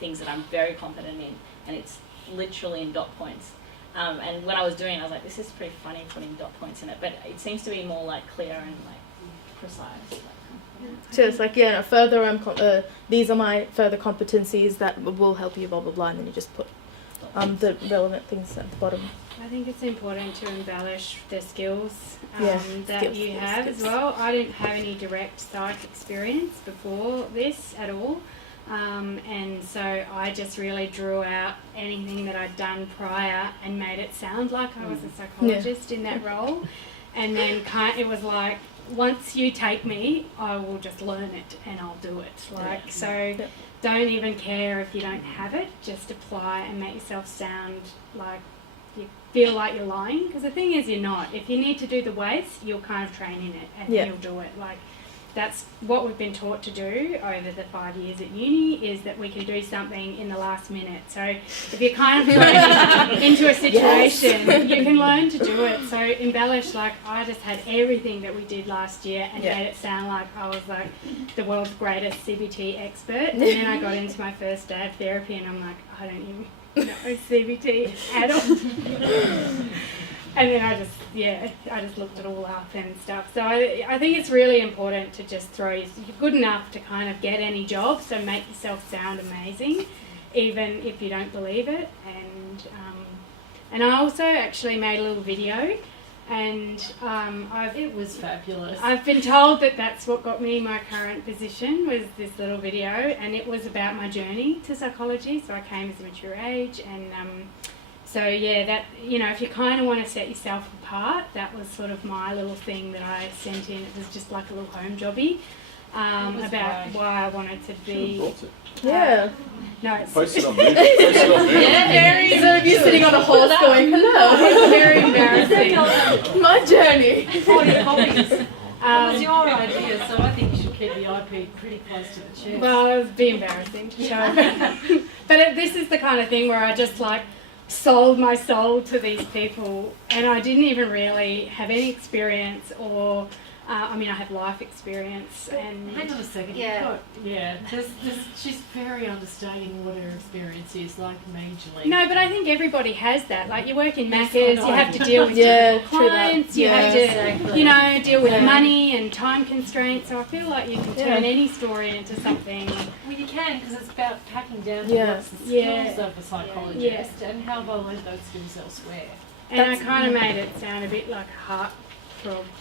things that I'm very confident in, and it's literally in dot points. And when I was doing it, I was like, this is pretty funny putting dot points in it, but it seems to be more clear and precise. So it's further, these are my further competencies that will help you, blah blah blah, and then you just put the relevant things at the bottom. I think it's important to embellish the skills that skills, you have as well. I didn't have any direct psych experience before this at all. And so I just really drew out anything that I'd done prior and made it sound like I was a psychologist in that role. And then it was like, once you take me, I will just learn it and I'll do it. Don't even care if you don't have it, just apply and make yourself sound like you feel like you're lying, because the thing is you're not. If you need to do the weights, you'll kind of train in it and you'll do it. That's what we've been taught to do over the 5 years at uni, is that we can do something in the last minute. So if you're kind of thrown into a situation, you can learn to do it. So embellish, I just had everything that we did last year and made it sound like I was the world's greatest CBT expert. And then I got into my first day of therapy and I'm like, I don't even know CBT at all. And then I just looked it all up and stuff. So I think it's really important to just you're good enough to kind of get any job, so make yourself sound amazing, even if you don't believe it. And I also actually made a little video And It was fabulous. I've been told that that's what got me my current position, was this little video, and it was about my journey to psychology. So I came as a mature age, and so yeah, that, you know, if you kind of want to set yourself apart, that was sort of my little thing that I sent in. It was just like a little home jobby about great. why I wanted to be. Yeah. No, it's Post it on Moodle. Post it on Moodle. yeah, very. Instead of you sitting on a horse going, hello. It's very embarrassing. My journey. 40 copies. It was your idea, so I think you should keep the IP pretty close to the chest. Well, it would be embarrassing to show. But this is the kind of thing where I just like sold my soul to these people, and I didn't even really have any experience or. I mean, I have life experience, and Hang on a second. Yeah. She's very understanding what her experience is, like majorly. No, but I think everybody has that. Like, you work in Yes, Macca's, I you have to know. deal with Yeah, difficult true that. clients, you Yeah. have to, Exactly. you know, deal with Yeah. money and time constraints. So I feel like you can turn any story into something. Well, you can, because it's about packing down to Yeah. what's the skills Yeah. of a psychologist Yeah. and how they'll learn those skills elsewhere. And I kind of made it sound a bit like a heartthrob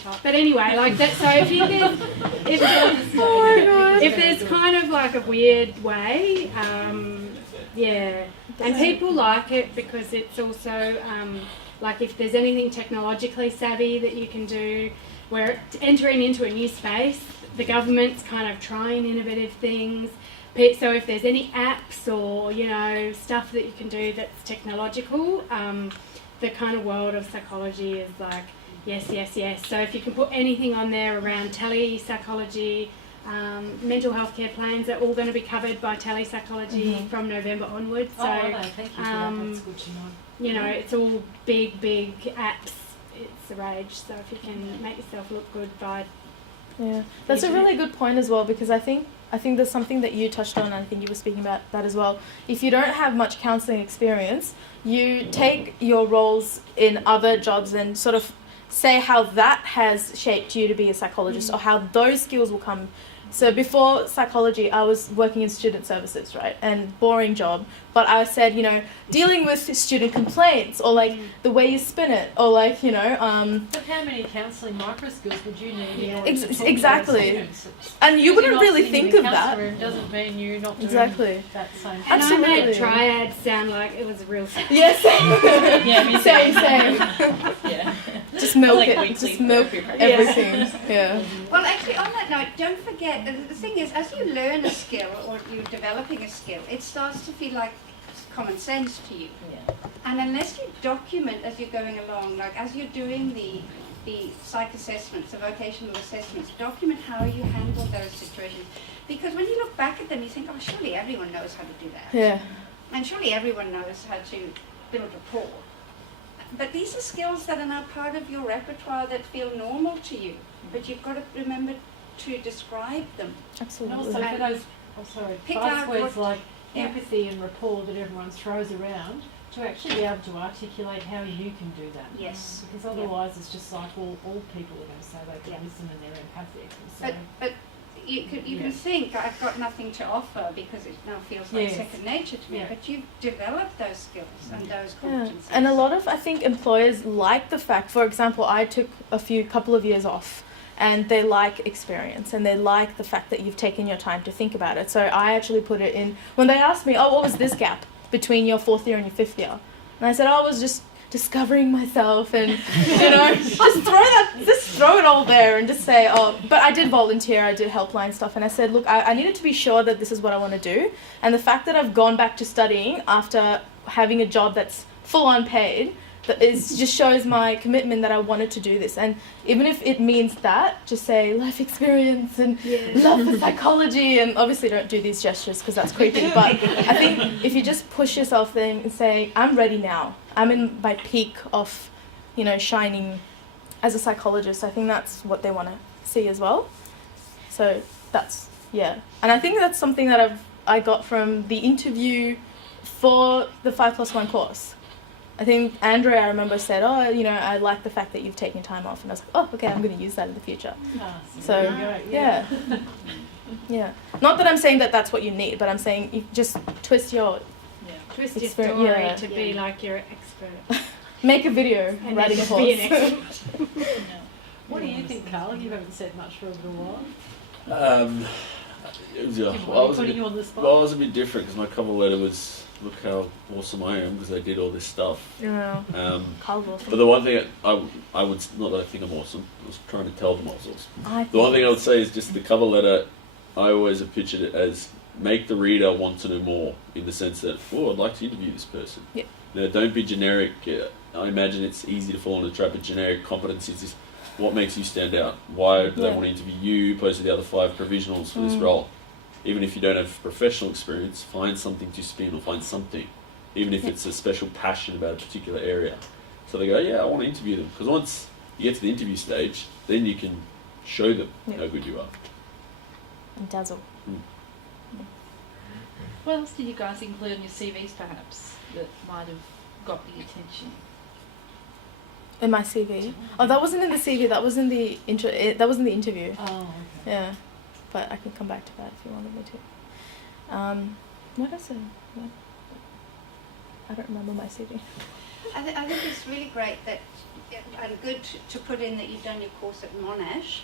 type. But anyway, like that. So if you if there's kind of like a weird way, yeah, and people like it because it's also like if there's anything technologically savvy that you can do, where entering into a new space, the government's kind of trying innovative things. So if there's any apps or, you know, stuff that you can do that's technological, the kind of world of psychology is like, yes, yes, yes. So if you can put anything on there around telepsychology, mental health care plans are all going to be covered by telepsychology from November onwards. So, Thank you for that. That's good to know. you know, it's all big apps. It's the rage. So if you can make yourself look good by... Yeah, that's a really good point as well, because I think there's something that you touched on, and I think you were speaking about that as well. If you don't have much counselling experience, you take your roles in other jobs and sort of say how that has shaped you to be a psychologist, or how those skills will come. So before psychology, I was working in student services, right? And boring job. But I said, you know, dealing with student complaints, or like the way you spin it, or like, you know... But how many counselling micro skills would you need in order to talk exactly. to those students? And you wouldn't You're not really sitting think in of the that. counsel room doesn't mean you're not doing Exactly. that same thing. And Absolutely. I made triad sound like it was a real... Yes. Yeah, me too. Same. Yeah. Just milk Like it. weekly Just milk therapy everything. Yeah. Well, actually, on that note, don't forget, the thing is, as you learn a skill or you're developing a skill, it starts to feel like common sense to you. Yeah. And unless you document as you're going along, like as you're doing the psych assessments, the vocational assessments, document how you handle those situations. Because when you look back at them, you think, oh, surely everyone knows how to do that. Yeah. And surely everyone knows how to build rapport. But these are skills that are now part of your repertoire that feel normal to you. But you've got to remember to describe them. Absolutely. And also for those, Pick out buzzwords what- like yeah. empathy and rapport that everyone throws around, to actually be able to articulate how you can do that. Yes. Because otherwise it's just like all people are going to say they can listen and they're empathic. And so, But you can think, I've got nothing to offer because it now feels like Yes. second nature to me. Yeah. But you've developed those skills and those Yeah. competencies. And a lot of, I think, employers like the fact, for example, I took couple of years off, and they like experience, and they like the fact that you've taken your time to think about it. So I actually put it in, when they asked me, oh, what was this gap between your 4th year and your 5th year? And I said, oh, I was just discovering myself, and, you know, just throw it all there and just say, oh, but I did volunteer, I did helpline stuff, and I said, look, I needed to be sure that this is what I want to do, and the fact that I've gone back to studying after having a job that's full unpaid, just shows my commitment that I wanted to do this. And even if it means that, just say life experience and love for psychology, and obviously don't do these gestures because that's creepy, but I think if you just push yourself then and say, I'm ready now, I'm in my peak of, you know, shining as a psychologist, I think that's what they want to see as well. So that's, yeah. And I think that's something that I got from the interview for the 5+1 course. I think Andrea, I remember, said, oh, you know, I like the fact that you've taken time off. And I was like, oh, okay, I'm going to use that in the future. So, yeah. Yeah. Not that I'm saying that that's what you need, but I'm saying you just twist your Twist your experience. story Yeah. to be like you're an expert. make a video And writing then course. be an expert. What do you think, Carl? You haven't said much for a little while. I was putting you on the spot. Well, I was a bit different because my cover letter was, look how awesome I am because I did all this stuff. Yeah. Carl's awesome. But the one thing I would, not that I think I'm awesome, I was trying to tell them I was awesome. The one thing I would say is just the cover letter, I always have pictured it as make the reader want to know more in the sense that, oh, I'd like to interview this person. Yeah. Now, don't be generic. I imagine it's easy to fall into the trap of generic competencies. Is what makes you stand out? Why do they want to interview you opposed to the other 5 provisionals for this role? Even if you don't have professional experience, find something to spin or find something, even if it's a special passion about a particular area. So they go, yeah, I want to interview them. Because once you get to the interview stage, then you can show them how good you are. And dazzle. What else did you guys include in your CVs perhaps that might have got the attention? In my CV? Oh, that wasn't in the CV. That was in the that was in the interview. Oh, okay. Yeah, but I can come back to that if you wanted me to. What else? I don't remember my CV. I think it's really great that, and good to put in that you've done your course at Monash.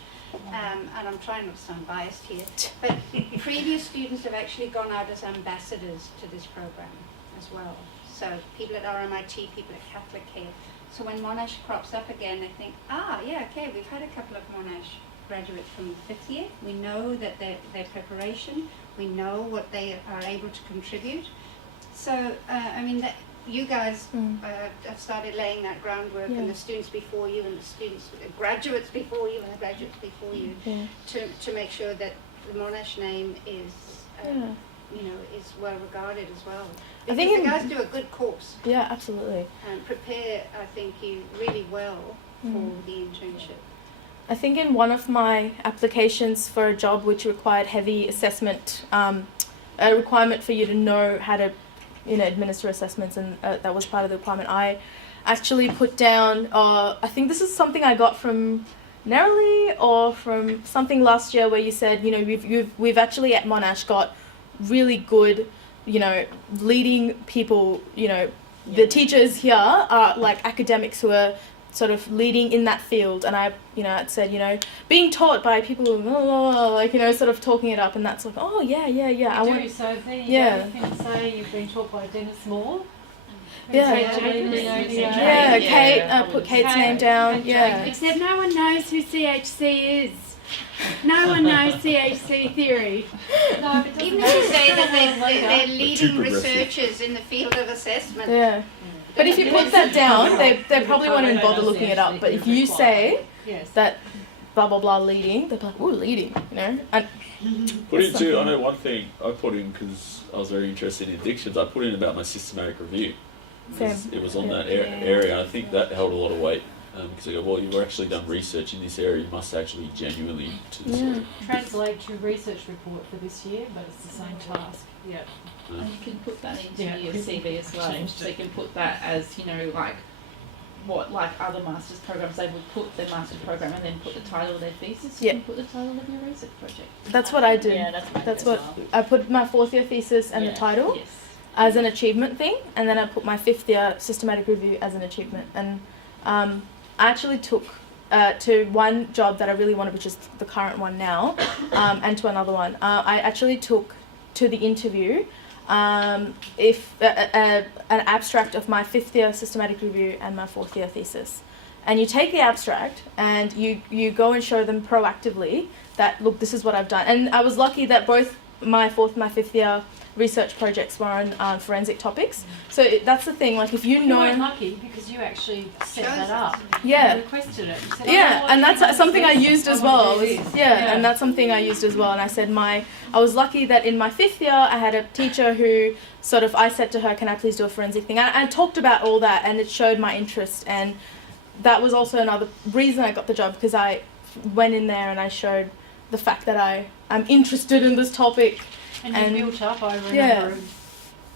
And I'm trying not to sound biased here, but previous students have actually gone out as ambassadors to this program as well. So people at RMIT, people at Catholic Care. So when Monash crops up again, they think, yeah, okay, we've had a couple of Monash graduates from the 5th year. We know that their preparation, we know what they are able to contribute. So, I mean, that you guys have started laying that groundwork, and the students before you, and the graduates before you, and the graduates before you, to make sure that the Monash name is, is well regarded as well. Because I think the guys do a good course. Yeah, absolutely. And prepare, I think, you really well for the internship. I think in one of my applications for a job which required heavy assessment, a requirement for you to know how to administer assessments, and that was part of the requirement. I actually put down, I think this is something I got from Nerily or from something last year where you said, we've actually at Monash got really good, leading people, the teachers here are like academics who are sort of leading in that field, and it said, being taught by people who, sort of talking it up, and that's like, oh yeah. So there you can say you've been taught by Dennis Moore. Kate, put Kate's name down. Except no one knows who CHC is. No one knows CHC theory. No, even if you say that they're leading researchers in the field of assessment. Yeah. But if you put that down, they probably won't even bother looking it up. But if you say that blah blah blah leading, they're like, ooh, leading, And put into, I know one thing I put in because I was very interested in addictions. I put in about my systematic review. It was on that area, and I think that held a lot of weight. Because I go, well, you've actually done research in this area. You must actually genuinely to this area. Translate to research report for this year, but it's the same task. Yeah. And you can put that into your CV as well. So you can put that as, like other master's programs, they would put their master's program and then put the title of their thesis. You can put the title of your research project. That's what I do. Yeah, that's what I put my 4th year thesis and the title as an achievement thing, and then I put my 5th year systematic review as an achievement. And I actually took to one job that I really wanted, which is the current one now, and to another one. I actually took to the interview an abstract of my 5th year systematic review and my 4th year thesis. And you take the abstract and you go and show them proactively that, look, this is what I've done. And I was lucky that both my 4th and my 5th year research projects were on forensic topics. So that's the thing, like if you know... You were lucky because you actually set that up. Yeah. You requested it. You said, and that's something I used as well. And that's something I used as well. And I said I was lucky that in my 5th year I had a teacher who I said to her, can I please do a forensic thing? And I talked about all that, and it showed my interest. And that was also another reason I got the job, because I went in there and I showed the fact that I'm interested in this topic. And you built up, I remember,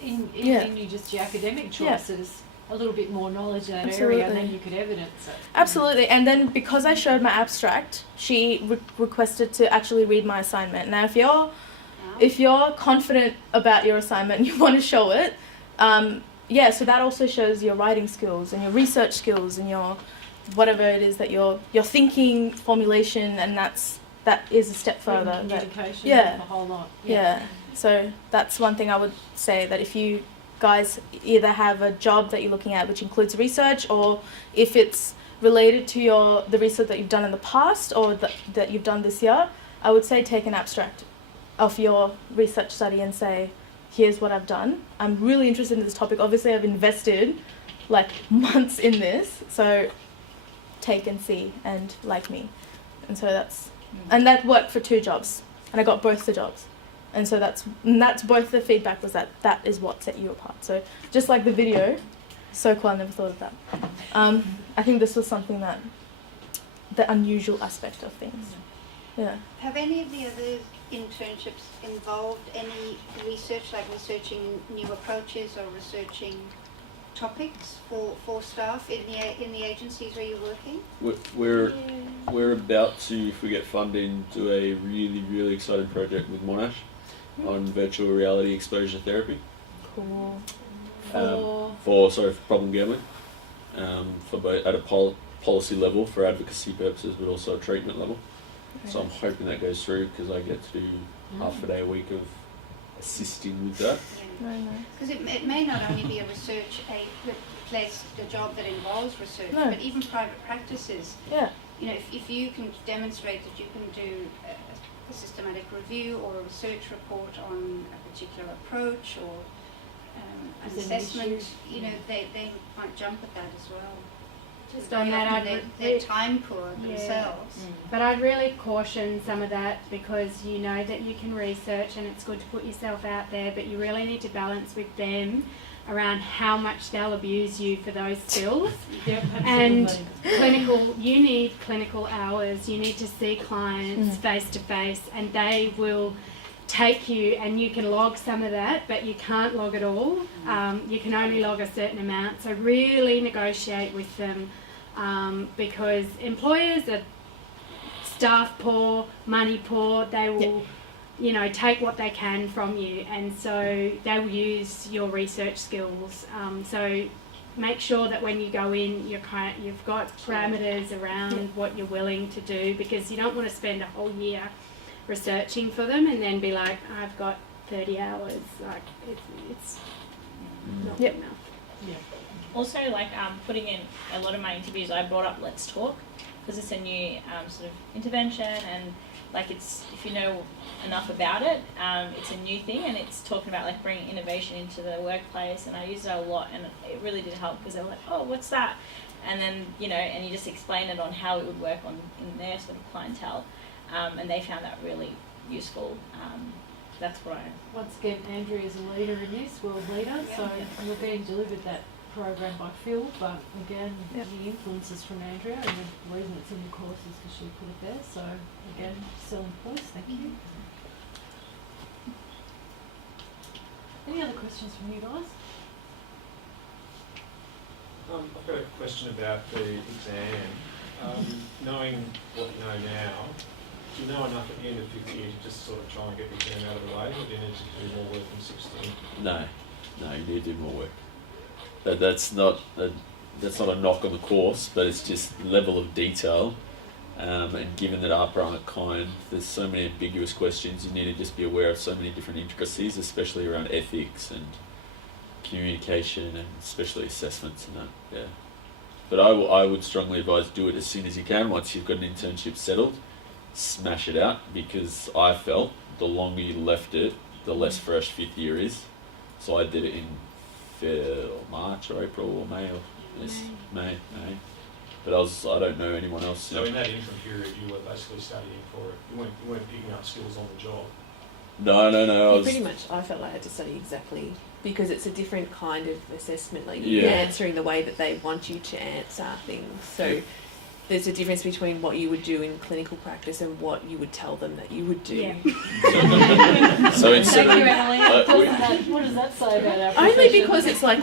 in just your academic choices, a little bit more knowledge in that area, and then you could evidence it. Absolutely. And then because I showed my abstract, she requested to actually read my assignment. Now, if you're confident about your assignment and you want to show it, yeah, so that also shows your writing skills and your research skills and your whatever it is that your thinking formulation, and that is a step further. Communication, Yeah. a whole lot. Yeah. So that's one thing I would say, that if you guys either have a job that you're looking at which includes research, or if it's related to the research that you've done in the past or that you've done this year, I would say take an abstract of your research study and say, here's what I've done. I'm really interested in this topic. Obviously, I've invested like months in this, so take and see and like me. And so and that worked for 2 jobs, and I got both the jobs. And so that's both the feedback was that is what set you apart. So just like the video, so cool, I never thought of that. I think this was something that, the unusual aspect of things. Yeah. Have any of the other internships involved any research, like researching new approaches or researching topics for staff in the agencies where you're working? We're about to, if we get funding, do a really, really exciting project with Monash on virtual reality exposure therapy. Cool. For problem gambling, for both at a policy level for advocacy purposes, but also a treatment level. Okay. So I'm hoping that goes through, because I get to do half a day a week of assisting with that. Very nice. Because it may not only be a job that involves research, but even private practices. Yeah. You know, if you can demonstrate that you can do a systematic review or a research report on a particular approach or an assessment, you know, they might jump at that as well. Just on that, they're time poor themselves. But I'd really caution some of that, because you know that you can research and it's good to put yourself out there, but you really need to balance with them around how much they'll abuse you for those skills. And you need clinical hours, you need to see clients face to face, and they will take you, and you can log some of that, but you can't log it all. You can only log a certain amount, so really negotiate with them, because employers are staff poor, money poor. They will you know, take what they can from you, and so they will use your research skills. So make sure that when you go in, you've got parameters around what you're willing to do, because you don't want to spend a whole year researching for them and then be like, I've got 30 hours. Like it's not good enough. Yeah. Also, like putting in a lot of my interviews, I brought up Let's Talk, because it's a new sort of intervention, and like it's, if you know enough about it, it's a new thing, and it's talking about like bringing innovation into the workplace, and I used it a lot, and it really did help, because they were like, oh, what's that? And then, you know, and you just explain it on how it would work in their sort of clientele, and they found that really useful. That's what Once again, Andrea is a leader in this, world leader, so you're being delivered that program by Phil, but again, the influences from Andrea, and the reason it's in the course is because she put it there, so again, selling points, thank you. Any other questions from you guys? I've got a question about the exam. Knowing what you know now, do you know enough at the end of 5th year to just sort of try and get the exam out of the way, or do you need to do more work in 16? No, you need to do more work. That's not a knock on the course, but it's just level of detail. And given that ARPA aren't kind, there's so many ambiguous questions, you need to just be aware of so many different intricacies, especially around ethics and communication, and especially assessments and that. Yeah. But I would strongly advise do it as soon as you can. Once you've got an internship settled, smash it out, because I felt the longer you left it, the less fresh 5th year is. So I did it in March or April or May or May. But I don't know anyone else. So in that interim period, you were basically studying for it. You weren't picking up skills on the job. No. Pretty much, I felt like I had to study exactly, because it's a different kind of assessment. Like you're answering the way that they want you to answer things. So there's a difference between what you would do in clinical practice and what you would tell them that you would do. Yeah. So instead Thank you, Emily. What does that say about our profession? Only because it's like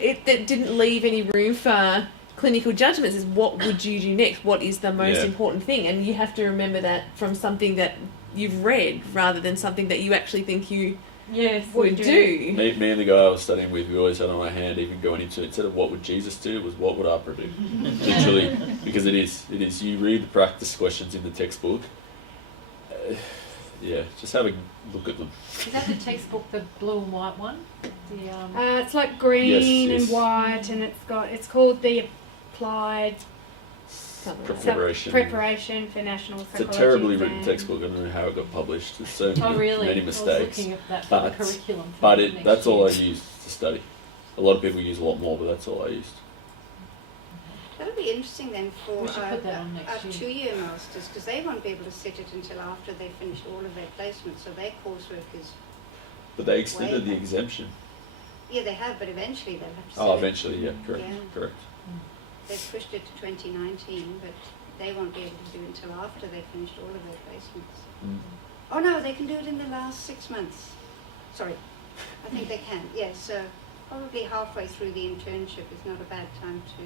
it didn't leave any room for clinical judgments. Is what would you do next? What is the most important thing? And you have to remember that from something that you've read, rather than something that you actually think you Yes, We do. Me and the guy I was studying with, we always had on our hand, even going into it, instead of what would Jesus do, it was what would APRA do. Literally, because it is. You read the practice questions in the textbook. Yeah, just have a look at them. Is that the textbook, the blue and white one? It's like green Yes. and white, and it's called the Applied Preparation for National It's a Psychology terribly Exam. written textbook. I don't know how it got published. There's so Oh, really? many I was mistakes. looking at that for the curriculum for but next that's all I year. used to study. A lot of people use a lot more, but that's all I used. That'll be interesting then for We should put that on next our year. two-year masters, because they won't be able to sit it until after they've finished all of their placements, so their coursework is... But they extended the back. exemption. Yeah, they have, but eventually they'll have to sit Oh, it. eventually, yeah, correct, Yeah. correct. They've pushed it to 2019, but they won't be able to do it until after they've finished all of their placements. Mm. Oh no, they can do it in the last 6 months. Sorry, I think they can. Yes, so probably halfway through the internship is not a bad time to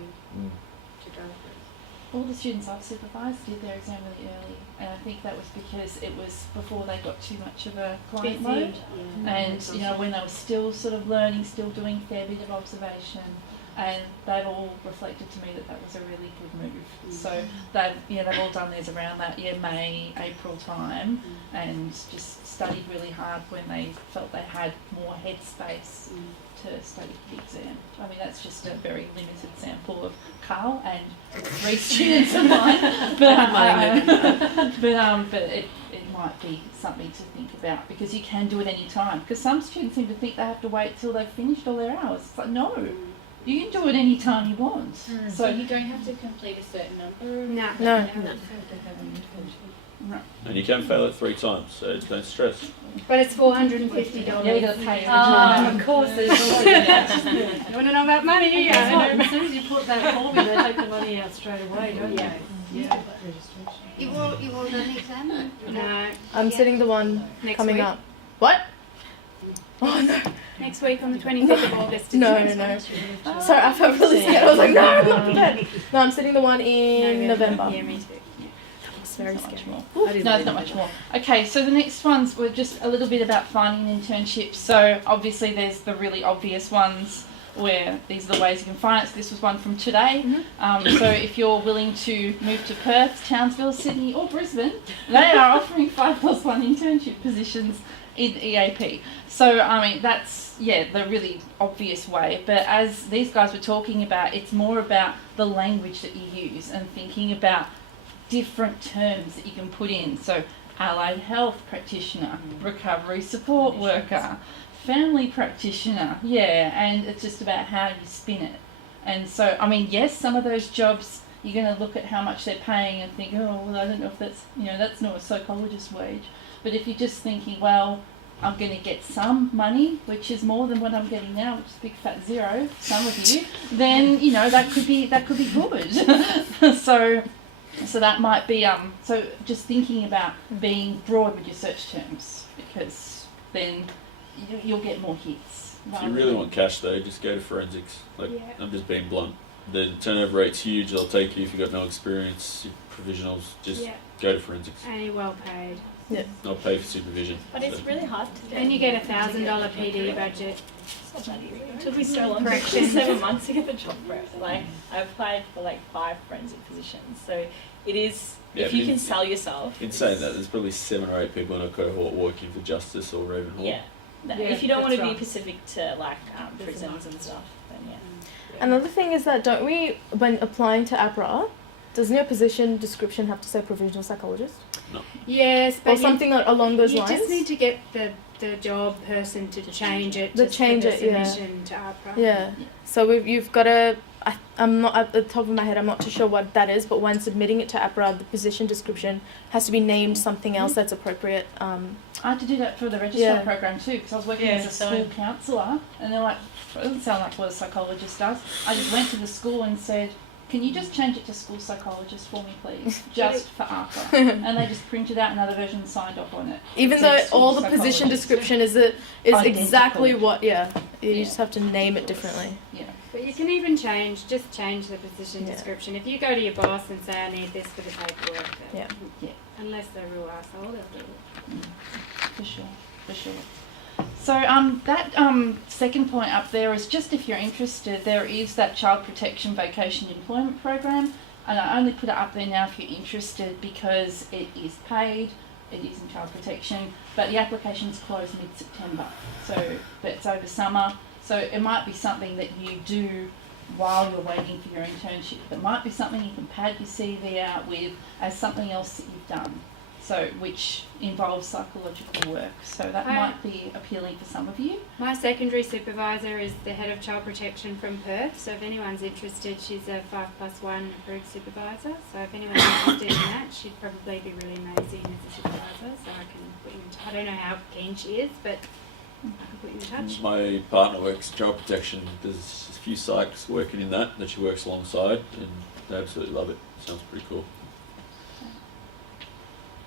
go for it. All the students I've supervised did their exam really early, and I think that was because it was before they got too much of a client Busy. load, and you know, when they were still sort of learning, still doing a fair bit of observation, and they've all reflected to me that that was a really good move. So they've all done theirs around that May, April time, and just studied really hard when they felt they had more headspace to study for the exam. I mean, that's just a very limited sample of Carl and 3 students of mine, but it might be something to think about, because you can do it any time. Because some students seem to think they have to wait till they've finished all their hours. It's like, no, you can do it any time you want. So you don't have to complete a certain number? No. No. And you can fail it 3 times, so don't stress. But it's $450. Yeah, you got to pay. Of course. You want to know about money? That's right. As soon as you put that form in, they take the money out straight away, don't they? Yeah. You've all done the exam? No. I'm sitting the one Next coming week. up. What? Oh no. Next week on the 25th of August. No. Sorry, I felt really scared. I was like, no, I'm not No. prepared. No, I'm sitting the one in November. Yeah, me too. It's very Not much scary. more. No, it's not much more. Okay, so the next ones were just a little bit about finding internships. So obviously there's the really obvious ones where these are the ways you can find it. So this was one from today. So if you're willing to move to Perth, Townsville, Sydney or Brisbane, they are offering 5+1 internship positions in EAP. So I mean, that's the really obvious way, but as these guys were talking about, it's more about the language that you use and thinking about different terms that you can put in. So allied health practitioner, recovery support worker, family practitioner, and it's just about how you spin it. And so, I mean, yes, some of those jobs, you're going to look at how much they're paying and think, oh, well, I don't know if that's, that's not a psychologist's wage. But if you're just thinking, well, I'm going to get some money, which is more than what I'm getting now, which is big fat zero, some of you, then, that could be good. So that might be, so just thinking about being broad with your search terms, because then you'll get more hits. If you really want cash though, just go to forensics. I'm just being blunt. The turnover rate's huge. They'll take you if you've got no experience, your provisionals, just go to forensics. And you're well paid. I'll pay for supervision. But it's really hard to get. Then you get $1,000 PD budget. It's not that easy. It took me so long. Correction. 7 months to get the job prep. I applied for 5 forensic positions. So it is, Yeah, if you but can sell yourself. In saying that, there's probably 7 or 8 people in a cohort working for Justice or Ravenhall. Yeah. If you don't want to be specific to prisons and stuff, then Another thing is that don't we, when applying to APRA, doesn't your position description have to say provisional psychologist? No. Yes, but or something along those lines. You just need to get the job person to change it. The just change for the it, yeah. submission to APRA. Yeah. So you've got to. I'm not at the top of my head. I'm not too sure what that is, but when submitting it to APRA, the position description has to be named something else that's appropriate. I had to do that for the registrar program too, because I was working as a so school counsellor, and they're like, it doesn't sound like what a psychologist does. I just went to the school and said, can you just change it to school psychologist for me, please, just for APRA? And they just printed out another version and signed off on it. Even though all the position description is exactly what, you just have to name it differently. Yeah. But you can even change the position description. If you go to your boss and say, I need this for the paperwork, unless they're a real asshole, they'll do it. For sure. So that second point up there is just if you're interested, there is that Child Protection Vacation Employment Program, and I only put it up there now if you're interested because it is paid, it is in child protection, but the applications close mid-September, so but it's over summer, so it might be something that you do while you're waiting for your internship. It might be something you can pad your CV out with as something else that you've done. So, which involves psychological work. So that might be appealing for some of you. My secondary supervisor is the head of child protection from Perth. So if anyone's interested, she's a 5+1 approved supervisor. So if anyone's interested in that, she'd probably be really amazing as a supervisor. So I can put you in touch. I don't know how keen she is, but I can put you in touch. My partner works child protection. There's a few psychs working in that she works alongside, and they absolutely love it. Sounds pretty cool.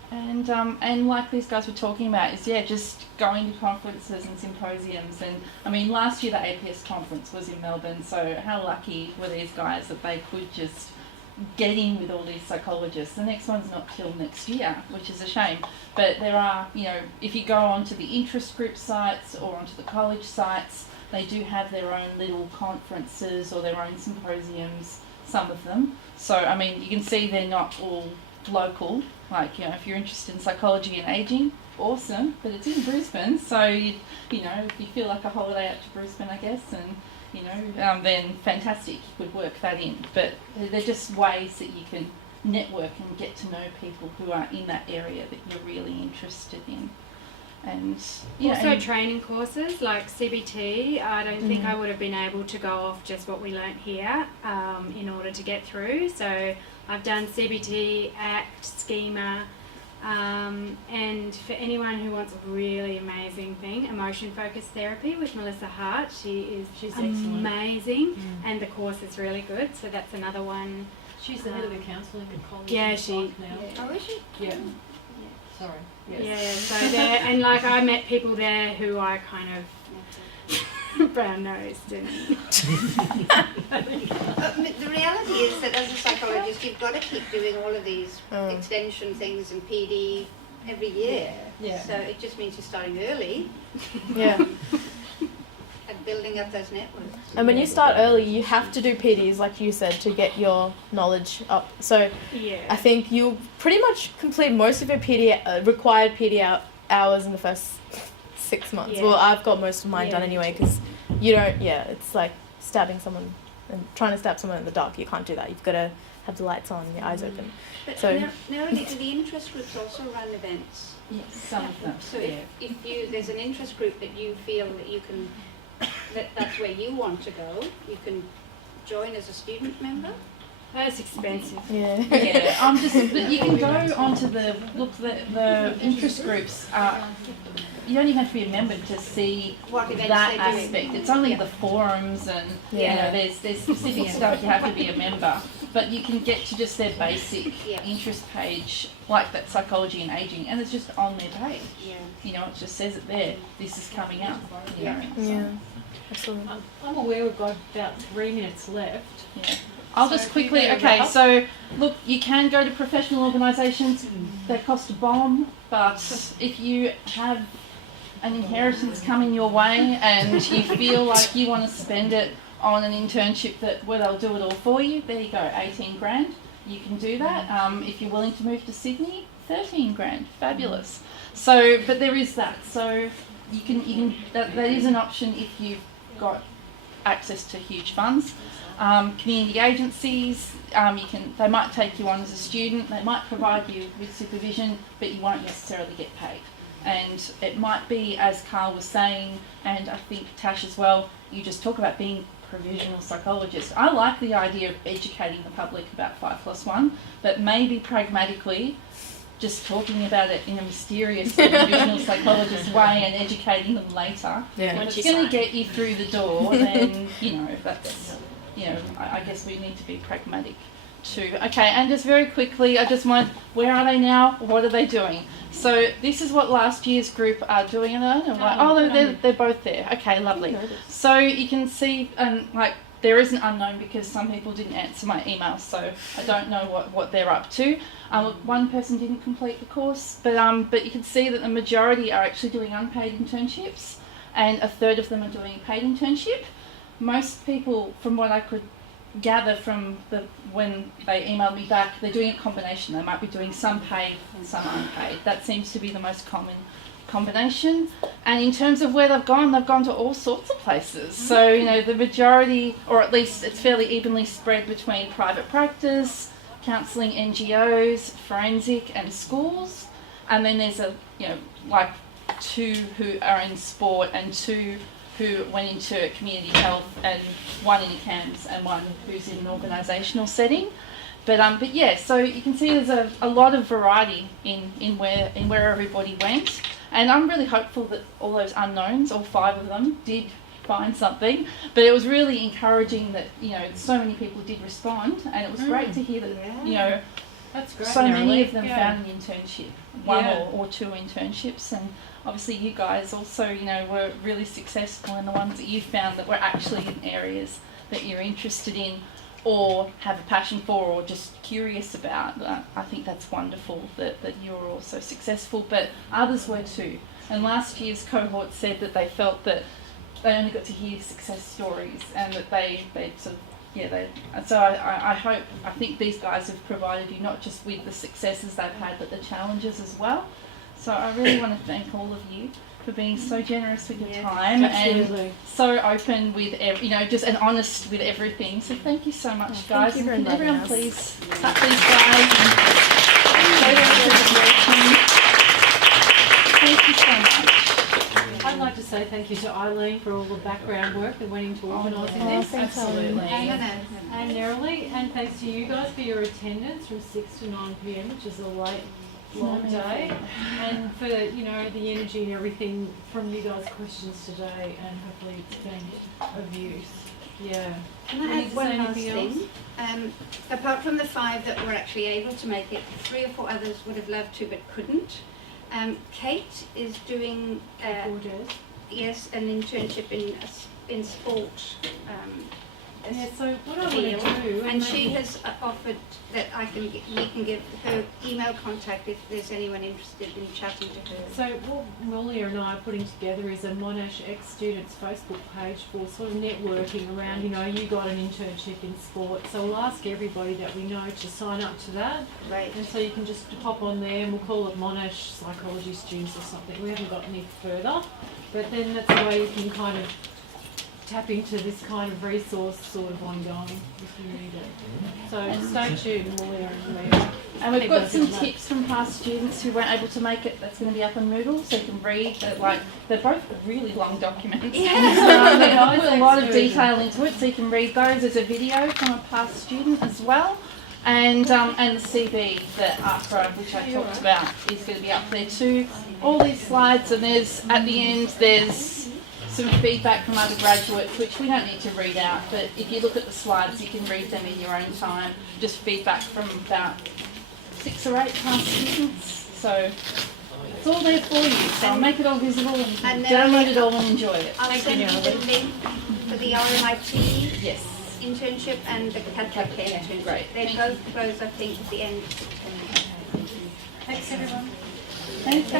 And like these guys were talking about is just going to conferences and symposiums. And I mean, last year the APS conference was in Melbourne, so how lucky were these guys that they could just get in with all these psychologists. The next one's not till next year, which is a shame. But there are, if you go onto the interest group sites or onto the college sites, they do have their own little conferences or their own symposiums, some of them. So I mean, you can see they're not all local. Like, if you're interested in psychology and ageing, awesome, but it's in Brisbane, so if you feel like a holiday out to Brisbane, I guess, and then fantastic, you could work that in. But they're just ways that you can network and get to know people who are in that area that you're really interested in. And also training courses like CBT. I don't think I would have been able to go off just what we learnt here in order to get through. So I've done CBT, ACT, Schema, and for anyone who wants a really amazing thing, emotion focused therapy with Melissa Hart. She's amazing, and the course is really good. So that's another one. She's the head of the counselling at college. Yeah, now. Oh, is she? Yeah. Sorry. Yes. Yeah, so there, and like I met people there who I kind of brown nosed and. The reality is that as a psychologist, you've got to keep doing all of these extension things and PD every year. Yeah. So it just means you're starting early. Yeah. And building up those networks. And when you start early, you have to do PDs, like you said, to get your knowledge up. So I think you'll pretty much complete most of your PD, required PD hours in the first 6 months. Yeah. Well, I've got most of mine done anyway, because you don't, it's like stabbing someone and trying to stab someone in the dark. You can't do that. You've got to have the lights on and your eyes open. But So now the interest groups also run events. Yes, some of them. So if there's an interest group that you feel that you can, that's where you want to go, you can join as a student member. That's expensive. Yeah. But you can go onto the interest groups. You don't even have to be a member to see what events that they're doing. aspect. It's only the forums and there's specific stuff you have to be a member. But you can get to just their basic interest page, like that psychology and ageing, and it's just on their page. Yeah. It just says it there. This is coming up. Absolutely. I'm aware we've got about 3 minutes left. Yeah. I'll just quickly, so look, you can go to professional organisations, they cost a bomb, but if you have an inheritance coming your way and you feel like you want to spend it on an internship where they'll do it all for you, there you go, 18 grand, you can do that. If you're willing to move to Sydney, 13 grand, fabulous. So, but there is that, so you can that is an option if you've got access to huge funds. Community agencies, they might take you on as a student, they might provide you with supervision, but you won't necessarily get paid. And it might be, as Carl was saying, and I think Tash as well, you just talk about being provisional psychologist. I like the idea of educating the public about 5+1, but maybe pragmatically, just talking about it in a mysterious provisional psychologist way and educating them later. Yeah. If it's going to get you through the door, then, that's... I guess we need to be pragmatic too. Okay, and just very quickly, I just want, where are they now? What are they doing? So this is what last year's group are doing, and I'm like, they're both there. Okay, lovely. So you can see, there is an unknown because some people didn't answer my email, so I don't know what they're up to. One person didn't complete the course, but you can see that the majority are actually doing unpaid internships. and a third of them are doing a paid internship. Most people, from what I could gather from when they emailed me back, they're doing a combination. They might be doing some paid, some unpaid. That seems to be the most common combination. And in terms of where they've gone to all sorts of places. So, you know, the majority, or at least it's fairly evenly spread between private practice, counselling, NGOs, forensic and schools. And then there's like 2 who are in sport and 2 who went into community health, and 1 in CAMS and 1 who's in an organisational setting. But yeah, so you can see there's a lot of variety in where everybody went, and I'm really hopeful that all those unknowns, all 5 of them, did find something. But it was really encouraging that, you know, so many people did respond, and it was great to hear that, you know, that's great, so many Neroli. of them found an internship, 1 or 2 internships, and obviously you guys also, you know, were really successful in the ones that you found that were actually in areas that you're interested in or have a passion for or just curious about. I think that's wonderful that you were also successful, but others were too. And last year's cohort said that they felt that they only got to hear success stories, and that they sort of, so I think these guys have provided you not just with the successes they've had, but the challenges as well. So I really want to thank all of you for being so generous with your time and so open with, just and honest with everything. So thank you so much, guys. Thank you for and can inviting everyone us. please clap these guys and show their appreciation. Thank you so much. I'd like to say thank you to Eileen for all the background work that went into organising this. Absolutely. And Neroli, and thanks to you guys for your attendance from 6 to 9 p.m, which is a late, long day, and for the energy and everything from you guys' questions today, and hopefully it's been of use. Yeah. Can I add one last thing? Apart from the 5 that were actually able to make it, 3 or 4 others would have loved to but couldn't. Kate is doing an internship in sport. So what I want to do, and she has offered that we can give her email contact if there's anyone interested in chatting to her. So what Malia and I are putting together is a Monash ex-students Facebook page for sort of networking around, you got an internship in sport. So we'll ask everybody that we know to sign up to that. Right. And so you can just hop on there, and we'll call it Monash Psychology Students or something. We haven't got any further. But then that's the way you can kind of tap into this kind of resource sort of ongoing if you need it. So stay tuned, Malia and Leah. And we've got some tips from past students who weren't able to make it. That's going to be up on Moodle, so you can read. They're both really long documents. Yeah. They put a lot of detail into it, so you can read those. There's a video from a past student as well, and the CV, the APRA, which I talked about, is going to be up there too. All these slides, and at the end there's some feedback from undergraduates, which we don't need to read out, but if you look at the slides, you can read them in your own time. Just feedback from about 6 or 8 past students. So it's all there for you. So I'll make it all visible and download it all and enjoy it. I'll send you the link for the RMIT yes. internship and the Catholic Care internship. Great. They both close, I think, at the end of September. Thanks, everyone. Thank you.